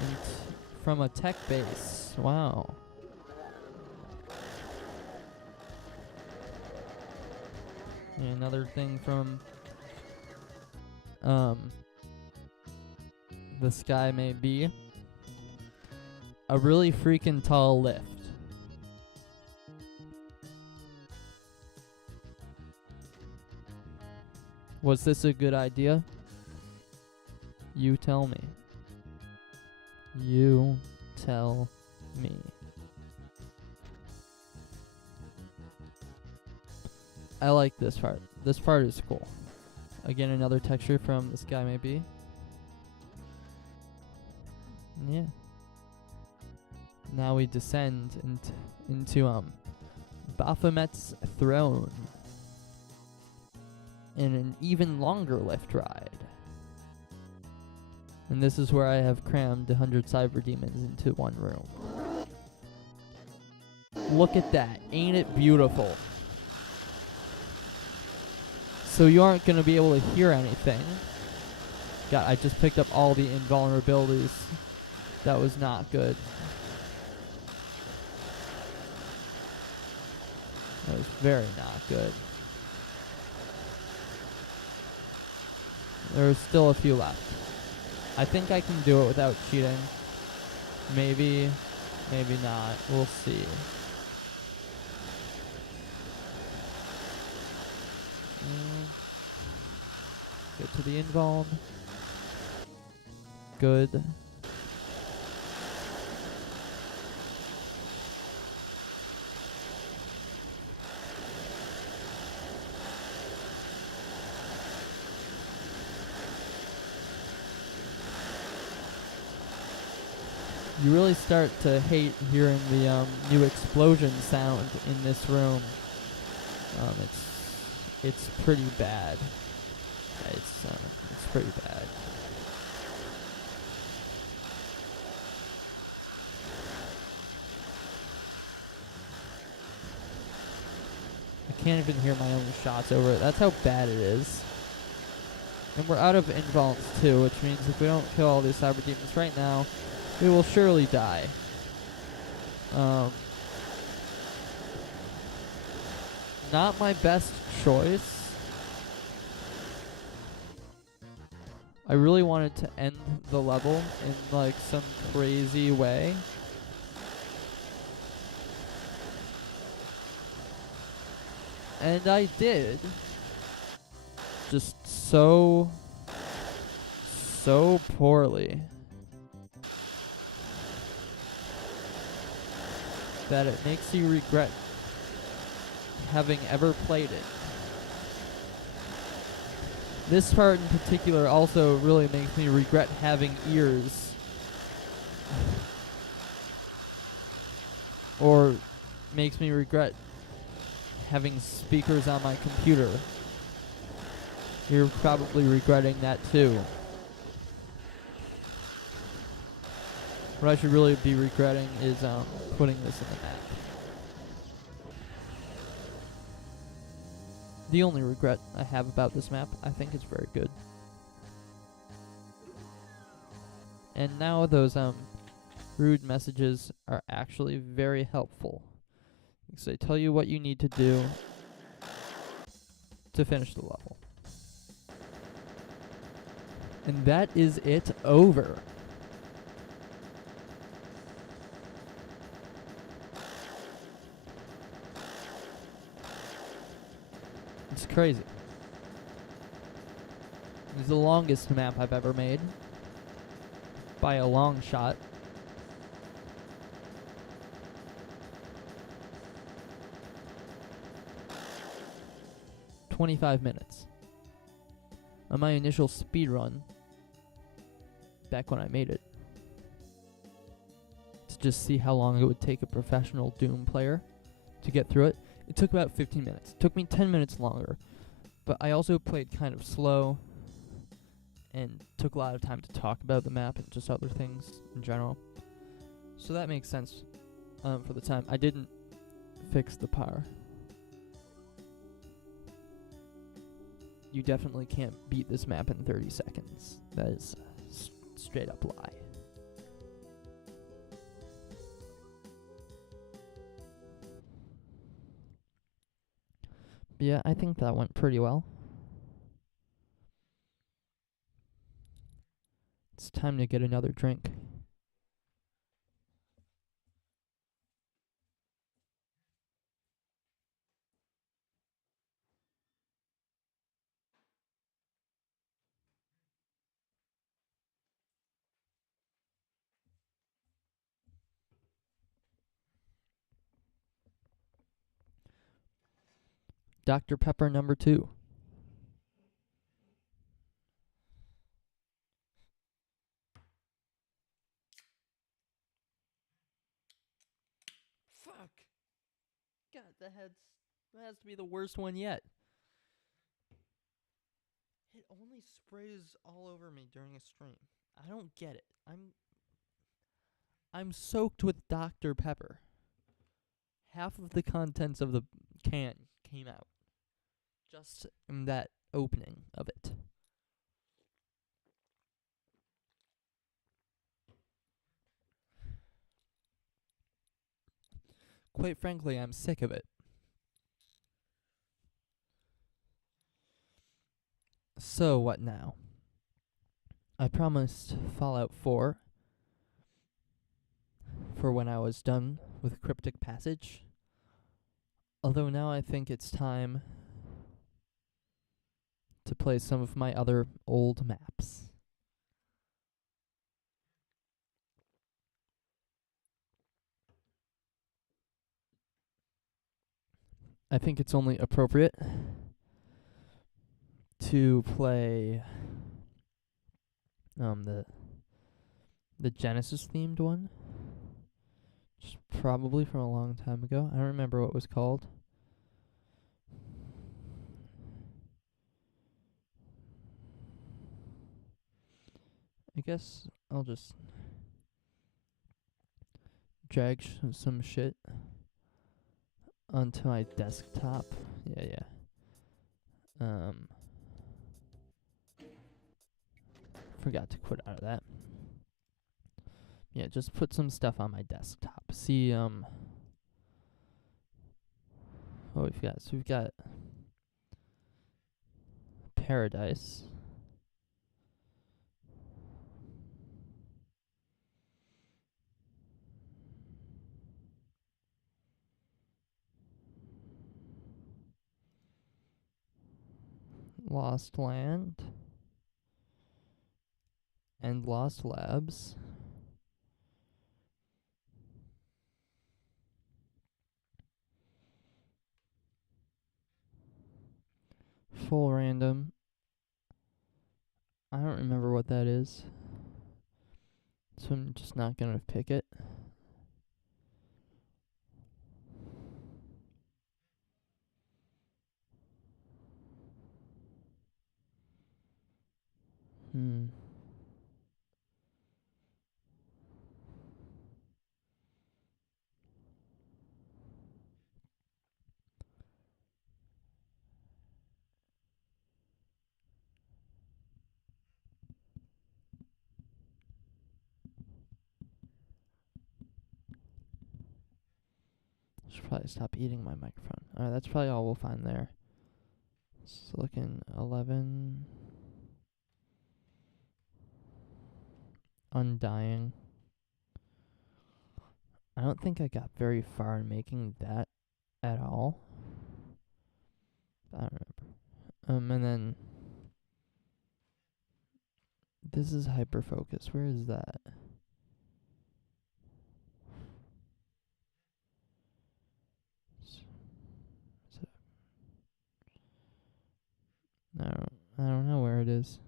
And from a tech base. Wow. And another thing from The Sky May Be. A really freaking tall lift. Was this a good idea? You tell me. You tell me. I like this part. This part is cool. Again, another texture from The Sky May Be. Yeah. Now we descend into Baphomet's throne in an even longer lift ride. And this is where I have crammed 100 cyber demons into one room. Look at that. Ain't it beautiful? So you aren't going to be able to hear anything. God, I just picked up all the invulnerabilities. That was not good. That was very not good. There's still a few left. I think I can do it without cheating. Maybe, maybe not. We'll see. Get to the invuln. Good. You really start to hate hearing the new explosion sound in this room. It's pretty bad. It's pretty bad. I can't even hear my own shots over it. That's how bad it is. And we're out of invulns too, which means if we don't kill all these cyber demons right now, we will surely die. Not my best choice. I really wanted to end the level in like some crazy way. And I did. Just so poorly that it makes you regret having ever played it. This part in particular also really makes me regret having ears. Or makes me regret having speakers on my computer. You're probably regretting that too. What I should really be regretting is putting this in the map. The only regret I have about this map, I think it's very good. And now those rude messages are actually very helpful. Because they tell you what you need to do to finish the level. And that is it over. It's crazy. It's the longest map I've ever made. By a long shot. "25 minutes. On my initial speed run, back when I made it, to just see how long it would take a professional Doom player to get through it, it took about 15 minutes. It took me 10 minutes longer. But I also played kind of slow and took a lot of time to talk about the map and just other things in general. So that makes sense for the time. I didn't fix the power. You definitely can't beat this map in 30 seconds. That is a straight up lie. But yeah, I think that went pretty well. It's time to get another drink. Dr. Pepper number 2. Fuck. God, that has to be the worst one yet. It only sprays all over me during a stream. I don't get it. I'm soaked with Dr. Pepper. Half of the contents of the can came out. Just in that opening of it. Quite frankly, I'm sick of it. So, what now? I promised Fallout 4 for when I was done with Cryptic Passage. Although now I think it's time to play some of my other old maps. I think it's only appropriate to play the Genesis themed one. Just probably from a long time ago. I don't remember what it was called. I guess I'll just drag some shit onto my desktop. Yeah. Forgot to quit out of that. Yeah, just put some stuff on my desktop. See, what we've got. So we've got Paradise. Lost Land. And Lost Labs. Full random. I don't remember what that is, so I'm just not gonna pick it. Should probably stop eating my microphone. Alright, that's probably all we'll find there. It's looking 11. Undying. I don't think I got very far in making that at all. I don't remember. And then this is Hyperfocus. Where is that? I don't know where it is.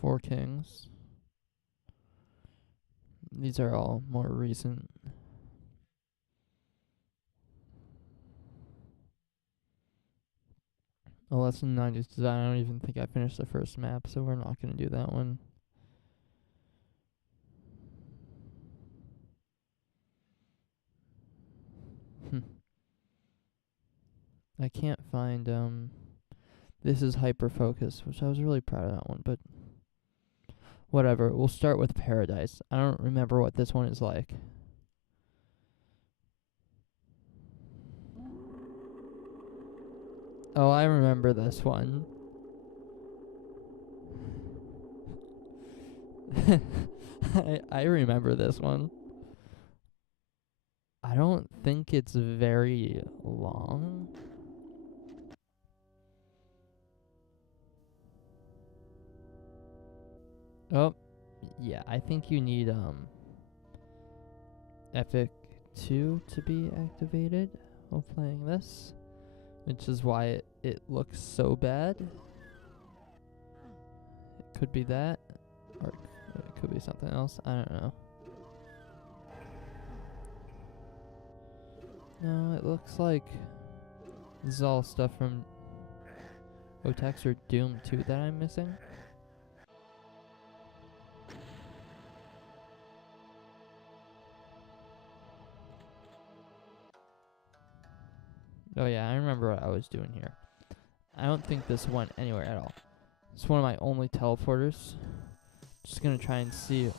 Four Kings. These are all more recent. A Lesson 90s design. I don't even think I finished the first map, so we're not going to do that one. I can't find, this is Hyperfocus, which I was really proud of that one, but whatever. We'll start with Paradise. I don't remember what this one is like. Oh, I remember this one. I remember this one. I don't think it's very long. Oh, yeah, I think you need Epic 2 to be activated while playing this, which is why it looks so bad. It could be that, or it could be something else. I don't know. No, it looks like this is all stuff from Otex or Doom 2 that I'm missing. Oh yeah, I remember what I was doing here. I don't think this went anywhere at all. It's one of my only teleporters. Just gonna try and see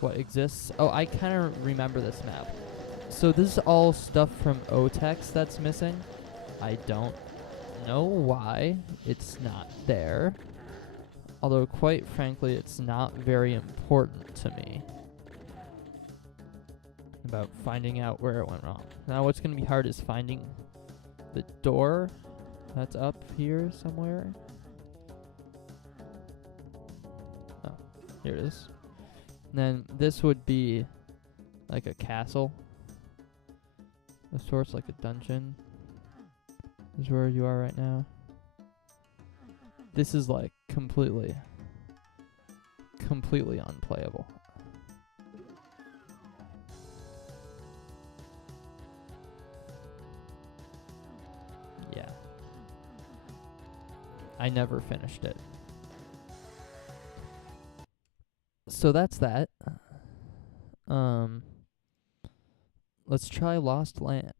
what exists. Oh, I kind of remember this map. So this is all stuff from OTEX that's missing. I don't know why it's not there. Although, quite frankly, it's not very important to me about finding out where it went wrong. Now what's going to be hard is finding the door that's up here somewhere. Oh, here it is. And then this would be like a castle of sorts, like a dungeon. Is where you are right now. This is like completely unplayable. Yeah. I never finished it. So that's that. Let's try Lost Land.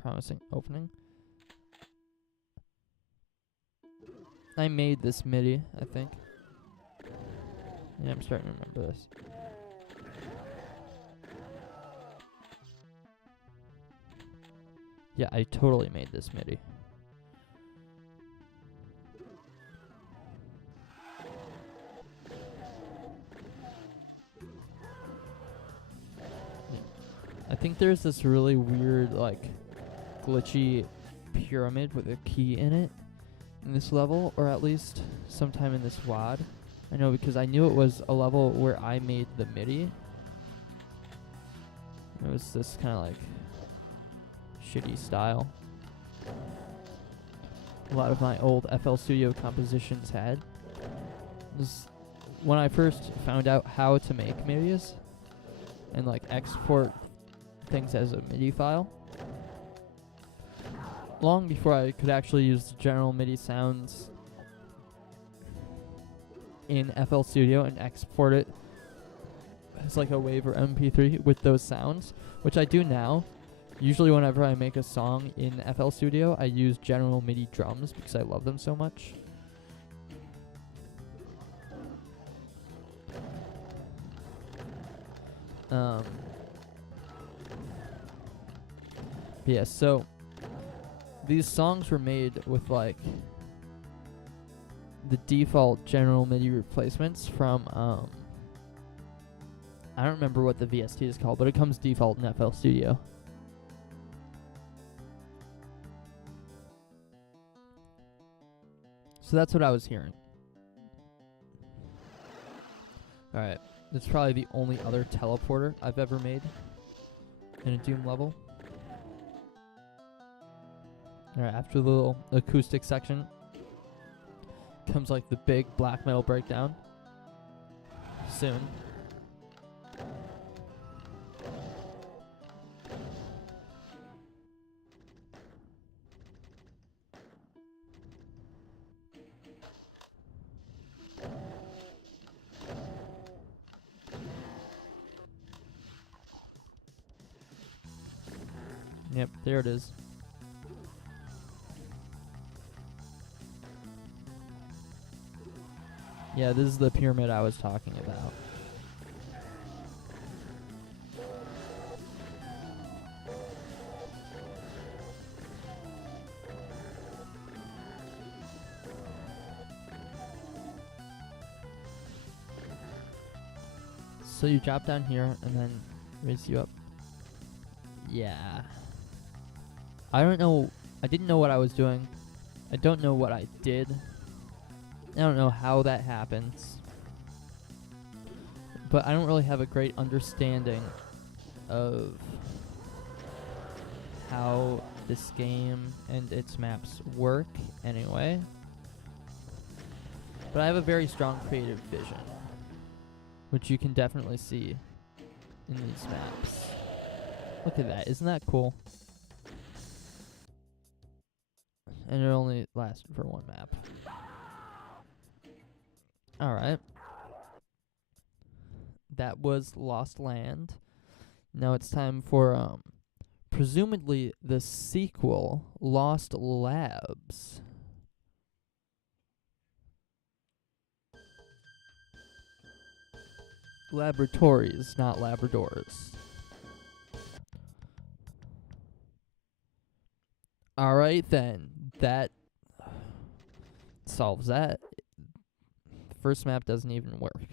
Promising opening. I made this MIDI, I think. Yeah, I'm starting to remember this. Yeah, I totally made this MIDI. Yeah. I think there's this really weird, like, glitchy pyramid with a key in it in this level, or at least sometime in this WAD. I know because I knew it was a level where I made the MIDI. It was this kind of like shitty style. A lot of my old FL Studio compositions had. This, when I first found out how to make MIDIs and like export things as a MIDI file, long before I could actually use the general MIDI sounds in FL Studio and export it as like a WAV or MP3 with those sounds, which I do now. Usually whenever I make a song in FL Studio, I use general MIDI drums because I love them so much. Yeah, so these songs were made with like the default general MIDI replacements from I don't remember what the VST is called, but it comes default in FL Studio. So that's what I was hearing. Alright, that's probably the only other teleporter I've ever made in a Doom level. Alright, after the little acoustic section comes like the big black metal breakdown. Soon. Yep, there it is. Yeah, this is the pyramid I was talking about. So you drop down here and then raise you up. Yeah. I don't know. I didn't know what I was doing. I don't know what I did. I don't know how that happens. But I don't really have a great understanding of how this game and its maps work anyway. But I have a very strong creative vision, which you can definitely see in these maps. Look at that. Isn't that cool? And it only lasted for one map. Alright. That was Lost Land. Now it's time for, presumably the sequel, Lost Labs. Laboratories, not Labradors. Alright then. That solves that. The first map doesn't even work.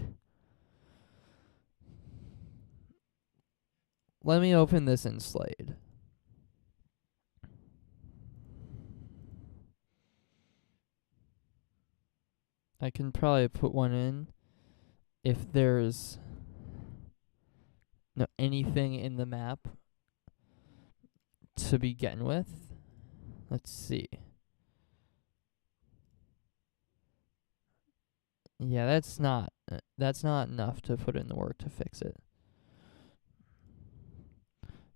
Let me open this in Slade. I can probably put one in if there's anything in the map to begin with. Let's see. Yeah, that's not enough to put in the work to fix it.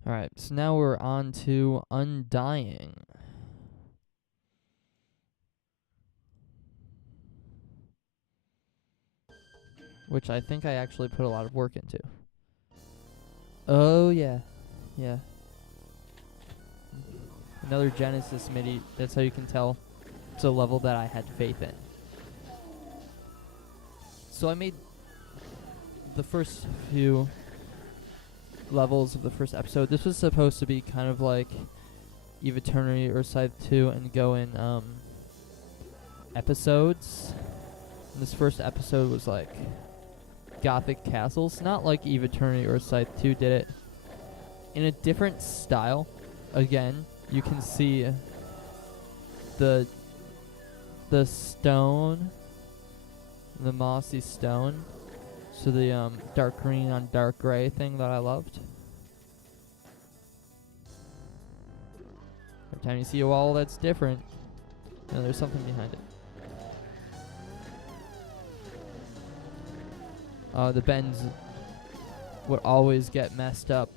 Alright, so now we're on to Undying. Which I think I actually put a lot of work into. Oh, yeah. Yeah. Another Genesis MIDI. That's how you can tell it's a level that I had faith in. So I made the first few levels of the first episode. This was supposed to be kind of like Eve Eternity or Scythe 2 and go in episodes. And this first episode was like Gothic castles, not like Eve Eternity or Scythe 2 did it. In a different style. Again, you can see the stone, the mossy stone. So the dark green on dark gray thing that I loved. Every time you see a wall that's different, there's something behind it. The bends would always get messed up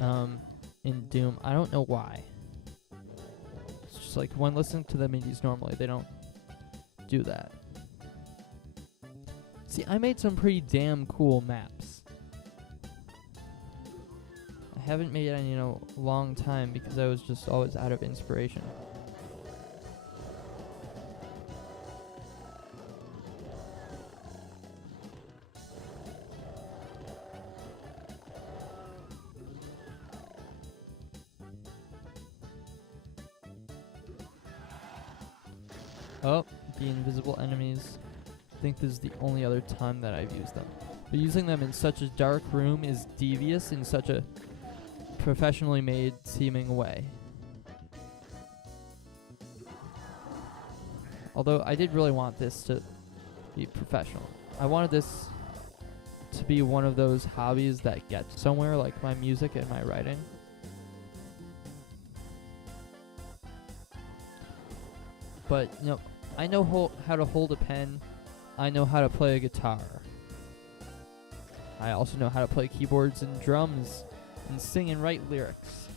in Doom. I don't know why. It's just like when listening to the MIDIs normally, they don't do that. See, I made some pretty damn cool maps. I haven't made any in a long time because I was just always out of inspiration. Oh, the invisible enemies. I think this is the only other time that I've used them. But using them in such a dark room is devious in such a professionally made seeming way. Although I did really want this to be professional. I wanted this to be one of those hobbies that gets somewhere, like my music and my writing. But, I know how to hold a pen. I know how to play a guitar. I also know how to play keyboards and drums and sing and write lyrics.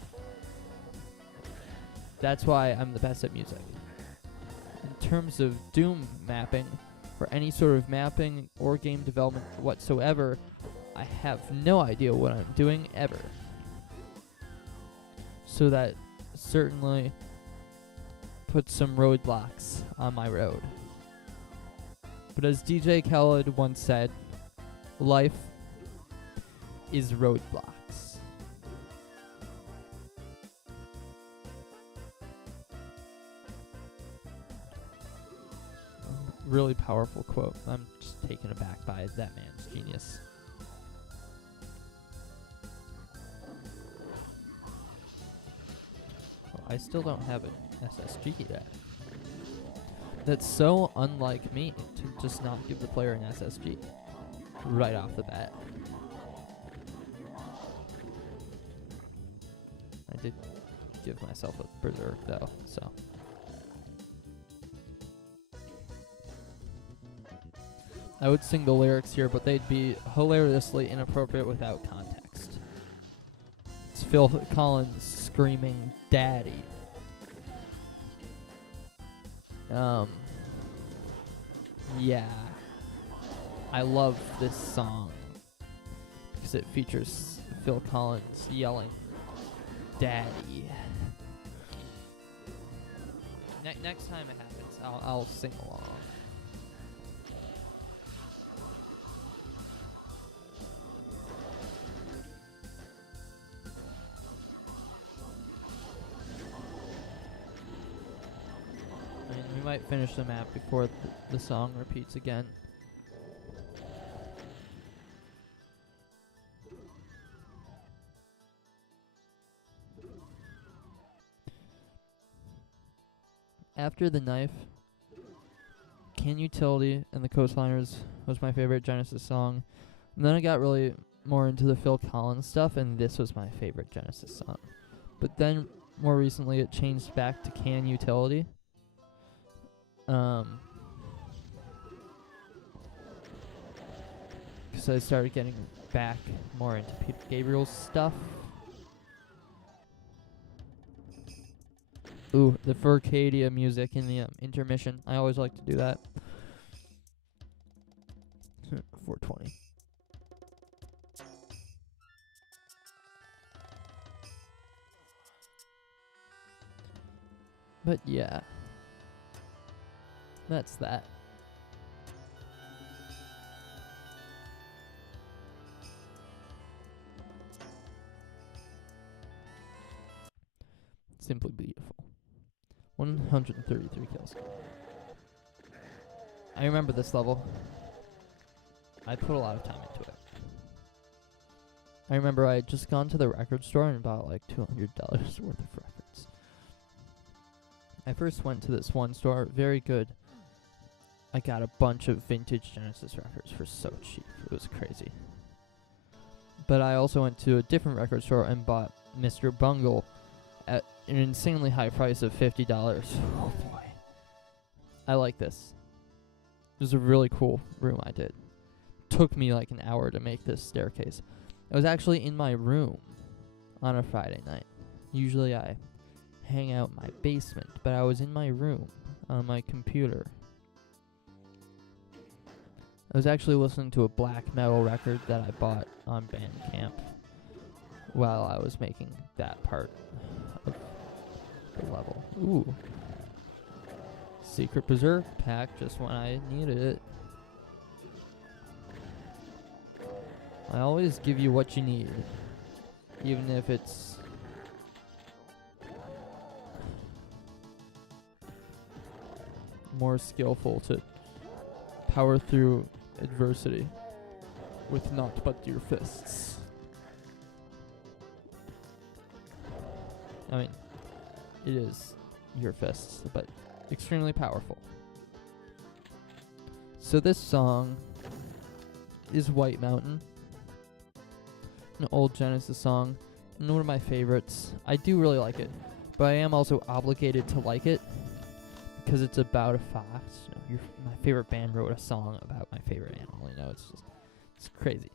That's why I'm the best at music. In terms of Doom mapping, or any sort of mapping or game development whatsoever, I have no idea what I'm doing ever. So that certainly puts some roadblocks on my road. But as DJ Khaled once said, life is roadblocks. Really powerful quote. I'm just taken aback by that man's genius. Oh, I still don't have an SSG yet. That's so unlike me to just not give the player an SSG right off the bat. I did give myself a berserk though, so. I would sing the lyrics here, but they'd be hilariously inappropriate without context. It's Phil Collins screaming, "Daddy." Yeah. I love this song because it features Phil Collins yelling, "Daddy." Next time it happens, I'll sing along. I mean, we might finish the map before the song repeats again. After the knife, Can Utility and the Coastliners was my favorite Genesis song. And then I got really more into the Phil Collins stuff, and this was my favorite Genesis song. But then, more recently, it changed back to Can Utility. Because I started getting back more into Peter Gabriel's stuff. Ooh, the Furcadia music in the intermission. I always like to do that. 420. But yeah. That's that. Simply beautiful. 133 kills. I remember this level. I put a lot of time into it. I remember I had just gone to the record store and bought like $200 worth of records. I first went to this one store, very good. I got a bunch of vintage Genesis records for so cheap. It was crazy. But I also went to a different record store and bought Mr. Bungle at an insanely high price of $50. Oh boy. I like this. It was a really cool room I did. Took me like an hour to make this staircase. I was actually in my room on a Friday night. Usually I hang out in my basement, but I was in my room on my computer. I was actually listening to a black metal record that I bought on Bandcamp while I was making that part of the level. Ooh. Secret Preserve pack just when I needed it. I always give you what you need, even if it's more skillful to power through adversity with naught but your fists. I mean, it is your fists, but extremely powerful. So this song is White Mountain, an old Genesis song, and one of my favorites. I do really like it, but I am also obligated to like it because it's about a fox. You know, my favorite band wrote a song about my favorite animal. You know, it's crazy.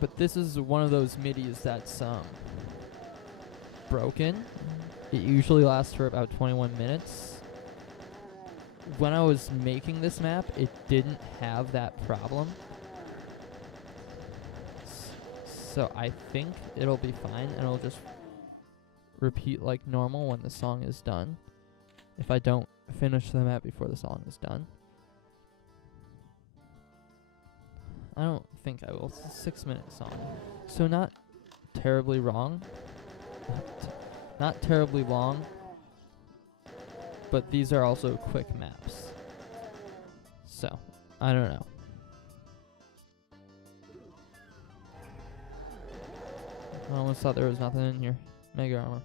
But this is one of those midis that's broken. It usually lasts for about 21 minutes. When I was making this map, it didn't have that problem. So I think it'll be fine, and it'll just repeat like normal when the song is done. If I don't finish the map before the song is done. I don't think I will. It's a 6-minute song. So not terribly wrong. Not terribly long. But these are also quick maps. So, I don't know. I almost thought there was nothing in here. Mega armor.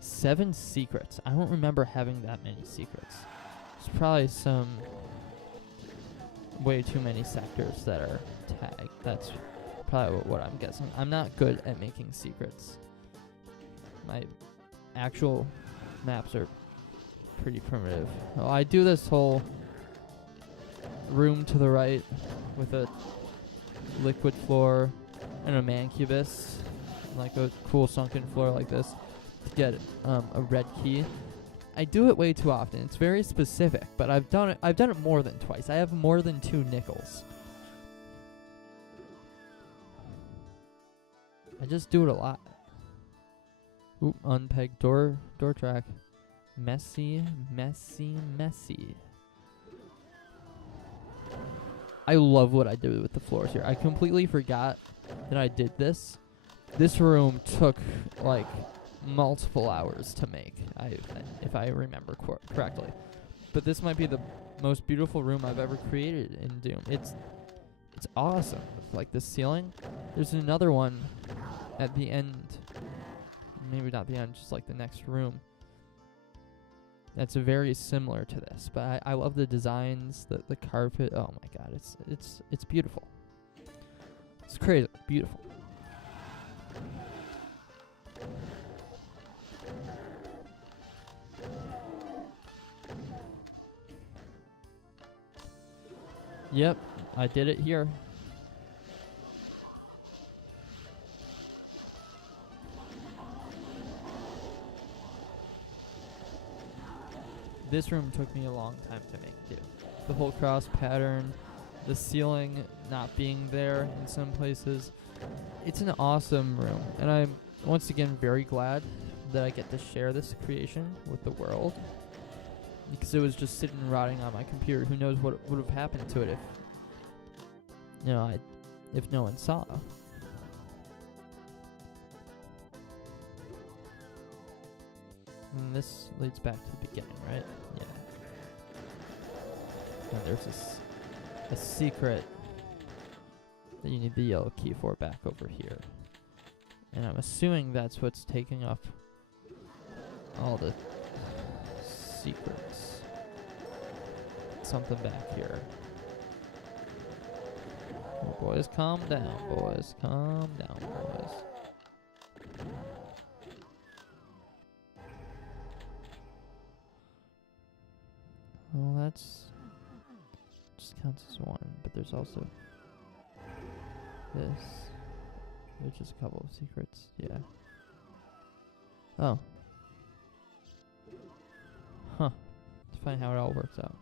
7 secrets. I don't remember having that many secrets. There's probably some way too many sectors that are tagged. That's probably what I'm guessing. I'm not good at making secrets. My actual maps are pretty primitive. Oh, I do this whole room to the right with a liquid floor and a mancubus, like a cool sunken floor like this, to get a red key. I do it way too often. It's very specific, but I've done it more than twice. I have more than 2 nickels. I just do it a lot. Oop, unpegged door track. Messy. I love what I did with the floors here. I completely forgot that I did this. This room took like multiple hours to make, if I remember correctly. But this might be the most beautiful room I've ever created in Doom. It's awesome. Like the ceiling. There's another one at the end. Maybe not the end, just like the next room. That's very similar to this, but I love the designs, the carpet. Oh my god, it's beautiful. It's crazy, beautiful. Yep, I did it here. This room took me a long time to make too. The whole cross pattern, the ceiling not being there in some places. It's an awesome room, and I'm once again very glad that I get to share this creation with the world, because it was just sitting rotting on my computer. Who knows what would have happened to it if no one saw. And this leads back to the beginning, right? Yeah. And there's a secret that you need the yellow key for back over here. And I'm assuming that's what's taking up all the secrets. Something back here. Oh, boys, calm down, boys. Calm down, boys. Well, that's just counts as one, but there's also this, which is a couple of secrets. Yeah. Oh. Huh. Let's find how it all works out.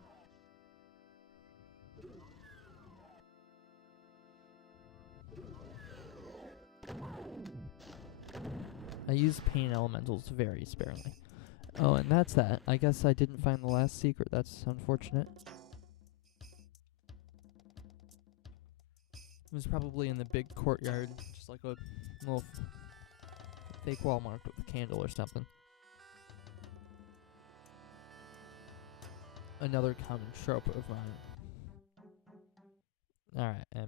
I use paint elementals very sparingly. Oh, and that's that. I guess I didn't find the last secret. That's unfortunate. It was probably in the big courtyard, just like a little fake wall marked with a candle or something. Another common trope of mine. Alright, I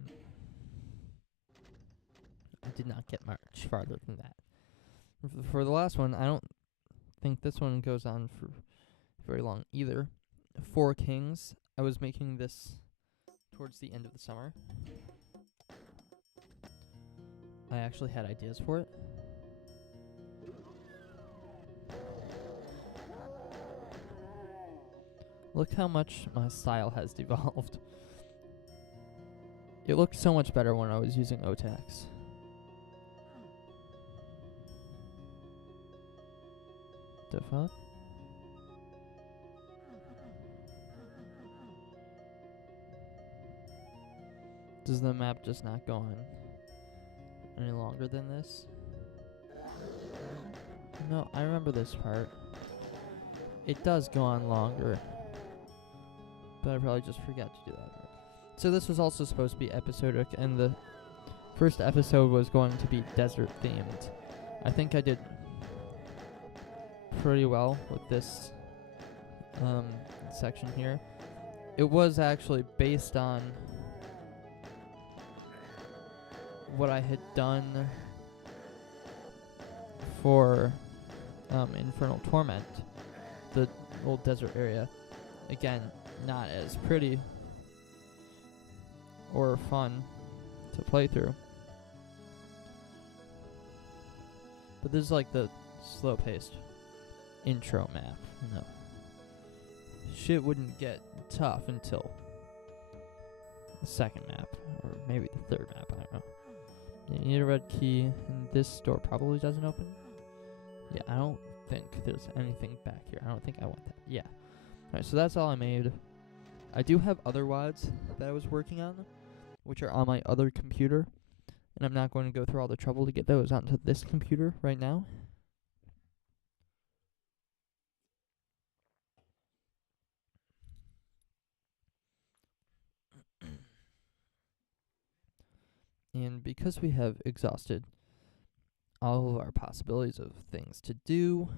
did not get much farther than that. For the last one, I don't think this one goes on for very long either. 4 Kings. I was making this towards the end of the summer. I actually had ideas for it. Look how much my style has devolved. It looked so much better when I was using OTAX. The fuck? Does the map just not go on any longer than this? No, I remember this part. It does go on longer, but I probably just forgot to do that part. So this was also supposed to be episodic, and the first episode was going to be desert themed. I think I did pretty well with this section here. It was actually based on what I had done for Infernal Torment, the old desert area. Again, not as pretty or fun to play through, but this is like the slow-paced intro map. No, shit wouldn't get tough until the second map, or maybe the third map. I don't know. You need a red key, and this door probably doesn't open. Yeah, I don't think there's anything back here. I don't think I want that. Yeah. Alright, so that's all I made. I do have other WADs that I was working on, which are on my other computer. And I'm not going to go through all the trouble to get those onto this computer right now. And because we have exhausted all of our possibilities of things to do,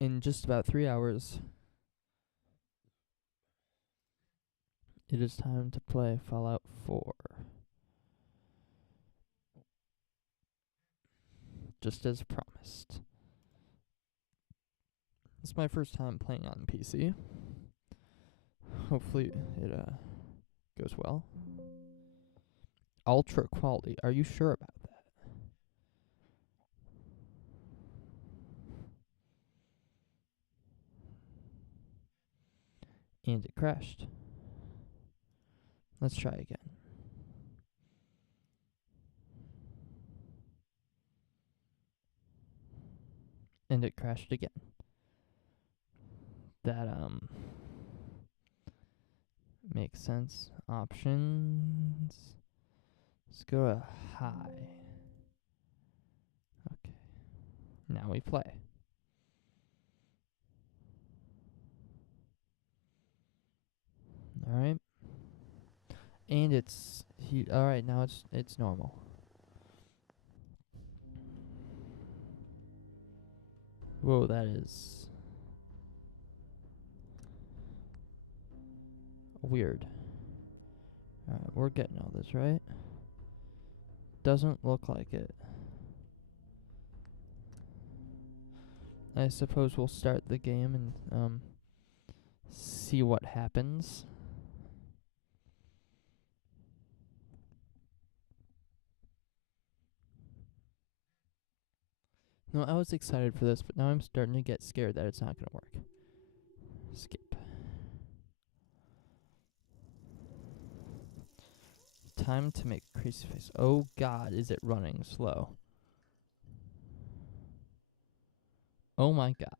in just about 3 hours, it is time to play Fallout 4. Just as promised. It's my first time playing on PC. Hopefully it goes well. Ultra quality. Are you sure about that? And it crashed. Let's try again. And it crashed again. That makes sense. Options. Let's go to high. Okay. Now we play. Alright. And it's alright, now it's normal. Whoa, that is weird. Alright, we're getting all this, right? Doesn't look like it. I suppose we'll start the game and see what happens. No, I was excited for this, but now I'm starting to get scared that it's not going to work. Skip. Time to make crazy face. Oh god, is it running slow? Oh my god.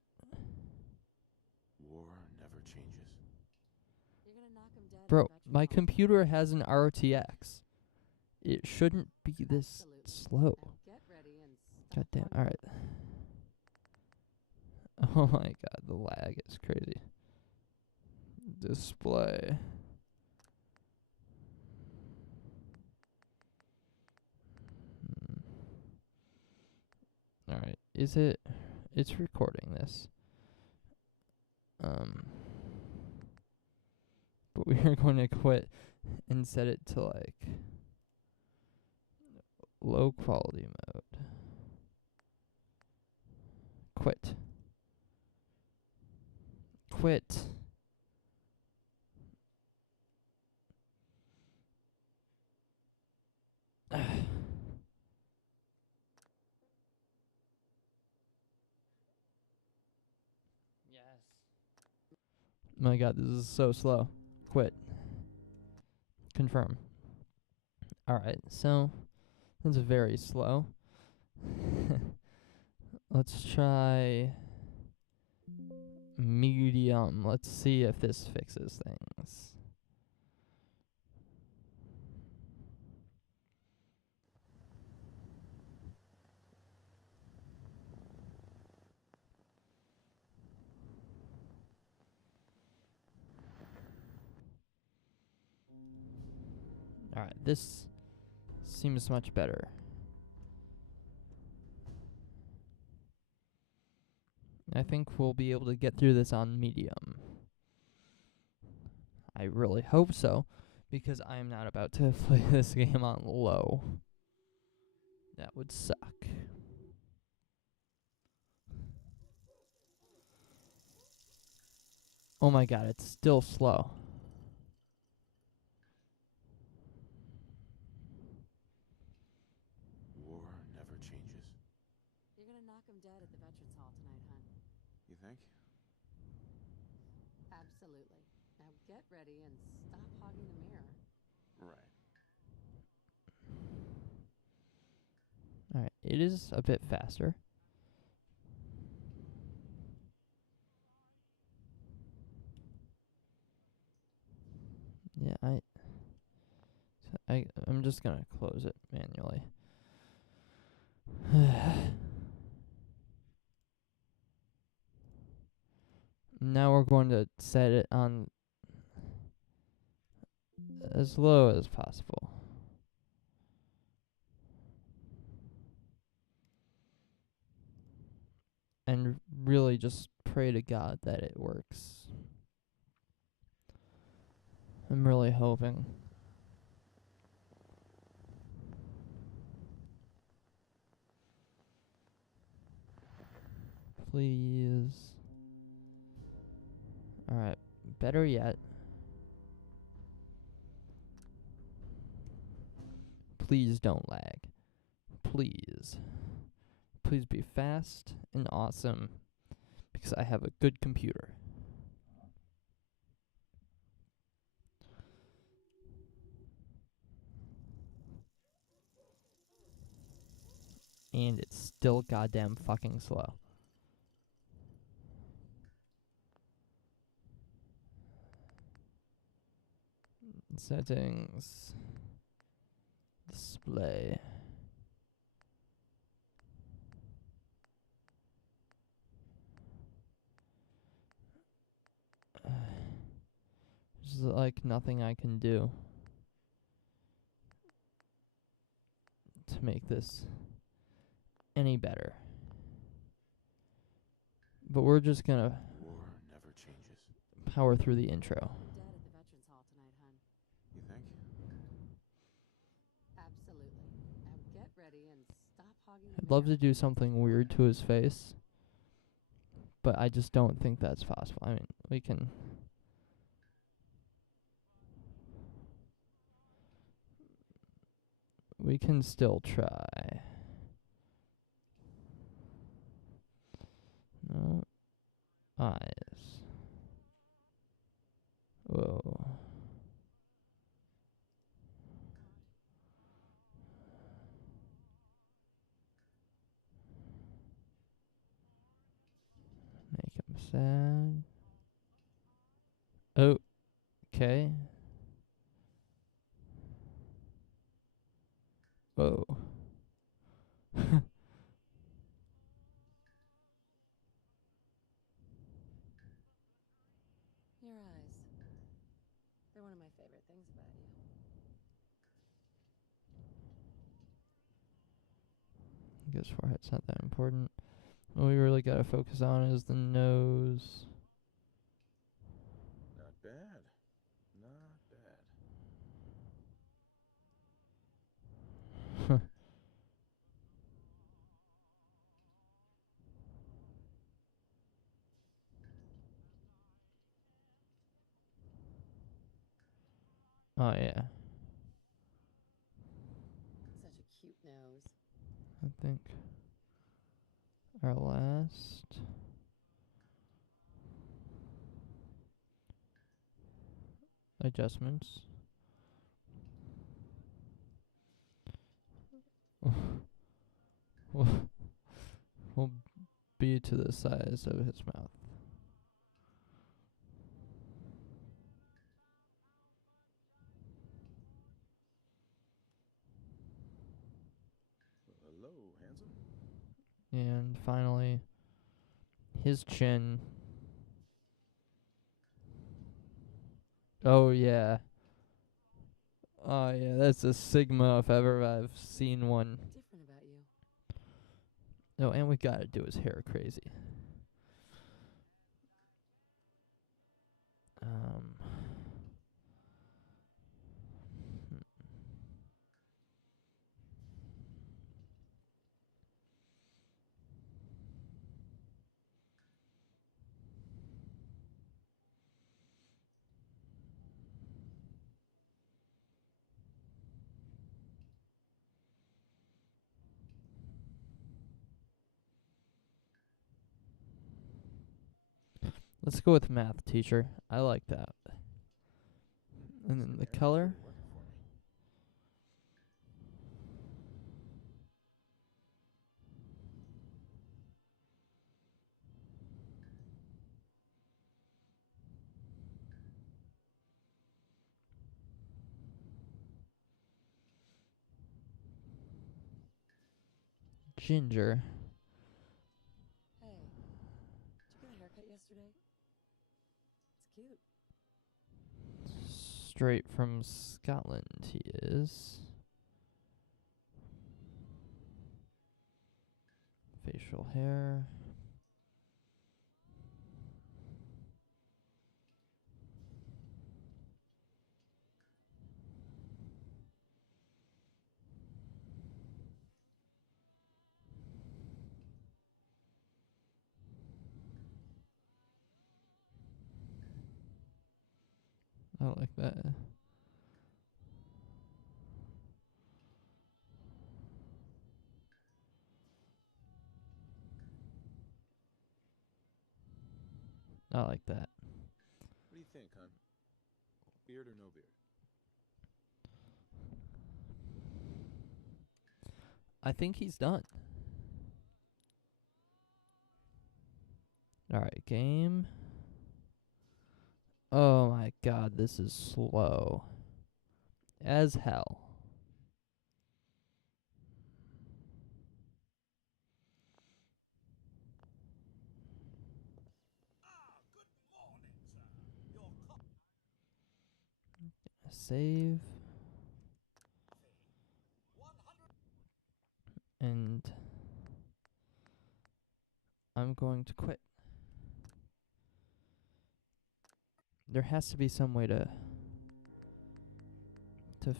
War never changes. You're gonna knock him dead. Bro, my computer has an RTX. It shouldn't be this slow. Get ready and God damn. Alright. Oh my god, the lag is crazy. Display. Alright, is it? It's recording this. But we are going to quit and set it to like low quality mode. Quit. Quit. My god, this is so slow. Quit. Confirm. Alright, so that's very slow. Let's try medium. Let's see if this fixes things. Alright, this seems much better. I think we'll be able to get through this on medium. I really hope so, because I am not about to play this game on low. That would suck. Oh my god, it's still slow. War never changes. You're gonna knock him dead at the Veterans Hall tonight, hon. You think? Absolutely. Now get ready and stop hogging the mirror. Right. Alright, it is a bit faster. I'm just gonna close it manually. Now we're going to set it on as low as possible. And really just pray to God that it works. I'm really hoping. Please. Alright, better yet. Please don't lag. Please. Please be fast and awesome, because I have a good computer. And it's still goddamn fucking slow. Settings. Display. There's like nothing I can do to make this any better. But we're just gonna War never changes. power through the intro. Dead at the Veterans Hall tonight, hun. You think? Absolutely. Now get ready and stop hogging. I'd love to do something weird to his face, but I just don't think that's possible. I mean, we can still try. No eyes. Whoa. Make him sad. Oh, okay. Whoa. Your eyes. They're one of my favorite things about you. I guess forehead's not that important. What we really gotta focus on is the nose. Not bad. Not bad. Oh yeah, Such a cute nose. I think our last adjustments. will be to the size of his mouth. Well, hello, handsome. And finally, his chin. Oh yeah. Oh yeah, that's a Sigma if ever I've seen one. Different about you. Oh, and we gotta do his hair crazy. Um. Let's go with math teacher. I like that. And then the Miscellaneous color. really working for me. ginger. Hey, did you get a haircut yesterday? It's cute. Straight from Scotland, he is. Facial hair. I like that. I like that. What do you think, hon? Beard or no beard? I think he's done. Alright, game. Oh my god, this is slow. As hell. Save. And I'm going to quit. There has to be some way to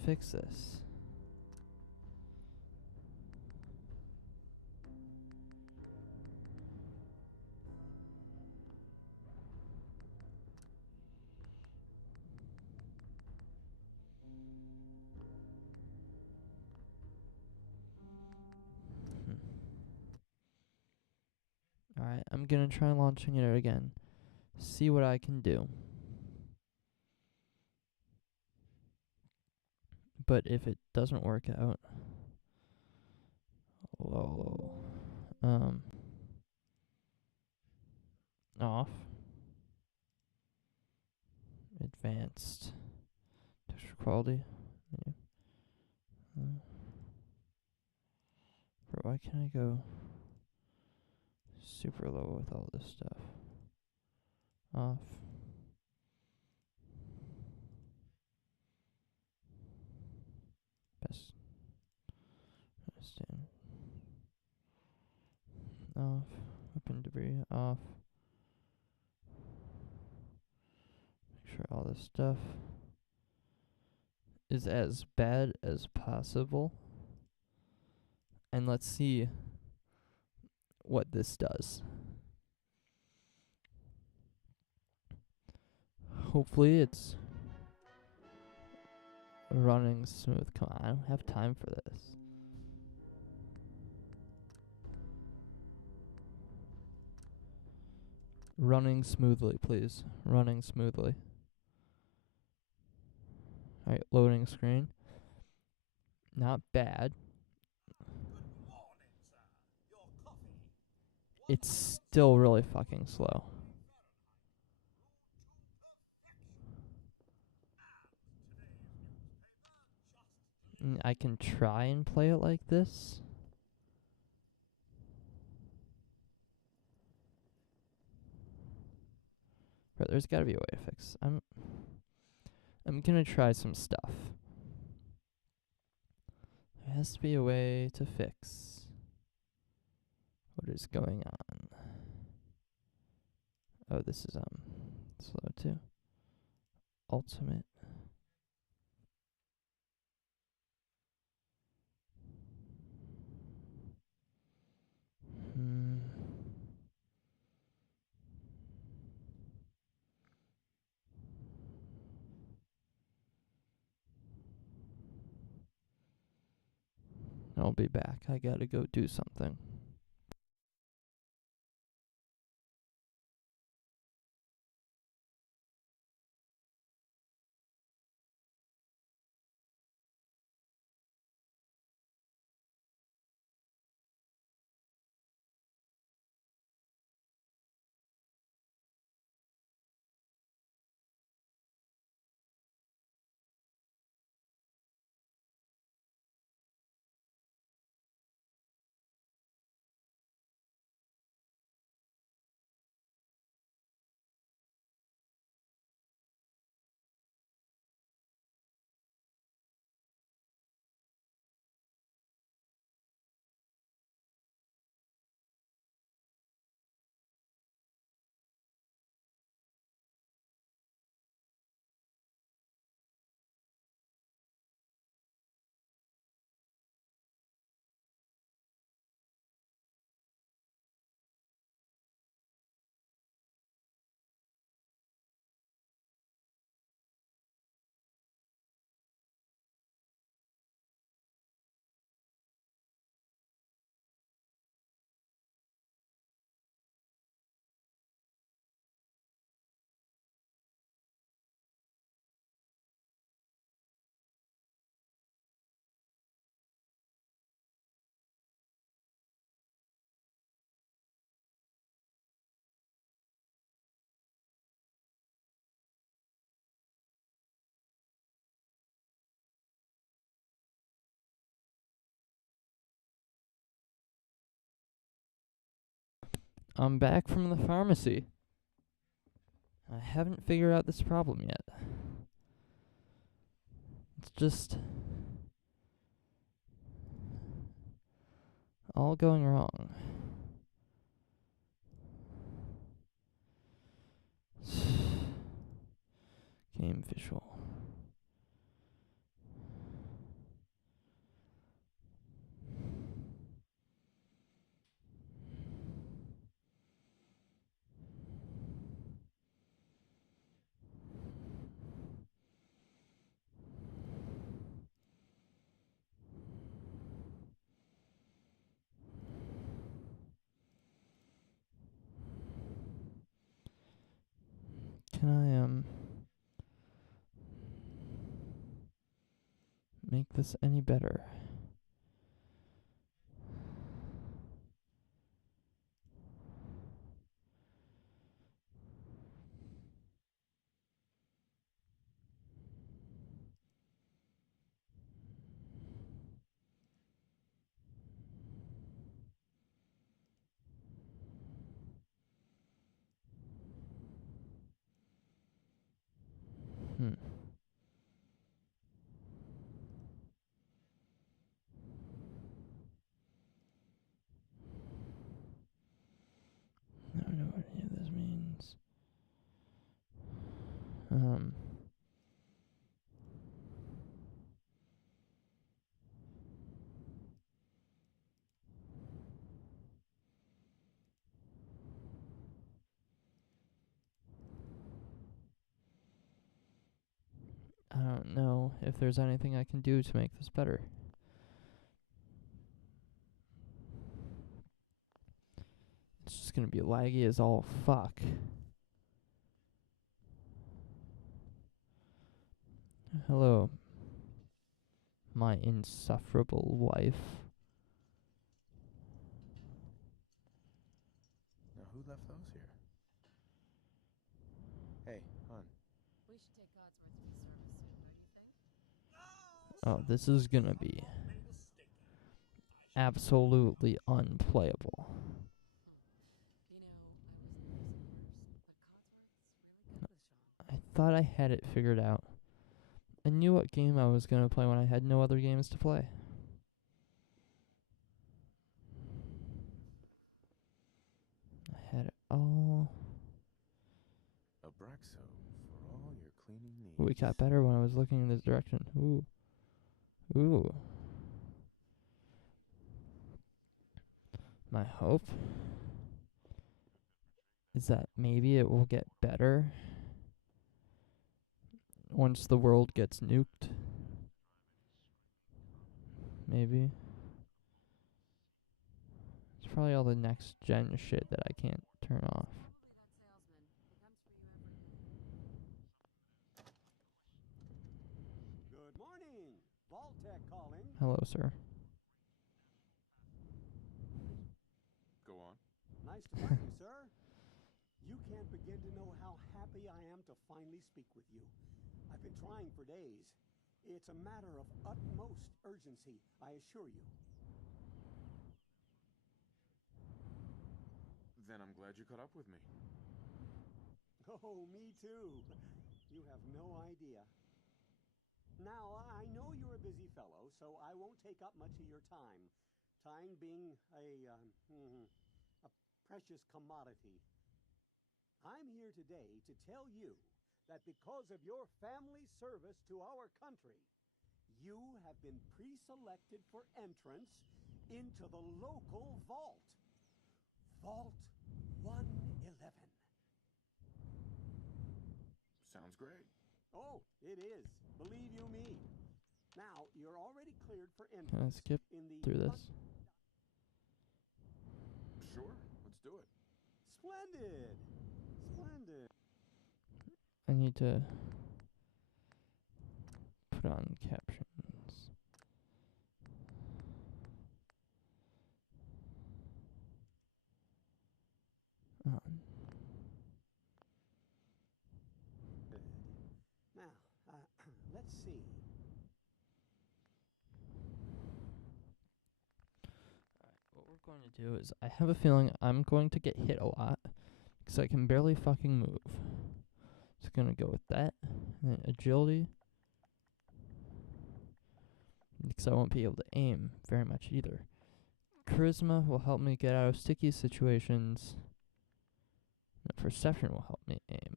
fix this. Alright, I'm gonna try launching it again. See what I can do. But if it doesn't work out, low, off, advanced, texture quality. Yeah. Bro, why can't I go super low with all this stuff? Off. Best. Stand. Off. Open debris. Off. Make sure all this stuff is as bad as possible. And let's see what this does. Hopefully it's running smooth. Come on, I don't have time for this. Running smoothly, please. Running smoothly. Alright, loading screen. Not bad. It's still really fucking slow. I can try and play it like this. But there's gotta be a way to fix. I'm gonna try some stuff. There has to be a way to fix what is going on. Oh, this is slow too. Ultimate. I'll be back. I gotta go do something. I'm back from the pharmacy. I haven't figured out this problem yet. It's just all going wrong. Game visual. Can I make this any better? Hmm. I don't know what any of this means. I don't know if there's anything I can do to make this better. It's just gonna be laggy as all fuck. Hello, my insufferable wife. Now, who left those here? Hey, hon. We should take Codsworth to the service soon, don't you think? Oh, this is gonna be absolutely unplayable. You know, I wasn't Miscellaneous, but Codsworth's really good with Sean. I thought I had it figured out. I knew what game I was gonna play when I had no other games to play. I had it all. Abraxo for all your cleaning needs. Ooh, it got better when I was looking in this direction. Ooh. Ooh. My hope is that maybe it will get better once the world gets nuked. Maybe. It's probably all the next gen shit that I can't turn off. Good morning. Vault-Tec calling. Hello, sir. Go on. Nice to meet you, sir. You can't begin to know how happy I am to finally speak with you. I've been trying for days. It's a matter of utmost urgency, I assure you. Then I'm glad you caught up with me. Oh, me too. You have no idea. Now, I know you're a busy fellow, so I won't take up much of your time. Time being a precious commodity. I'm here today to tell you that because of your family service to our country, you have been pre-selected for entrance into the local vault. Vault 111. Sounds great. Oh, it is. Believe you me. Now, you're already cleared for Can I entrance skip in the through this? Sure, let's do it. Splendid. Splendid. I need to put on captions. On. Good. Now, let's see. Alright, what we're going to do is I have a feeling I'm going to get hit a lot because I can barely fucking move. Just gonna go with that. And then agility. Because I won't be able to aim very much either. Charisma will help me get out of sticky situations. And perception will help me aim.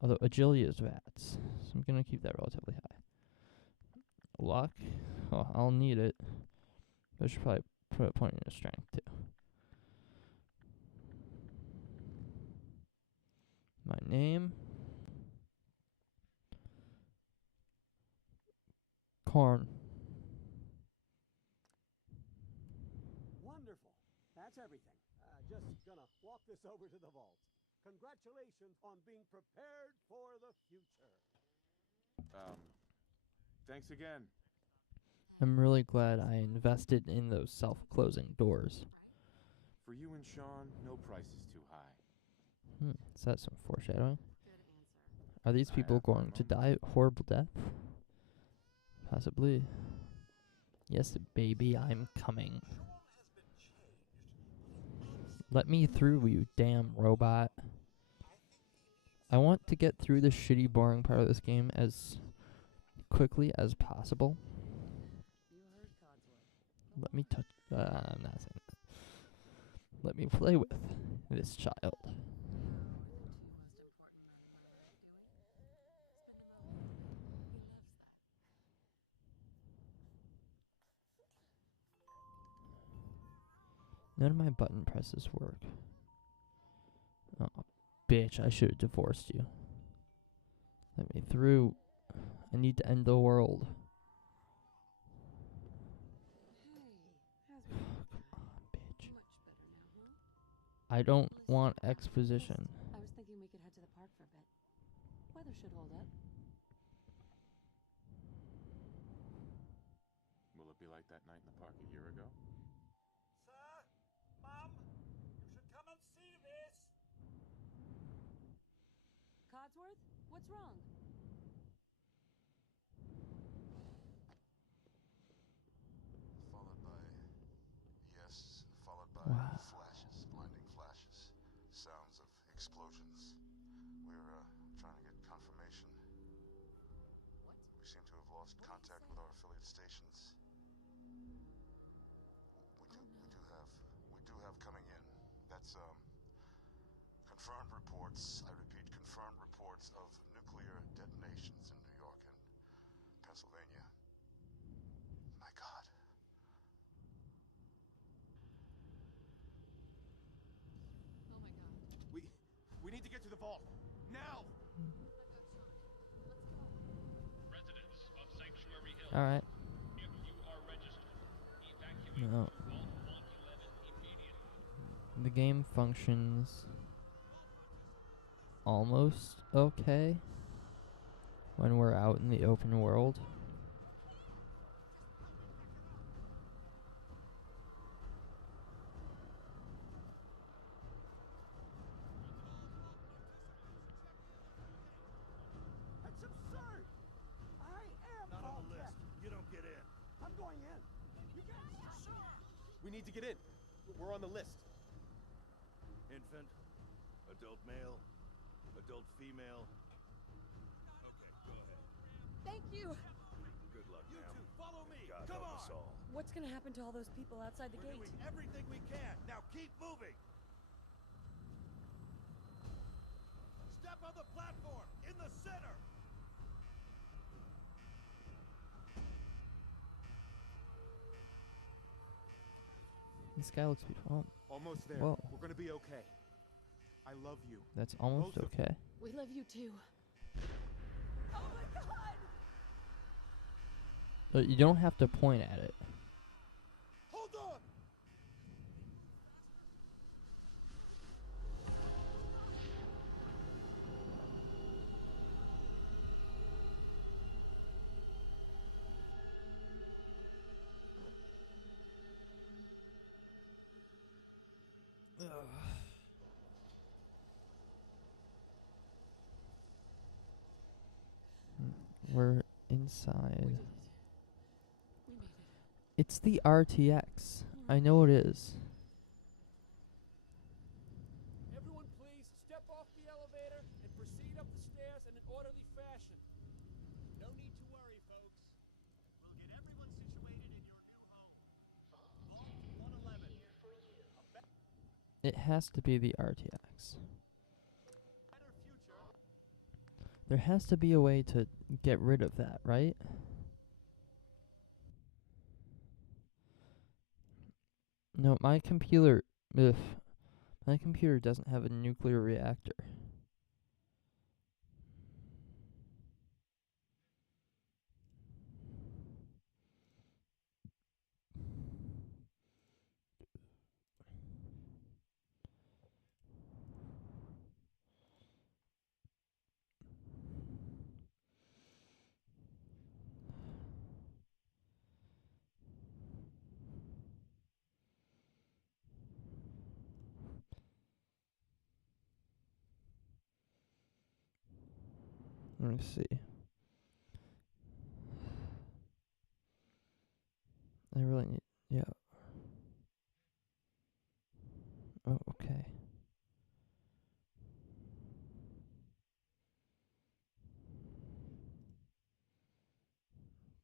Although agility is VATS, so I'm gonna keep that relatively high. Luck, well, I'll need it. I should probably put a point in strength too. My name. Corn. Wonderful. That's everything. Just gonna walk this over to the vault. Congratulations on being prepared for the future. Thanks again. I'm really glad I invested in those self-closing doors. For you and Sean, no price is too high. Is that some foreshadowing? Good answer. Are these I people have my going to die a horrible death? Possibly. Yes, baby, I'm coming. Let me through, you damn robot. I want to get through the shitty, boring part of this game as quickly as possible. You heard Codsworth. Let me touch. I'm not saying that. Let me play with this child. How are the two most important men in my life doing? Spending all day together. He loves that. None of my button presses work. Oh, bitch, I should have divorced you. Let me through. I need to end the world. Hey, how's it going? Come on, bitch. Much better now, huh? I don't Listen, want I was exposition. thinking we could head to the park for a bit. Weather should hold up. Will it be like that night in the park a year ago? Sir, Mom, you should come and see this. Codsworth, what's wrong? Followed by yes, followed by Wow. flashes, blinding flashes, sounds of explosions. We're trying to get confirmation. What? We seem to have lost contact with our affiliate stations. We do have coming in. That's confirmed reports. I repeat, confirmed reports of nuclear detonations in New York and Pennsylvania. My God. Oh my god. We need to get to the vault. Now! Residents of Sanctuary Hill, Alright. if you are registered, evacuate No. to Vault 111 immediately. The game functions almost okay when we're out in the open world. That's absurd. I am Not on the Vault-Tec. list. You don't get in. I'm going in. You guys, sir. We need to get in. We're on the list. Infant, adult male, adult female. Okay, go ahead. Thank you. Good luck, You ma'am. two, follow me. God Come help us on. all. What's gonna happen to all those people outside the We're gate? doing everything we can. Now keep moving. Step on the platform in the center. This guy looks beautiful. Oh, Almost there. Whoa. We're gonna be okay. I love you. that's almost Both of okay. We love you too. Oh my god! But you don't have to point at it. Hold on. We're inside. We did it. We made it. It's the RTX. I know it is. Everyone please step off the elevator and proceed up the stairs in an orderly fashion. No need to worry, folks. We'll get everyone situated in your new home. Vault 111. It has to be the RTX. Better future. There has to be a way to get rid of that, right? No, my computer doesn't have a nuclear reactor. Let me see. I really need, yeah. Oh, okay.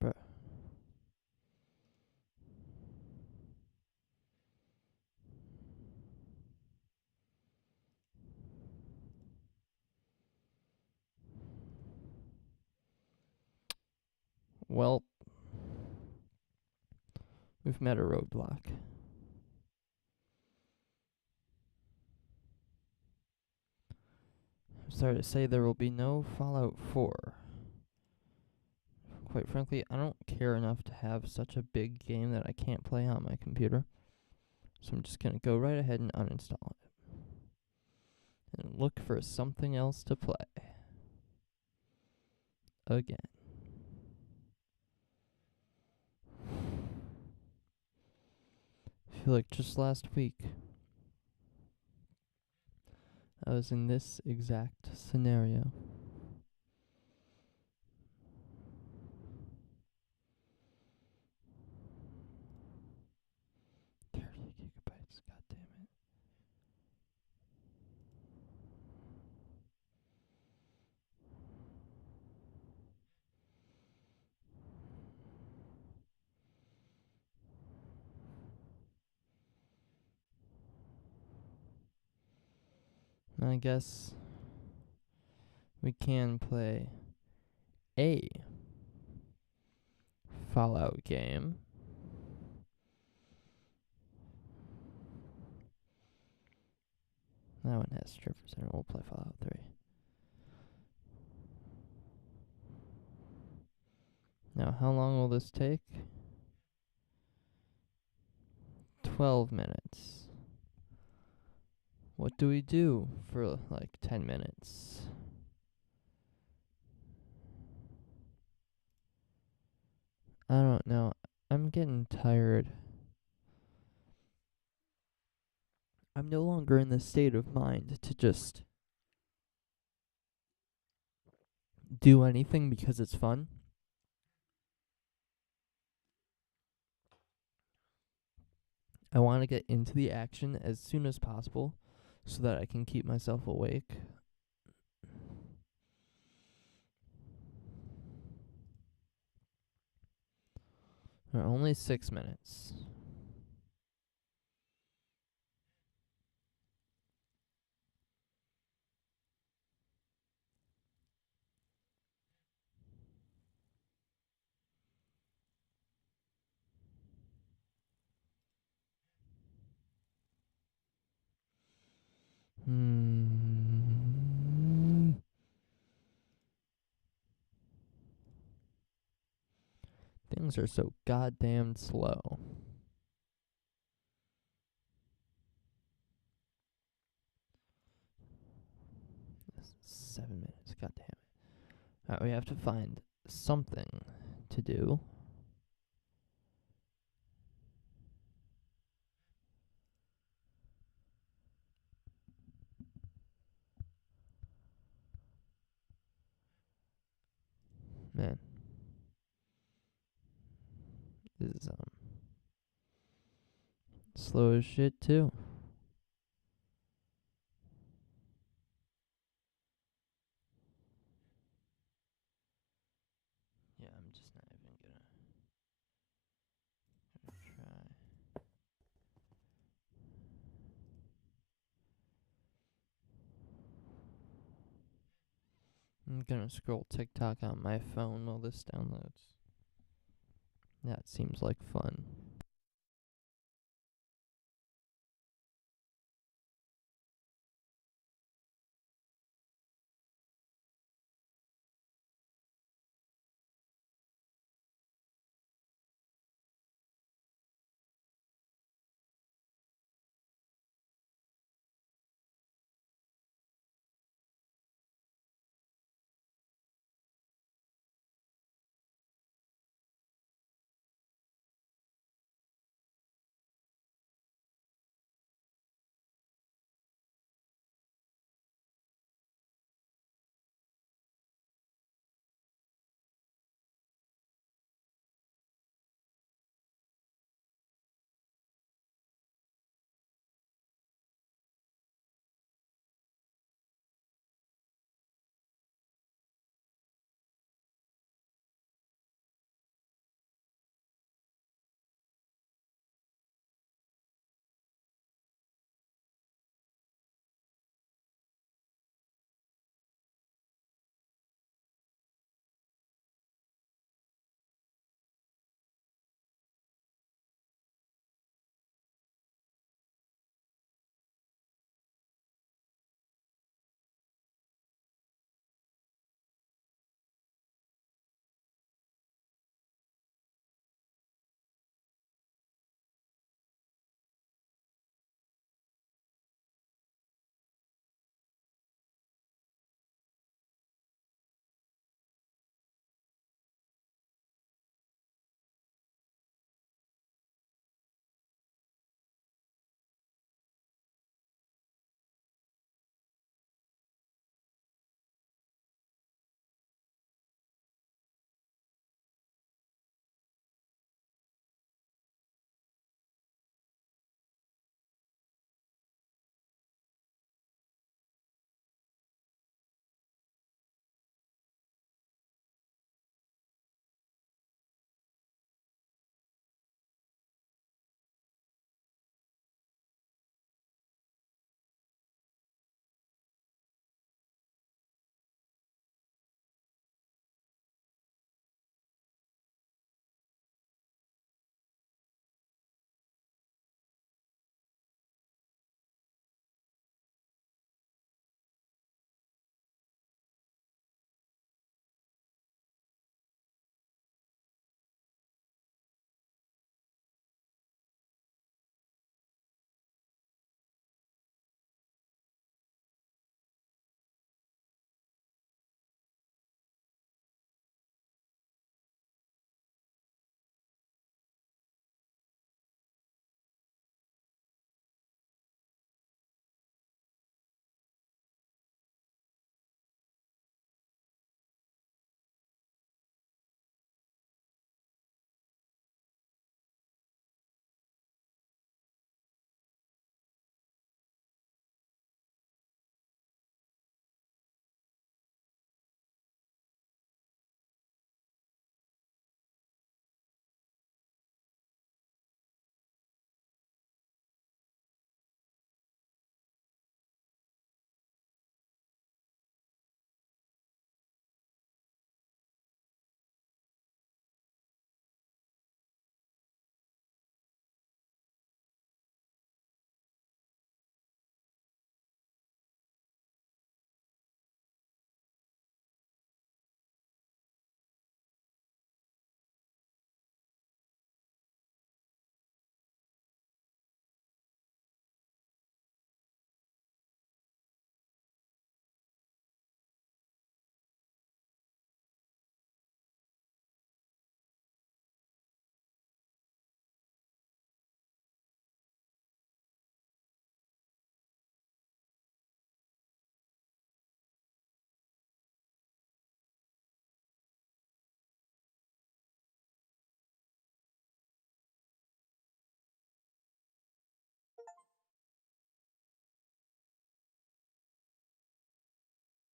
Bruh. Well, we've met a roadblock. I'm sorry to say there will be no Fallout 4. Quite frankly, I don't care enough to have such a big game that I can't play on my computer. So I'm just going to go right ahead and uninstall it. And look for something else to play. Again. I feel like just last week, I was in this exact scenario. $30 GB, god damn it. I guess we can play a Fallout game. That one has strippers in it. We'll play Fallout 3. Now, how long will this take? 12 minutes. What do we do for like 10 minutes? I don't know. I'm getting tired. I'm no longer in the state of mind to just do anything because it's fun. I want to get into the action as soon as possible so that I can keep myself awake. Only 6 minutes. Things are so goddamn slow. This is 7 minutes. God damn it. Alright, we have to find something to do. Man. This is Slow as shit too. Yeah, I'm just not even gonna try. I'm gonna scroll TikTok on my phone while this downloads. That seems like fun.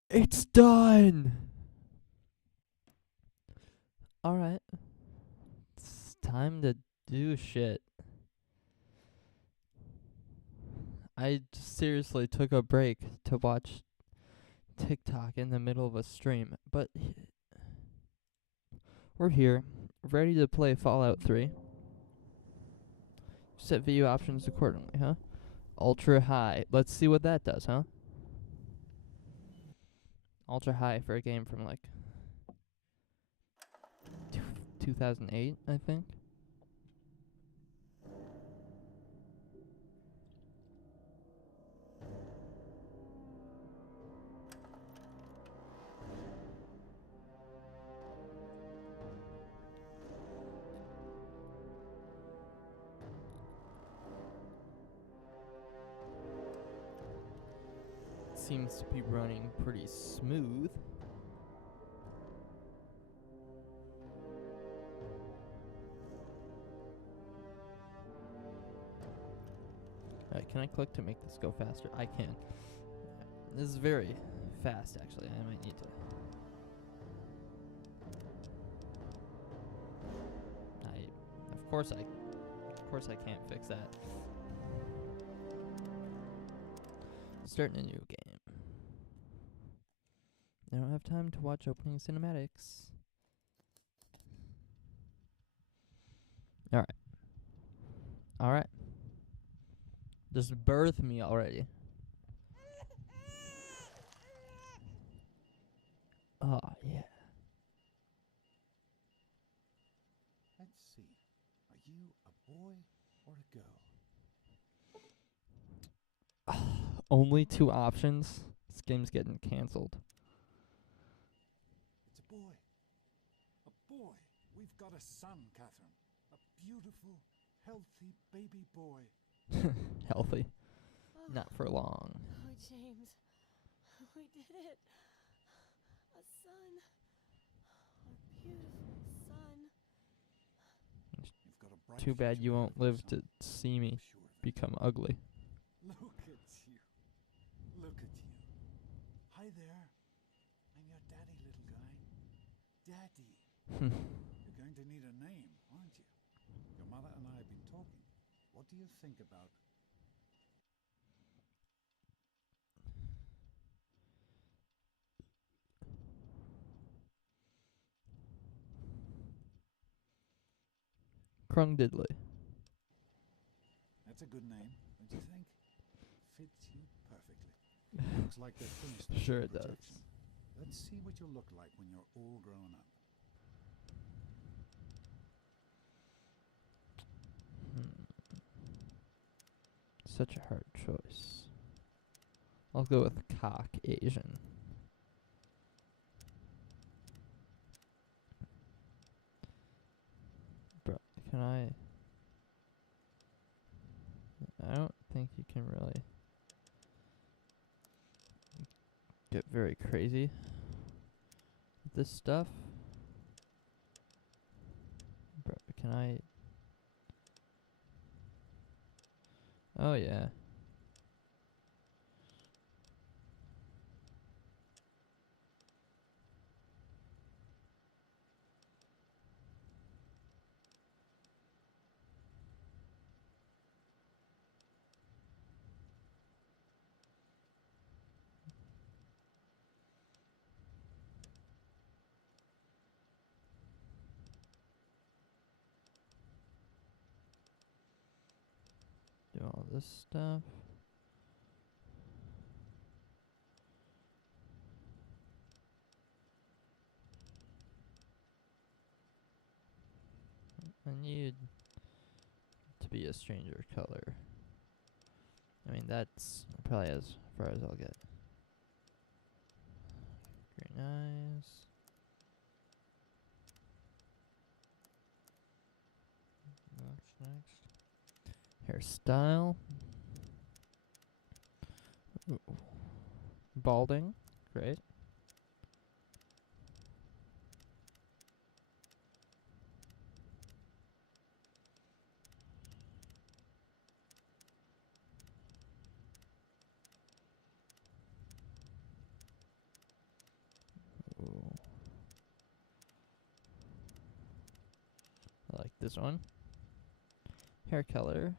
It's done! Alright. It's time to do shit. I seriously took a break to watch TikTok in the middle of a stream, but we're here, ready to play Fallout 3. Set video options accordingly, huh? Ultra high. Let's see what that does, huh? Ultra high for a game from like 2008, I think. Seems to be running pretty smooth. Alright, can I click to make this go faster? I can. This is very fast, actually. I might need to. Of course I can't fix that. Starting a new game. I don't have time to watch opening cinematics. Alright. Alright. Just birth me already. Oh, yeah. Let's see. Are you a boy or a girl? Only 2 options. This game's getting cancelled. It's a boy. A boy. We've got a son, Catherine. A beautiful, healthy baby boy. Healthy. Oh. Not for long. Oh, James. We did it. A son. Our beautiful son. You've got a bright Too bad future you ahead won't of you, live son. to see me I'm sure of it. become ugly. Look at you. Look at you. Hi there. I'm your daddy, little guy. Daddy. You're going to need a name, aren't you? Your mother and I have been talking. What do you think about... Krung Diddley. That's a good name, don't you think? Fits you perfectly. Looks like they've finished the Sure gene it does. protection. Let's see what you'll look like when you're all grown up. Such a hard choice. I'll go with cock Asian. Bro, can I don't think you can really get very crazy with this stuff. Bro, can I? Oh yeah. Do all this stuff. I need to be a stranger color. I mean, that's probably as far as I'll get. Green eyes. What's next? Hairstyle. Ooh. Balding. Great. this one. Hair color.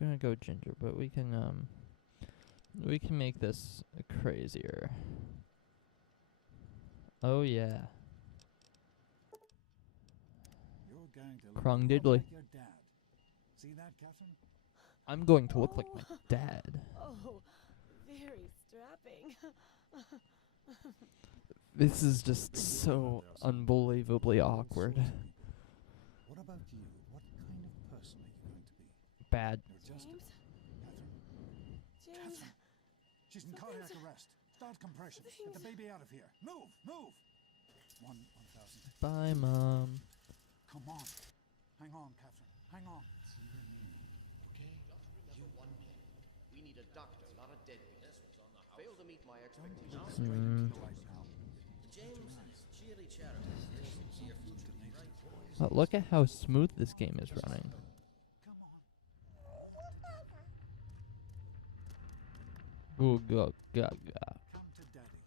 Gonna go ginger, but we can make this crazier. Oh yeah. You're going to Krong look diddly. like your dad. See that, Catherine? I'm going to look like my dad. Oh, very strapping. This is just so unbelievably awkward. What about you? What kind of person are you going to be? Bad. You're just James? Catherine. James? Catherine. She's in cardiac arrest. Start compression. Get the baby out of here. Move, move. 1,000. Bye, Mom. Come on. Hang on, Catherine. Hang on. It's you and me. Okay, just remember one thing. We need a doctor, not a deadbeat. This was on the house. Failed to meet my Don't expectations. look straight into the light now. James, cheery chatter. See your future be bright. But look at how smooth this game is running. Come on. Ooh, go, gaga. Come to Daddy.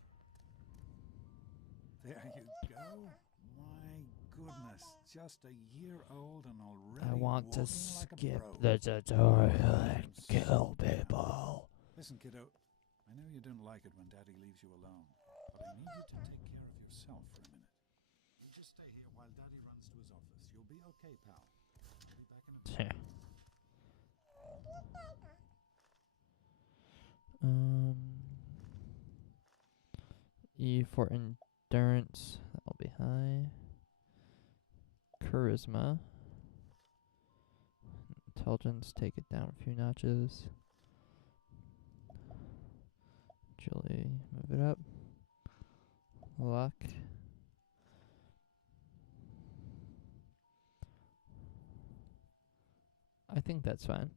There you go. My goodness. Just a year old and already I want to walking like a skip pro. the tutorial and I'm kill so proud. people. Listen, kiddo. I know you don't like it when Daddy leaves you alone, but I need you to take care of yourself for a minute. You just stay here while Daddy runs to his office. You'll be okay, pal. I'll be back in a bit. E for endurance. That'll be high. Charisma. Intelligence, take it down a few notches. Agility, move it up. Luck. I think that's fine.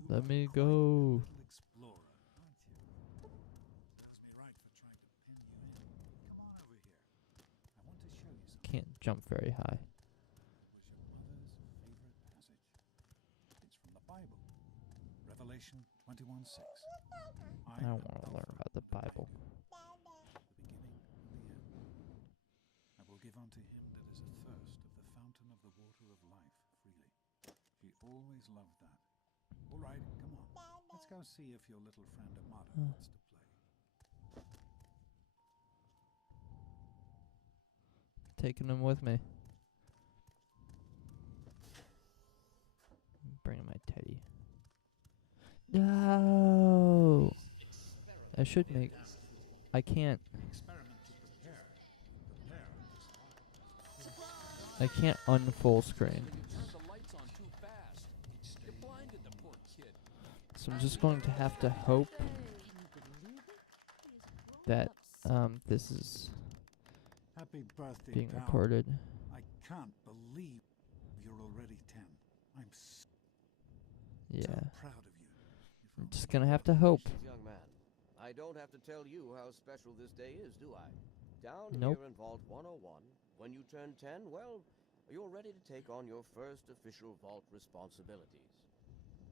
You Let are me quite a go. little explorer, aren't you? Serves me right for trying to pin you in. Come on over here. I want to show you something. Can't jump very high. Was your mother's favorite passage? It's from the Bible. Revelation 21:6. I don't want to learn about the Bible. The beginning and the end. I will give unto him that is athirst of the fountain of the water of life freely. She always loved that. All right, come on. Let's go see if your little friend Amada wants to play. Taking him with me. Bringing my teddy. No! I should make... I can't... Experiment to prepare. I can't unfull screen. You turned the lights on too fast. You blinded the poor kid. So I'm just going to have to hope that this is Happy birthday, being pal. recorded. I can't believe you're already 10. I'm so Yeah. proud of you. I'm just gonna have to hope. Young man, I don't have to tell you how special this day is, do I? Down Nope. here in Vault 101, when you turn 10, well, you're ready to take on your first official Vault responsibilities.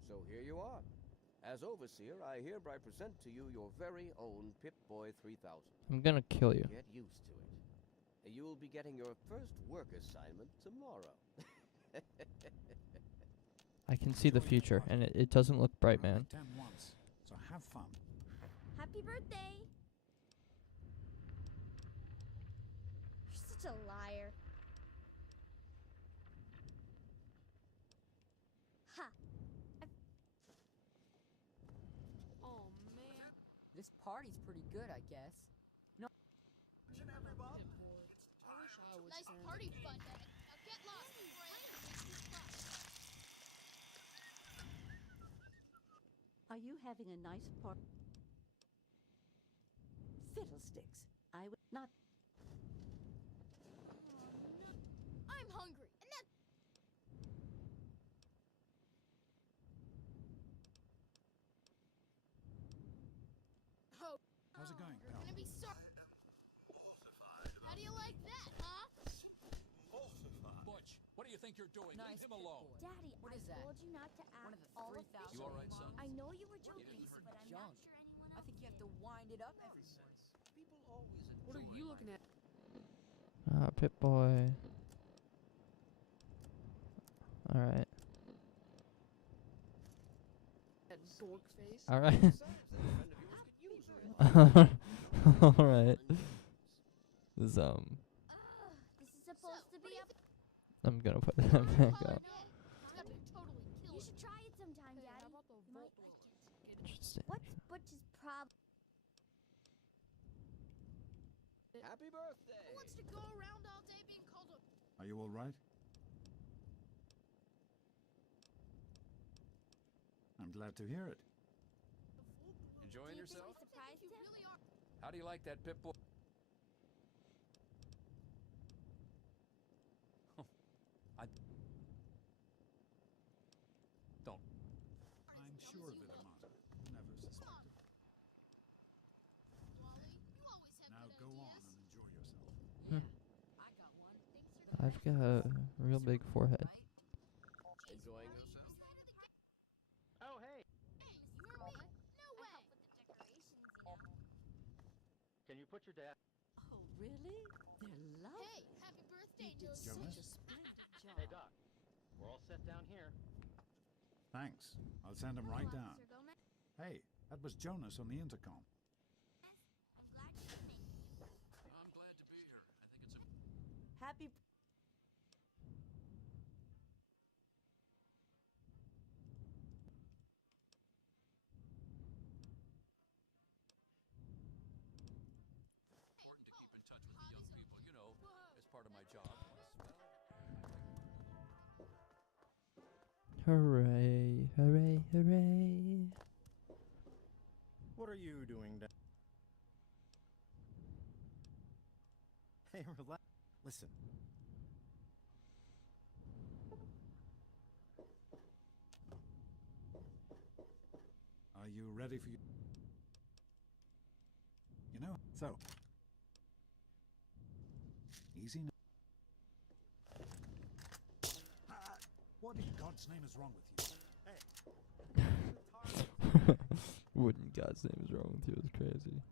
So here you are. As Overseer, I hereby present to you your very own Pip-Boy 3000. I'm gonna kill you. Get used to it. You'll be getting your first work assignment tomorrow. I can see the future, and it doesn't look bright, man. 10 once, so have fun. Happy birthday! You're such a liar. Ha! Oh, man. This party's pretty good, I guess. No. I wish I was Nice 10. party fun. Now get lost before I introduce you to Are you having a nice party? Fiddlesticks. I would not. Oh, no. I'm hungry, and that's How's it you think you're doing? Nice Leave him alone. boy. Daddy, What I is that? told you not to One act of the all 3,000 official. You all right, son? I know you were joking, Piece of but I'm junk. not sure anyone I else think you have to did. wind it up every morning. People always What are you looking at? Ah, Pip Boy. Alright. That dork face? Alright. Besides, that friend of yours could use her. Alright. This, Ugh, this is supposed to be up. I'm gonna put that back up. You should try it sometime, Daddy. You might like it. Interesting. What's Butch's problem? Happy birthday! Who wants to go around all day being called a... Are you all right? I'm glad to hear it. Enjoying Do you think yourself? we surprised him? really are. How do you like that, Pip Boy? I don't. I'm sure Vidamata never suspected. Wally, you always have Now good go on ideas. and enjoy yourself. I got one. I've got a real big forehead. Enjoying yourself? Oh, hey. Hey, you're me. No way. I help with the decorations, you know. Can you put your dad? Oh, really? They're lovely. Hey, happy birthday, You did Joseph. such a splendid job. Hey, Doc. We're all set down here. Thanks. I'll send him Hello, right down. Officer Gomez. Hey, that was Jonas on the intercom. I'm glad you could make it. I'm glad to be here. I think it's a... Happy. important to keep in touch with the young people, you know, as part of my job. Hooray, hooray, hooray. What are you doing down? Hey, relax. Listen. Are you ready for you? You know, so. Easy now. What in God's name is wrong with you? Hey. What in God's name is wrong with you? It's crazy.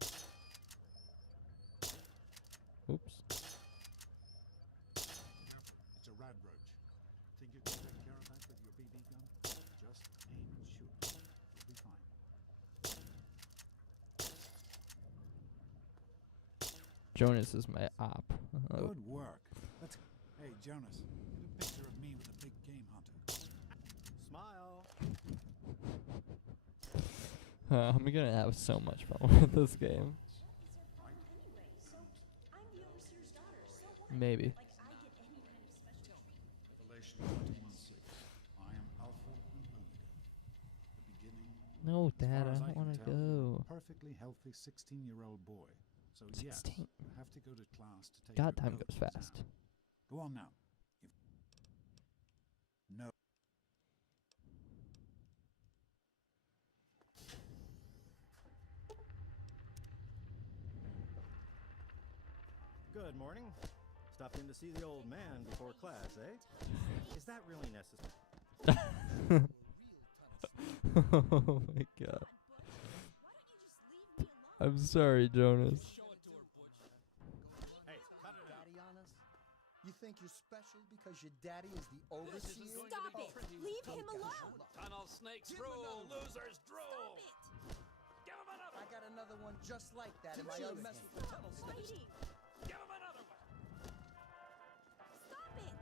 Oops. It's a rad roach. Think you can take care of that with your BB gun? Just aim and shoot. You'll be fine. Jonas is my op. Oh. Good work. Let's. Hey, Jonas, get a picture of me with a big game hunter. Smile. I'm gonna have so much fun with this game. Maybe. Revelation 21:6. I am Alpha and Omega. The beginning. No, As Dad, far I as don't can want to tell, you're go. a perfectly healthy 16-year-old boy. So yes, 16. you have to go to class to take God, your time code goes exam. fast. Go on now. No. Good morning. Stopped in to see the old man before class, eh? Is that really necessary? Oh my God. I'm sorry, Jonas. Hey, cut it out. Daddy on us? You think you're special because your daddy is the overseer? Stop it! Leave him alone! Tunnel snakes rule, losers drool. Give him another. I got another one just like that in my other mess with the tunnel snakes. Fighting! Give him another one. Stop it!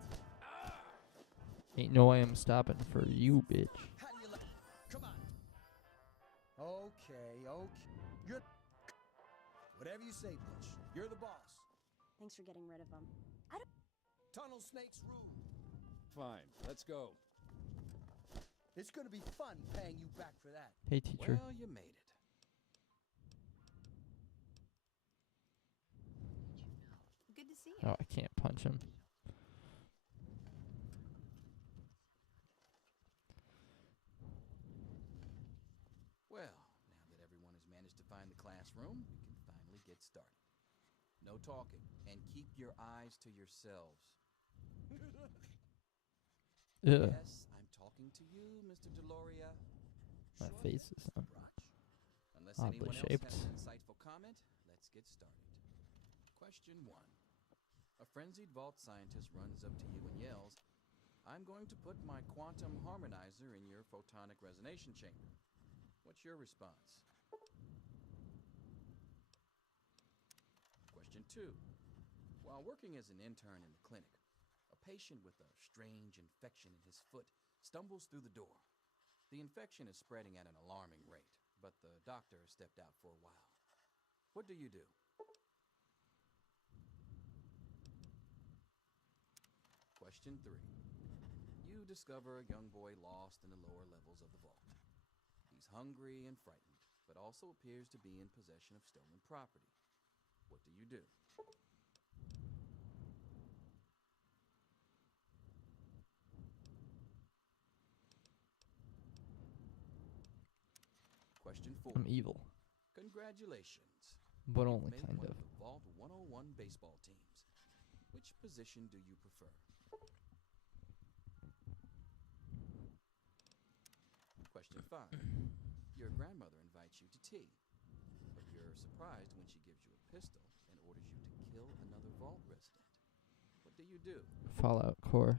Ain't no way I'm stopping for you, bitch. How do you like? Come on. Okay. You're. Whatever you say, Butch. You're the boss. Thanks for getting rid of him. Tunnel snakes rule. Fine, let's go. It's gonna be fun paying you back for that. Hey, teacher. Well, you made it. Good to see you. Oh, I can't punch him. Well, now that everyone has managed to find the classroom, we can finally get started. No talking, and keep your eyes to yourselves. Ugh. Yes, I'm talking to you, Mr. Deloria. My Sure face thing, is Mr. Brotch. Unless oddly anyone else shaped. has an insightful comment, let's get started. Question 1. A frenzied vault scientist runs up to you and yells, "I'm going to put my quantum harmonizer in your photonic resonation chamber." What's your response? Question 2. While working as an intern in the clinic, a patient with a strange infection in his foot stumbles through the door. The infection is spreading at an alarming rate, but the doctor has stepped out for a while. What do you do? Question 3. You discover a young boy lost in the lower levels of the vault. He's hungry and frightened, but also appears to be in possession of stolen property. What do you do? Question 4. I'm evil, Congratulations. but You've only made kind one of. the Vault 101 baseball teams. Which position do you prefer? Question 5. Your grandmother invites you to tea, but you're surprised when she gives you a pistol and orders you to kill another vault resident. What do you do? Fallout Core.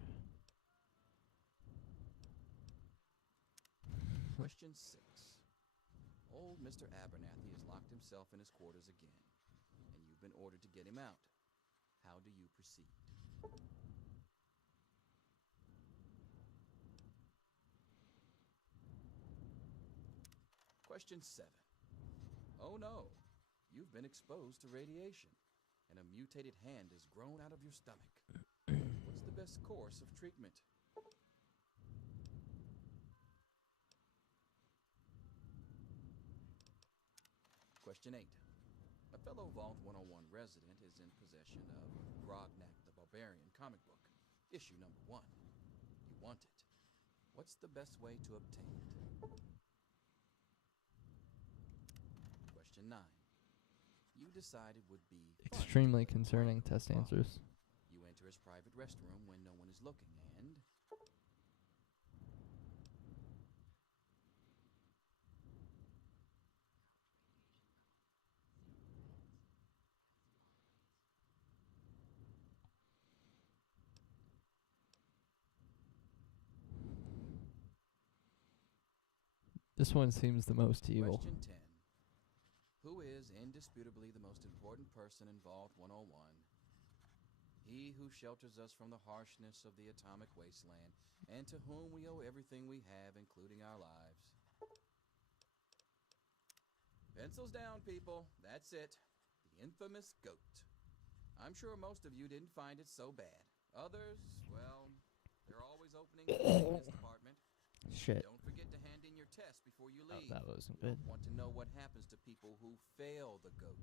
Question 6. Old Mr. Abernathy has locked himself in his quarters again, and you've been ordered to get him out. How do you proceed? Question 7. Oh no, you've been exposed to radiation, and a mutated hand has grown out of your stomach. What's the best course of treatment? Question 8. A fellow Vault 101 resident is in possession of Grognak the Barbarian comic book, issue number 1. You want it. What's the best way to obtain it? Question 9. You decide it would be fun Extremely to play concerning prank on test the Vault. answers. You enter his private restroom when no one is looking, and This one seems the most evil. Question 10. Who is indisputably the most important person in Vault 101? He who shelters us from the harshness of the atomic wasteland, and to whom we owe everything we have, including our lives. Pencils down, people. That's it. The infamous goat. I'm sure most of you didn't find it so bad. Others, well, there are always openings in this department. Shit. Don't forget to hand in your test before you leave. That wasn't We good. want to know what happens to people who fail the goat.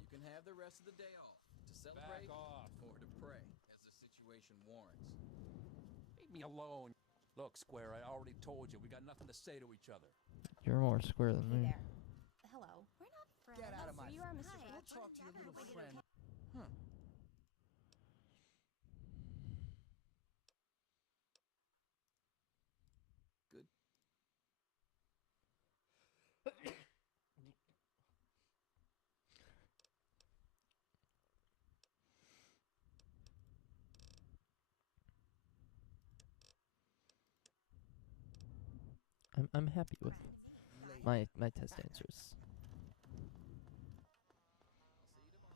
You can have the rest of the day off to celebrate or to pray, as the situation warrants. Leave me alone. Look, Square, I already told you, we got nothing to say to each other. You're more square than me. Hello. We're not friends. Get out of my You are Mr. Go Brooks. talk to your little friend. Huh. Good. I'm happy with my test answers.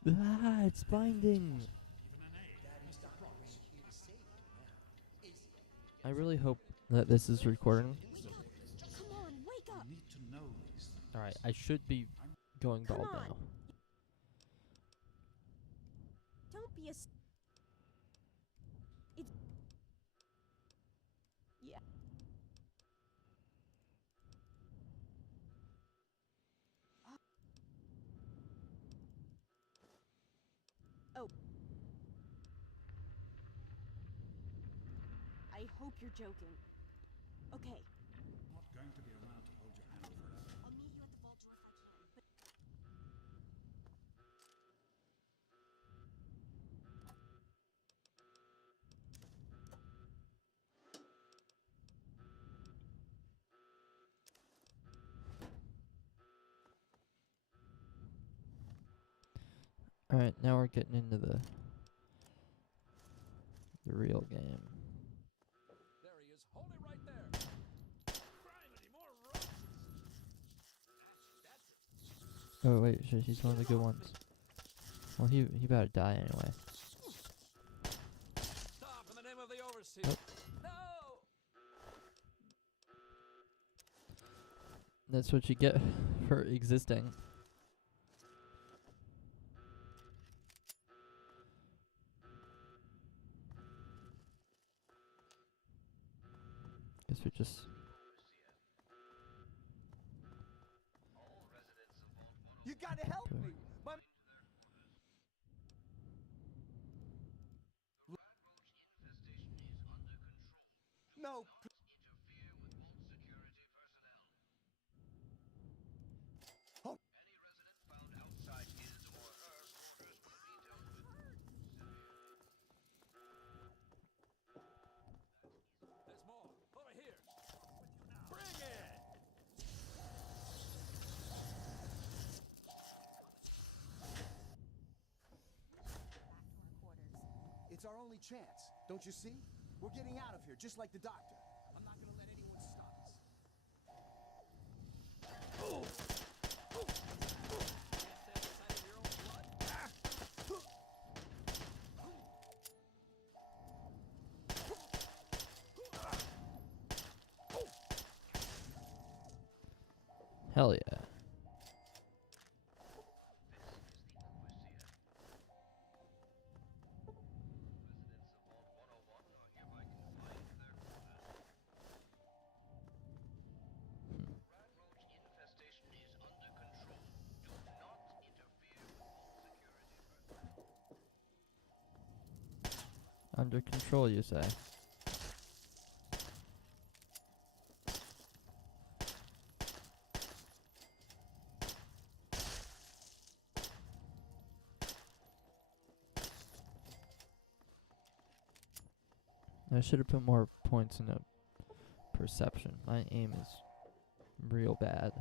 Ah, it's binding. I really hope that this is recording. Come on, wake up. Alright, I should be going bald Come on. now. Don't be a. It's. Yeah. Oh. I hope you're joking. Okay. Not going to be around to hold your hand forever. I'll meet you at the vault door if I can. But Alright, now we're getting into the real game. There he is. Hold it right there. Criminy, more roaches. That's it. Oh wait, shit, he's one of the good ones. Well, he about to die anyway. Stop in the name of the overseer. Nope. No! That's what you get for existing. Guess we just... You gotta help Okay. me! My No. Oh. There's more. Over here. Bring it! It's our only chance. Don't you see? We're getting out of here, just like the doctor. I'm not gonna let anyone stop us. Hell yeah. Under control, you say? I should have put more points into perception. My aim is real bad.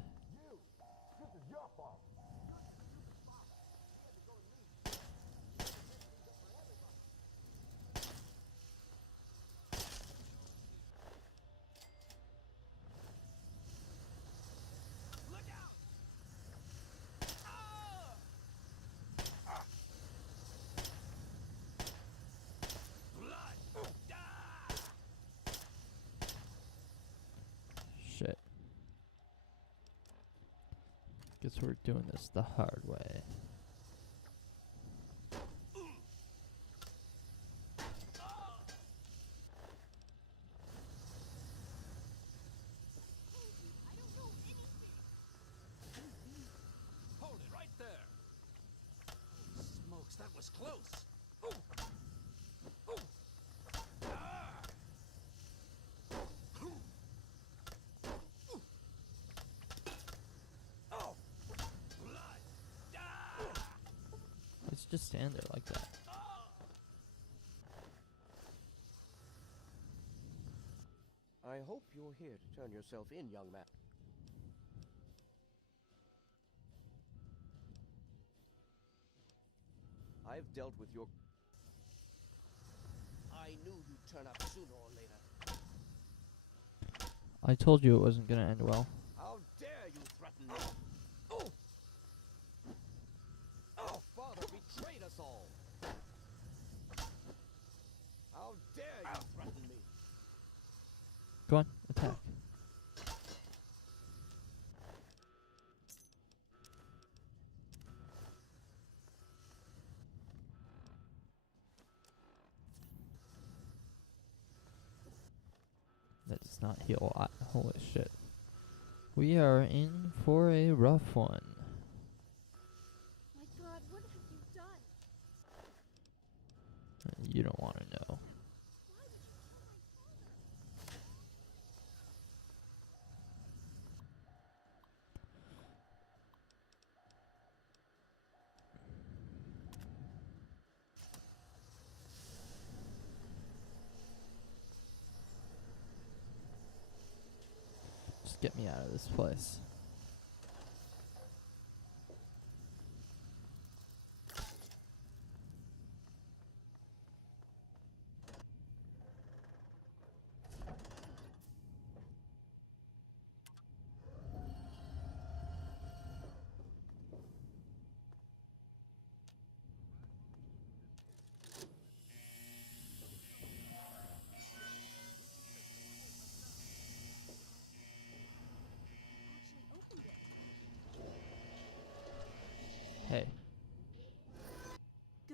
Shit. Guess we're doing this the hard way. Hold it right there. Smokes, that was close. Let's just stand there like that. I hope you're here to turn yourself in, young man. I've dealt with your... I knew you'd turn up sooner or later. I told you it wasn't gonna end well. How dare you threaten me? Our father betrayed us all. How dare you threaten me? Go on, attack. That does not heal a lot. Holy shit. We are in for a rough one. My God, what have you done? You don't want to know. Just get me out of this place.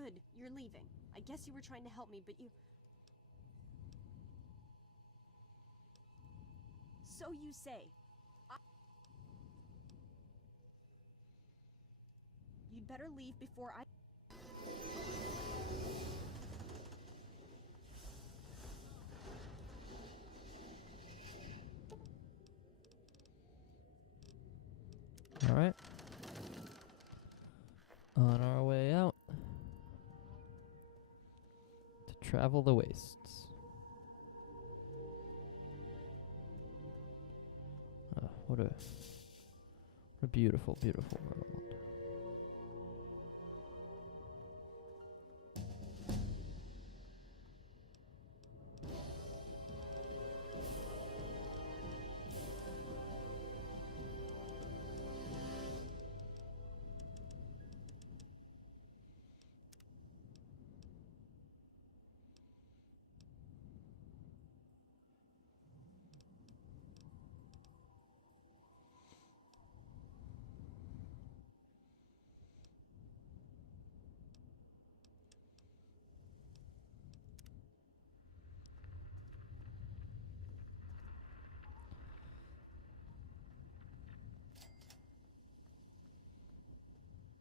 Good, you're leaving. I guess you were trying to help me, but you... So you say. You'd better leave before I... Alright. On our way out. To travel the wastes. What a beautiful, beautiful world.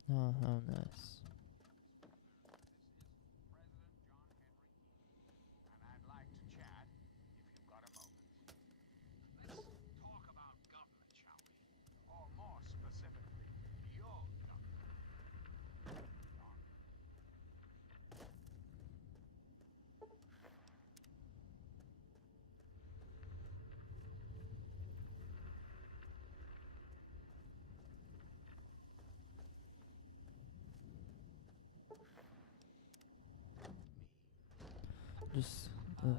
Oh, how nice. Just, alright.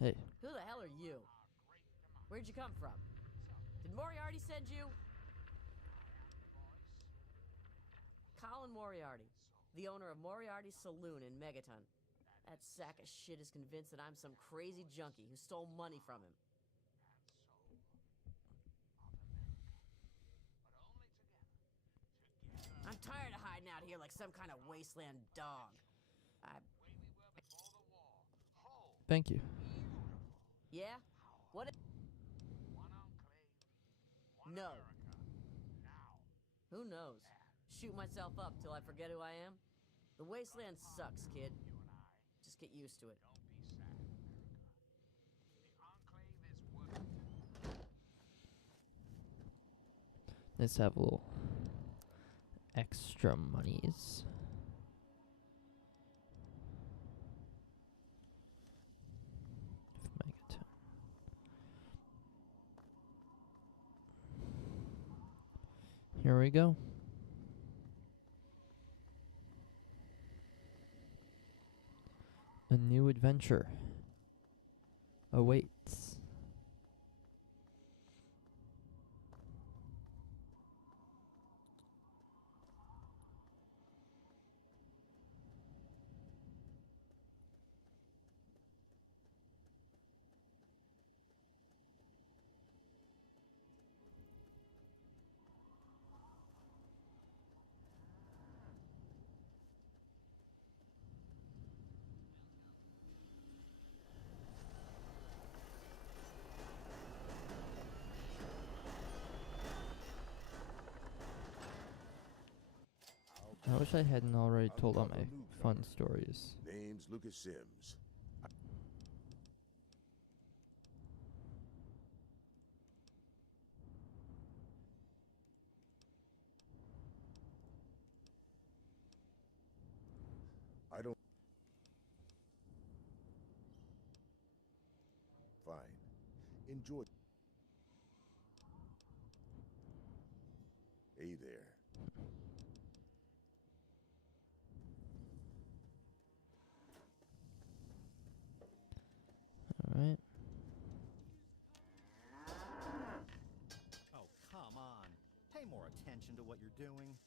Hey. Who the hell are you? Where'd you come from? Did Moriarty send you? Colin Moriarty, the owner of Moriarty's Saloon in Megaton. That sack of shit is convinced that I'm some crazy junkie who stole money from him. I'm tired of hiding out here like some kind of wasteland dog. Thank you. Yeah? What? No. Who knows? Shoot myself up till I forget who I am? The wasteland sucks, kid. Just get used to it. Let's have a little extra monies. Here we go. A new adventure awaits. I wish I hadn't already told all my fun stories. Name's Lucas Sims. I don't... Fine. Enjoy. Hey there. Alright. Oh, come on. Pay more attention to what you're doing.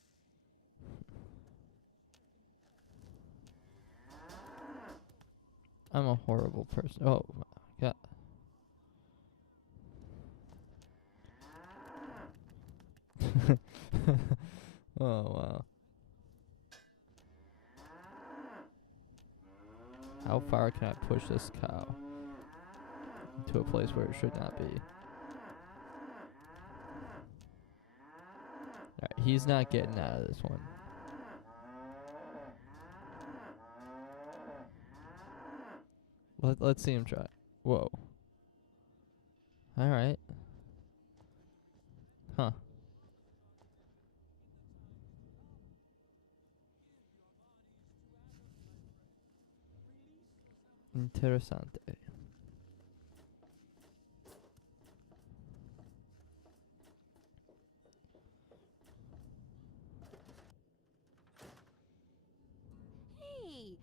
I'm a horrible person. Oh my god. Oh, wow. How far can I push this cow to a place where it should not be? Alright, he's not getting out of this one. Let's see him try. Whoa. Alright. Huh. Interessante. Hey,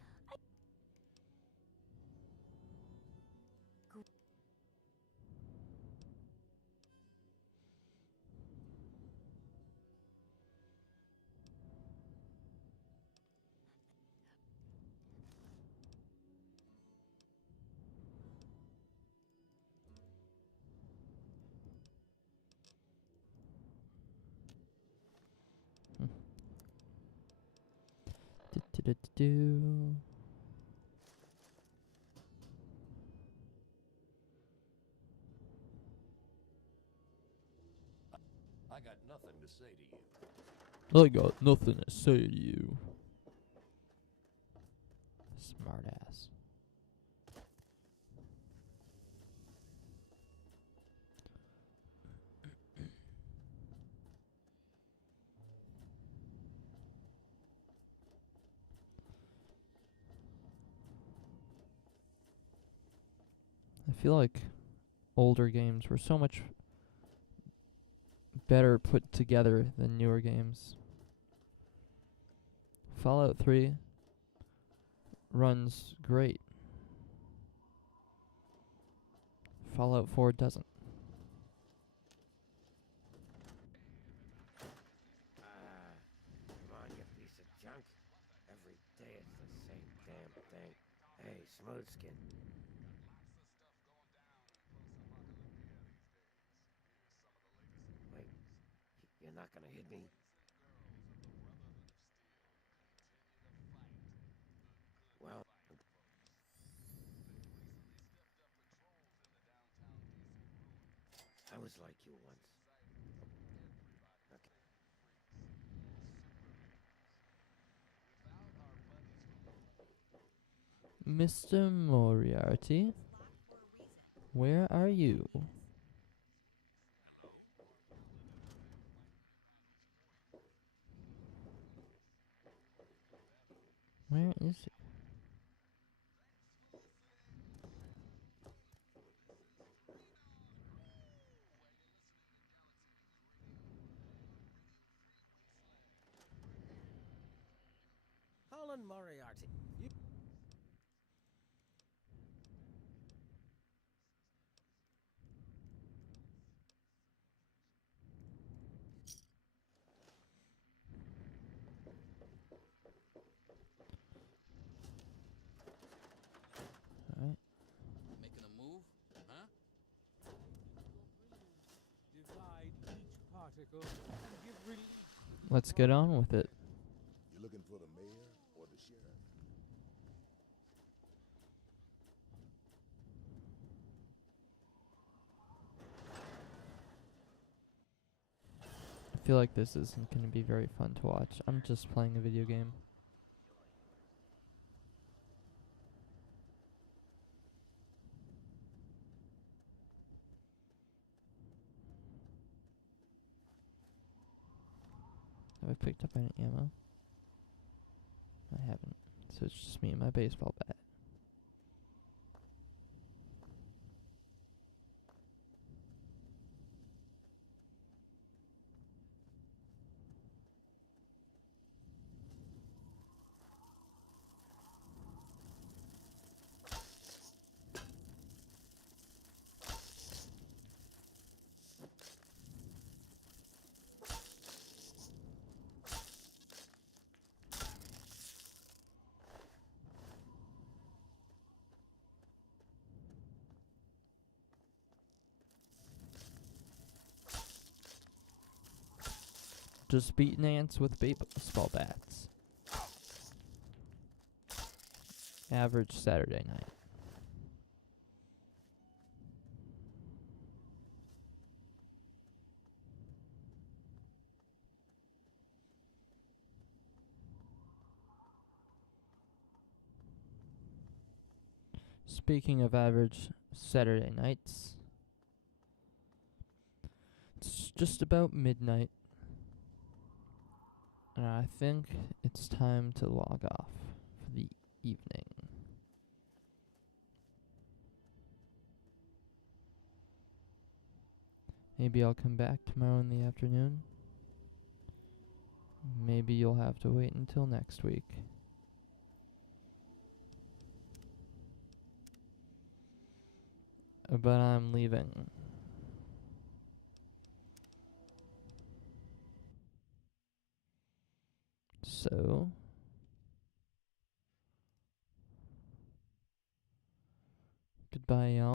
Do. I got nothing to say to you. I got nothing to say to you. Smart ass. I feel like older games were so much better put together than newer games. Fallout 3 runs great. Fallout 4 doesn't. Come on, you piece of junk. Every day it's the same damn thing. Hey, Smoothskin. Wait, you're not gonna hit me? Well, I was like you once. Okay. Mr. Moriarty, where are you? Where is he? Colin Moriarty. Alright. Making a move? Huh? Divide each particle and give relief. Let's get on with it. You looking for the mayor or the sheriff? I feel like this isn't going to be very fun to watch. I'm just playing a video game. Have I picked up any ammo? I haven't. So it's just me and my baseball bat. Just beating ants with baseball bats. Average Saturday night. Speaking of average Saturday nights, it's just about midnight, and I think it's time to log off for the evening. Maybe I'll come back tomorrow in the afternoon. Maybe you'll have to wait until next week. But I'm leaving. So, goodbye, y'all.